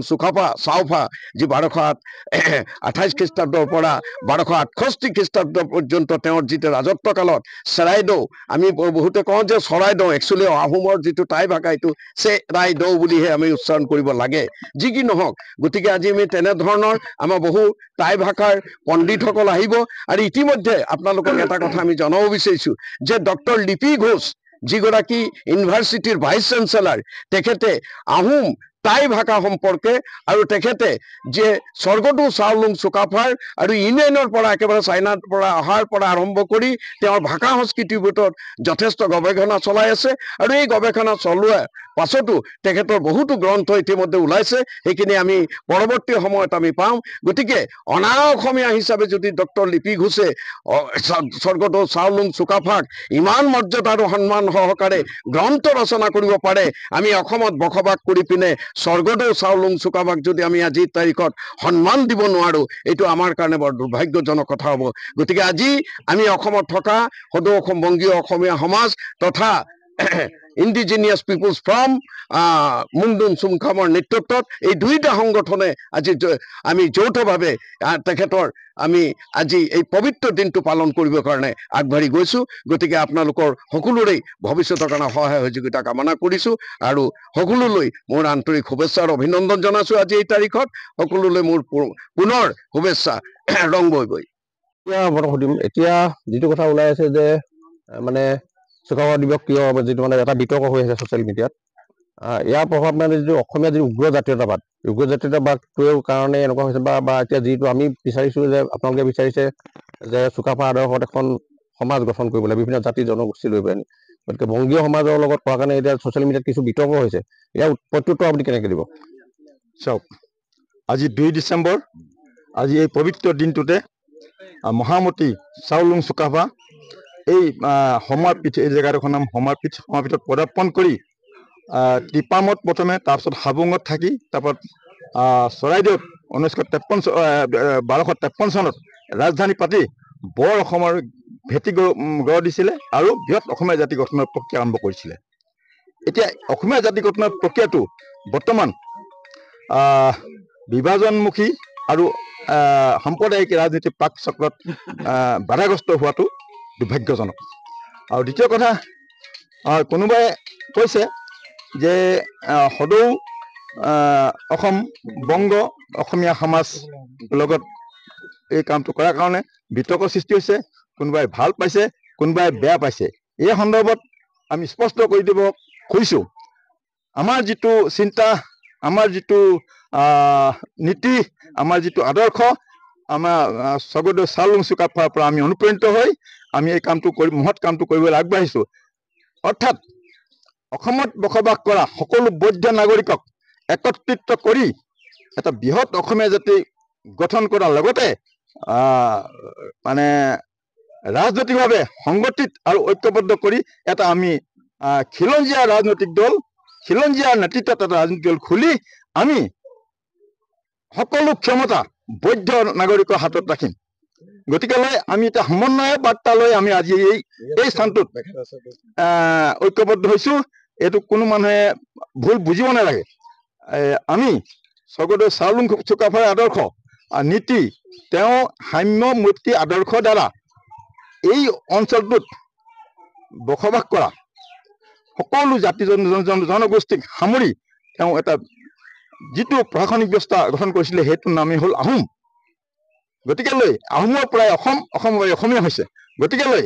চাওফা যি 1228 খ্ৰীষ্টাব্দৰ পৰা 1268 খ্ৰীষ্টাব্দ পৰ্যন্ত তেওঁৰ যিটো ৰাজত্ব কালত চেৰাইদেউ আমি বহুতে কওঁ যে চৰাইদেউ একচুৱেলি আহোমৰ যিটো টাই ভাষা এইটো চেৰাইদেউ বুলিহে আমি উচ্চাৰণ কৰিব লাগে যি কি নহওক। গতিকে আজি আমি তেনেধৰণৰ আমাৰ বহু টাই ভাষাৰ পণ্ডিতসকল আহিব আৰু ইতিমধ্যে আপোনালোকক এটা কথা আমি জনাব বিচাৰিছোঁ যে ডক্টৰ লিপি ঘোষ যিগৰাকী ইউনিভাৰ্চিটিৰ ভাইচ চেঞ্চেলাৰ তেখেতে আহোম টাই ভাষা সম্পৰ্কে আৰু তেখেতে যে স্বৰ্গদেউ চাওলুং চুকাফাৰ আৰু ইউনিয়নৰ পৰা একেবাৰে চাইনাৰ পৰা অহাৰ পৰা আৰম্ভ কৰি তেওঁৰ ভাষা সংস্কৃতিৰ ভিতৰত যথেষ্ট গৱেষণা চলাই আছে আৰু এই গৱেষণা চলোৱাৰ পাছতো তেখেতৰ বহুতো গ্ৰন্থ ইতিমধ্যে ওলাইছে, সেইখিনি আমি পৰৱৰ্তী সময়ত আমি পাম। গতিকে অনা অসমীয়া হিচাপে যদি ডক্টৰ লিপি ঘোষে স্বৰ্গদেউ চাওলুং চুকাফাক ইমান মৰ্যাদা আৰু সন্মান সহকাৰে গ্ৰন্থ ৰচনা কৰিব পাৰে, আমি অসমত বসবাস কৰি পিনে স্বৰ্গদেউ চাওলুং চুকাফাক যদি আমি আজিৰ তাৰিখত সন্মান দিব নোৱাৰোঁ এইটো আমাৰ কাৰণে বৰ দুৰ্ভাগ্যজনক কথা হ'ব। গতিকে আজি আমি অসমত থকা সদৌ অসম বংগীয় অসমীয়া সমাজ তথা ইণ্ডিজিনিয়াছ পিপুলছ ফ্ৰম মুংডুন চুমখামৰ নেতৃত্বত এই দুইটা সংগঠনে আজি আমি যৌথভাৱে তেখেতৰ আমি আজি এই পবিত্ৰ দিনটো পালন কৰিবৰ কাৰণে আগবাঢ়ি গৈছোঁ। গতিকে আপোনালোকৰ সকলোৰে ভৱিষ্যতৰ কাৰণে সহায় সহযোগিতা কামনা কৰিছোঁ আৰু সকলোলৈ মোৰ আন্তৰিক শুভেচ্ছা আৰু অভিনন্দন জনাইছোঁ। আজি এই তাৰিখত সকলোলৈ মোৰ পুনৰ শুভেচ্ছা ৰং বৈ গৈ এতিয়া মই সুধিম, এতিয়া যিটো কথা ওলাই আছে যে মানে চুকাফা দিৱস কিয় যিটো মানে এটা বিতৰ্ক হৈ আছে ছ'চিয়েল মিডিয়াত, ইয়াৰ প্ৰভাৱ মানে যিটো অসমীয়া যিটো উগ্ৰ জাতীয়তাবাদটোৰ কাৰণে এনেকুৱা হৈছে বা এতিয়া যিটো আমি বিচাৰিছোঁ যে আপোনালোকে বিচাৰিছে যে চুকাফা আদৰ্শত এখন সমাজ গঠন কৰিবলৈ বিভিন্ন জাতি জনগোষ্ঠী লৈ পেলাই, গতিকে বংগীয় সমাজৰ লগত কোৱাৰ কাৰণে এতিয়া ছ'চিয়েল মিডিয়াত কিছু বিতৰ্ক হৈছে, ইয়াৰ প্ৰত্যুত্তৰ আপুনি কেনেকৈ দিব? চাওক, আজি 2 ডিচেম্বৰ, আজি এই পবিত্ৰ দিনটোতে মহামতী চাওলুং চুকাফা এই সমাৰপীঠ, এই জেগাডোখৰ নাম সমাৰপীঠত পদাৰ্পণ কৰি টিপামত প্ৰথমে, তাৰপিছত হাবুঙত থাকি তাৰপৰা চৰাইদেউত 1253 চনত ৰাজধানী পাতি বৰ অসমৰ ভেটি গঢ় দিছিলে আৰু বৃহৎ অসমীয়া জাতি গঠনৰ প্ৰক্ৰিয়া আৰম্ভ কৰিছিলে। এতিয়া অসমীয়া জাতি গঠনৰ প্ৰক্ৰিয়াটো বৰ্তমান বিভাজনমুখী আৰু সাম্প্ৰদায়িক ৰাজনীতিৰ পাক চক্ৰত বাধাগ্ৰস্ত হোৱাটো দুৰ্ভাগ্যজনক। আৰু দ্বিতীয় কথা, কোনোবাই কৈছে যে সদৌ অসম বংগ অসমীয়া সমাজ লগত এই কামটো কৰাৰ কাৰণে বিতৰ্কৰ সৃষ্টি হৈছে। কোনোবাই ভাল পাইছে, কোনোবাই বেয়া পাইছে। এই সন্দৰ্ভত আমি স্পষ্ট কৰি দিব খুজিছোঁ, আমাৰ যিটো চিন্তা, আমাৰ যিটো নীতি, আমাৰ যিটো আদৰ্শ, আমাৰ স্বৰ্গদেউ চাওলুং চুকাফাৰ পৰা আমি অনুপ্ৰাণিত হৈ আমি এই কামটো মহৎ কামটো কৰিবলৈ আগবাঢ়িছোঁ। অৰ্থাৎ অসমত বসবাস কৰা সকলো বৌদ্ধ নাগৰিকক একত্ৰিত কৰি এটা বৃহৎ অসমীয়া জাতি গঠন কৰাৰ লগতে মানে ৰাজনৈতিকভাৱে সংগঠিত আৰু ঐক্যবদ্ধ কৰি এটা আমি খিলঞ্জীয়া ৰাজনৈতিক দল, খিলঞ্জীয়া নেতৃত্বত এটা ৰাজনৈতিক দল খুলি আমি সকলো ক্ষমতা বৌদ্ধ নাগৰিকৰ হাতত ৰাখিম। গতিকেলৈ আমি এটা সমন্বয়ৰ বাৰ্তা লৈ আমি আজি এই স্থানটোত ঐক্যবদ্ধ হৈছোঁ। এইটো কোনো মানুহে ভুল বুজিব নালাগে। আমি স্বৰ্গদেউ চাওলুং চুকাফাৰ আদৰ্শ নীতি, তেওঁ সাম্য মৈত্ৰী আদৰ্শৰ দ্বাৰা এই অঞ্চলটোত বসবাস কৰা সকলো জাতি জনগোষ্ঠীক সামৰি তেওঁ এটা যিটো প্ৰশাসনিক ব্যৱস্থা গঠন কৰিছিলে সেইটোৰ নামেই হ'ল আহোম। গতিকেলৈ আহোমৰ পৰাই অসম অসমীয়া হৈছে। গতিকেলৈ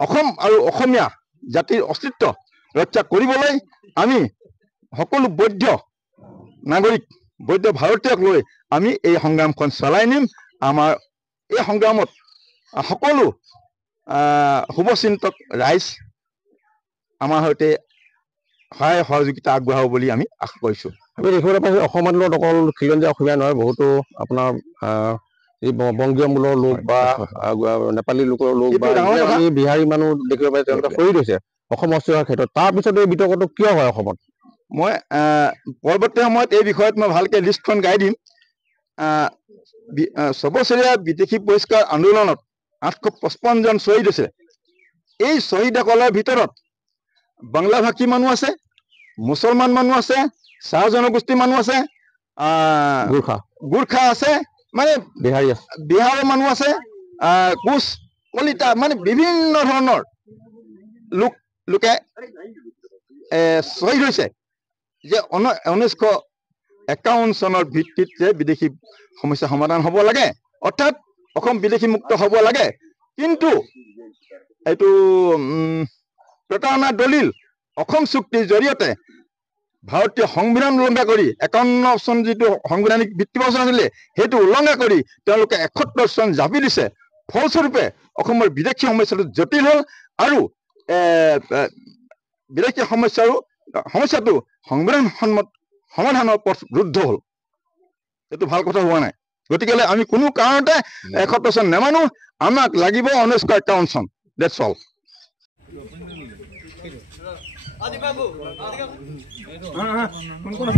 অসম আৰু অসমীয়া জাতিৰ অস্তিত্ব ৰক্ষা কৰিবলৈ আমি সকলো বৌদ্ধ নাগৰিক, বৌদ্ধ ভাৰতীয়ক লৈ আমি এই সংগ্ৰামখন চলাই নিম। আমাৰ এই সংগ্ৰামত সকলো শুভচিন্তক ৰাইজ আমাৰ সৈতে সহায় সহযোগিতা আগবঢ়াব বুলি আমি আশা কৰিছোঁ। আমি দেখিবলৈ পাইছোঁ অসমৰ দিনত অকল খিলঞ্জীয়া অসমীয়া নহয়, বহুতো আপোনাৰ বংগীয় মূলৰ লোক বা নেপালী লোকৰ লোক বা আমি বিহাৰী মানুহ দেখিব পাইছোঁ, তেওঁলোকে শ্বহীদ হৈছে অসম অস্তিত্বৰ ক্ষেত্ৰত। তাৰপিছত এই বিতৰ্কটো কিয় হয় অসমত? মই পৰৱৰ্তী সময়ত এই বিষয়ত মই ভালকৈ লিষ্টখন গাই দিম। ছবছৰীয়া বিদেশী বহিষ্কাৰ আন্দোলনত 855 জন শ্বহীদ হৈছে। এই শ্বহীদসকলৰ ভিতৰত বাংলাভাষী মানুহ আছে, মুছলমান মানুহ আছে, চাহ জনগোষ্ঠীৰ মানুহ আছে, গোৰ্খা আছে, মানে বিহাৰৰ মানুহ আছে, কোচ, কলিতা, মানে বিভিন্ন ধৰণৰ লোকে শ্বহীদ হৈছে। যে 1951 চনৰ ভিত্তিত যে বিদেশী সমস্যা সমাধান হ'ব লাগে, অৰ্থাৎ অসম বিদেশী মুক্ত হ'ব লাগে। কিন্তু এইটো প্ৰতাৰণা দলিল অসম চুক্তিৰ জৰিয়তে ভাৰতীয় সংবিধান উলংঘা কৰি 51 চন যিটো সাংবিধানিক ভিত্তিবচন আছিলে সেইটো উলংঘা কৰি তেওঁলোকে 71 চন জাপি দিছে। ফলস্বৰূপে অসমৰ বিদেশী সমস্যাটো জটিল হ'ল আৰু বিদেশী সমস্যাটো সংবিধানসন্মত সমাধানৰ পথ ৰুদ্ধ হ'ল। এইটো ভাল কথা হোৱা নাই। গতিকেলৈ আমি কোনো কাৰণতে 71 চন নেমানো, আমাক লাগিব 1951 চন। That's all. কোন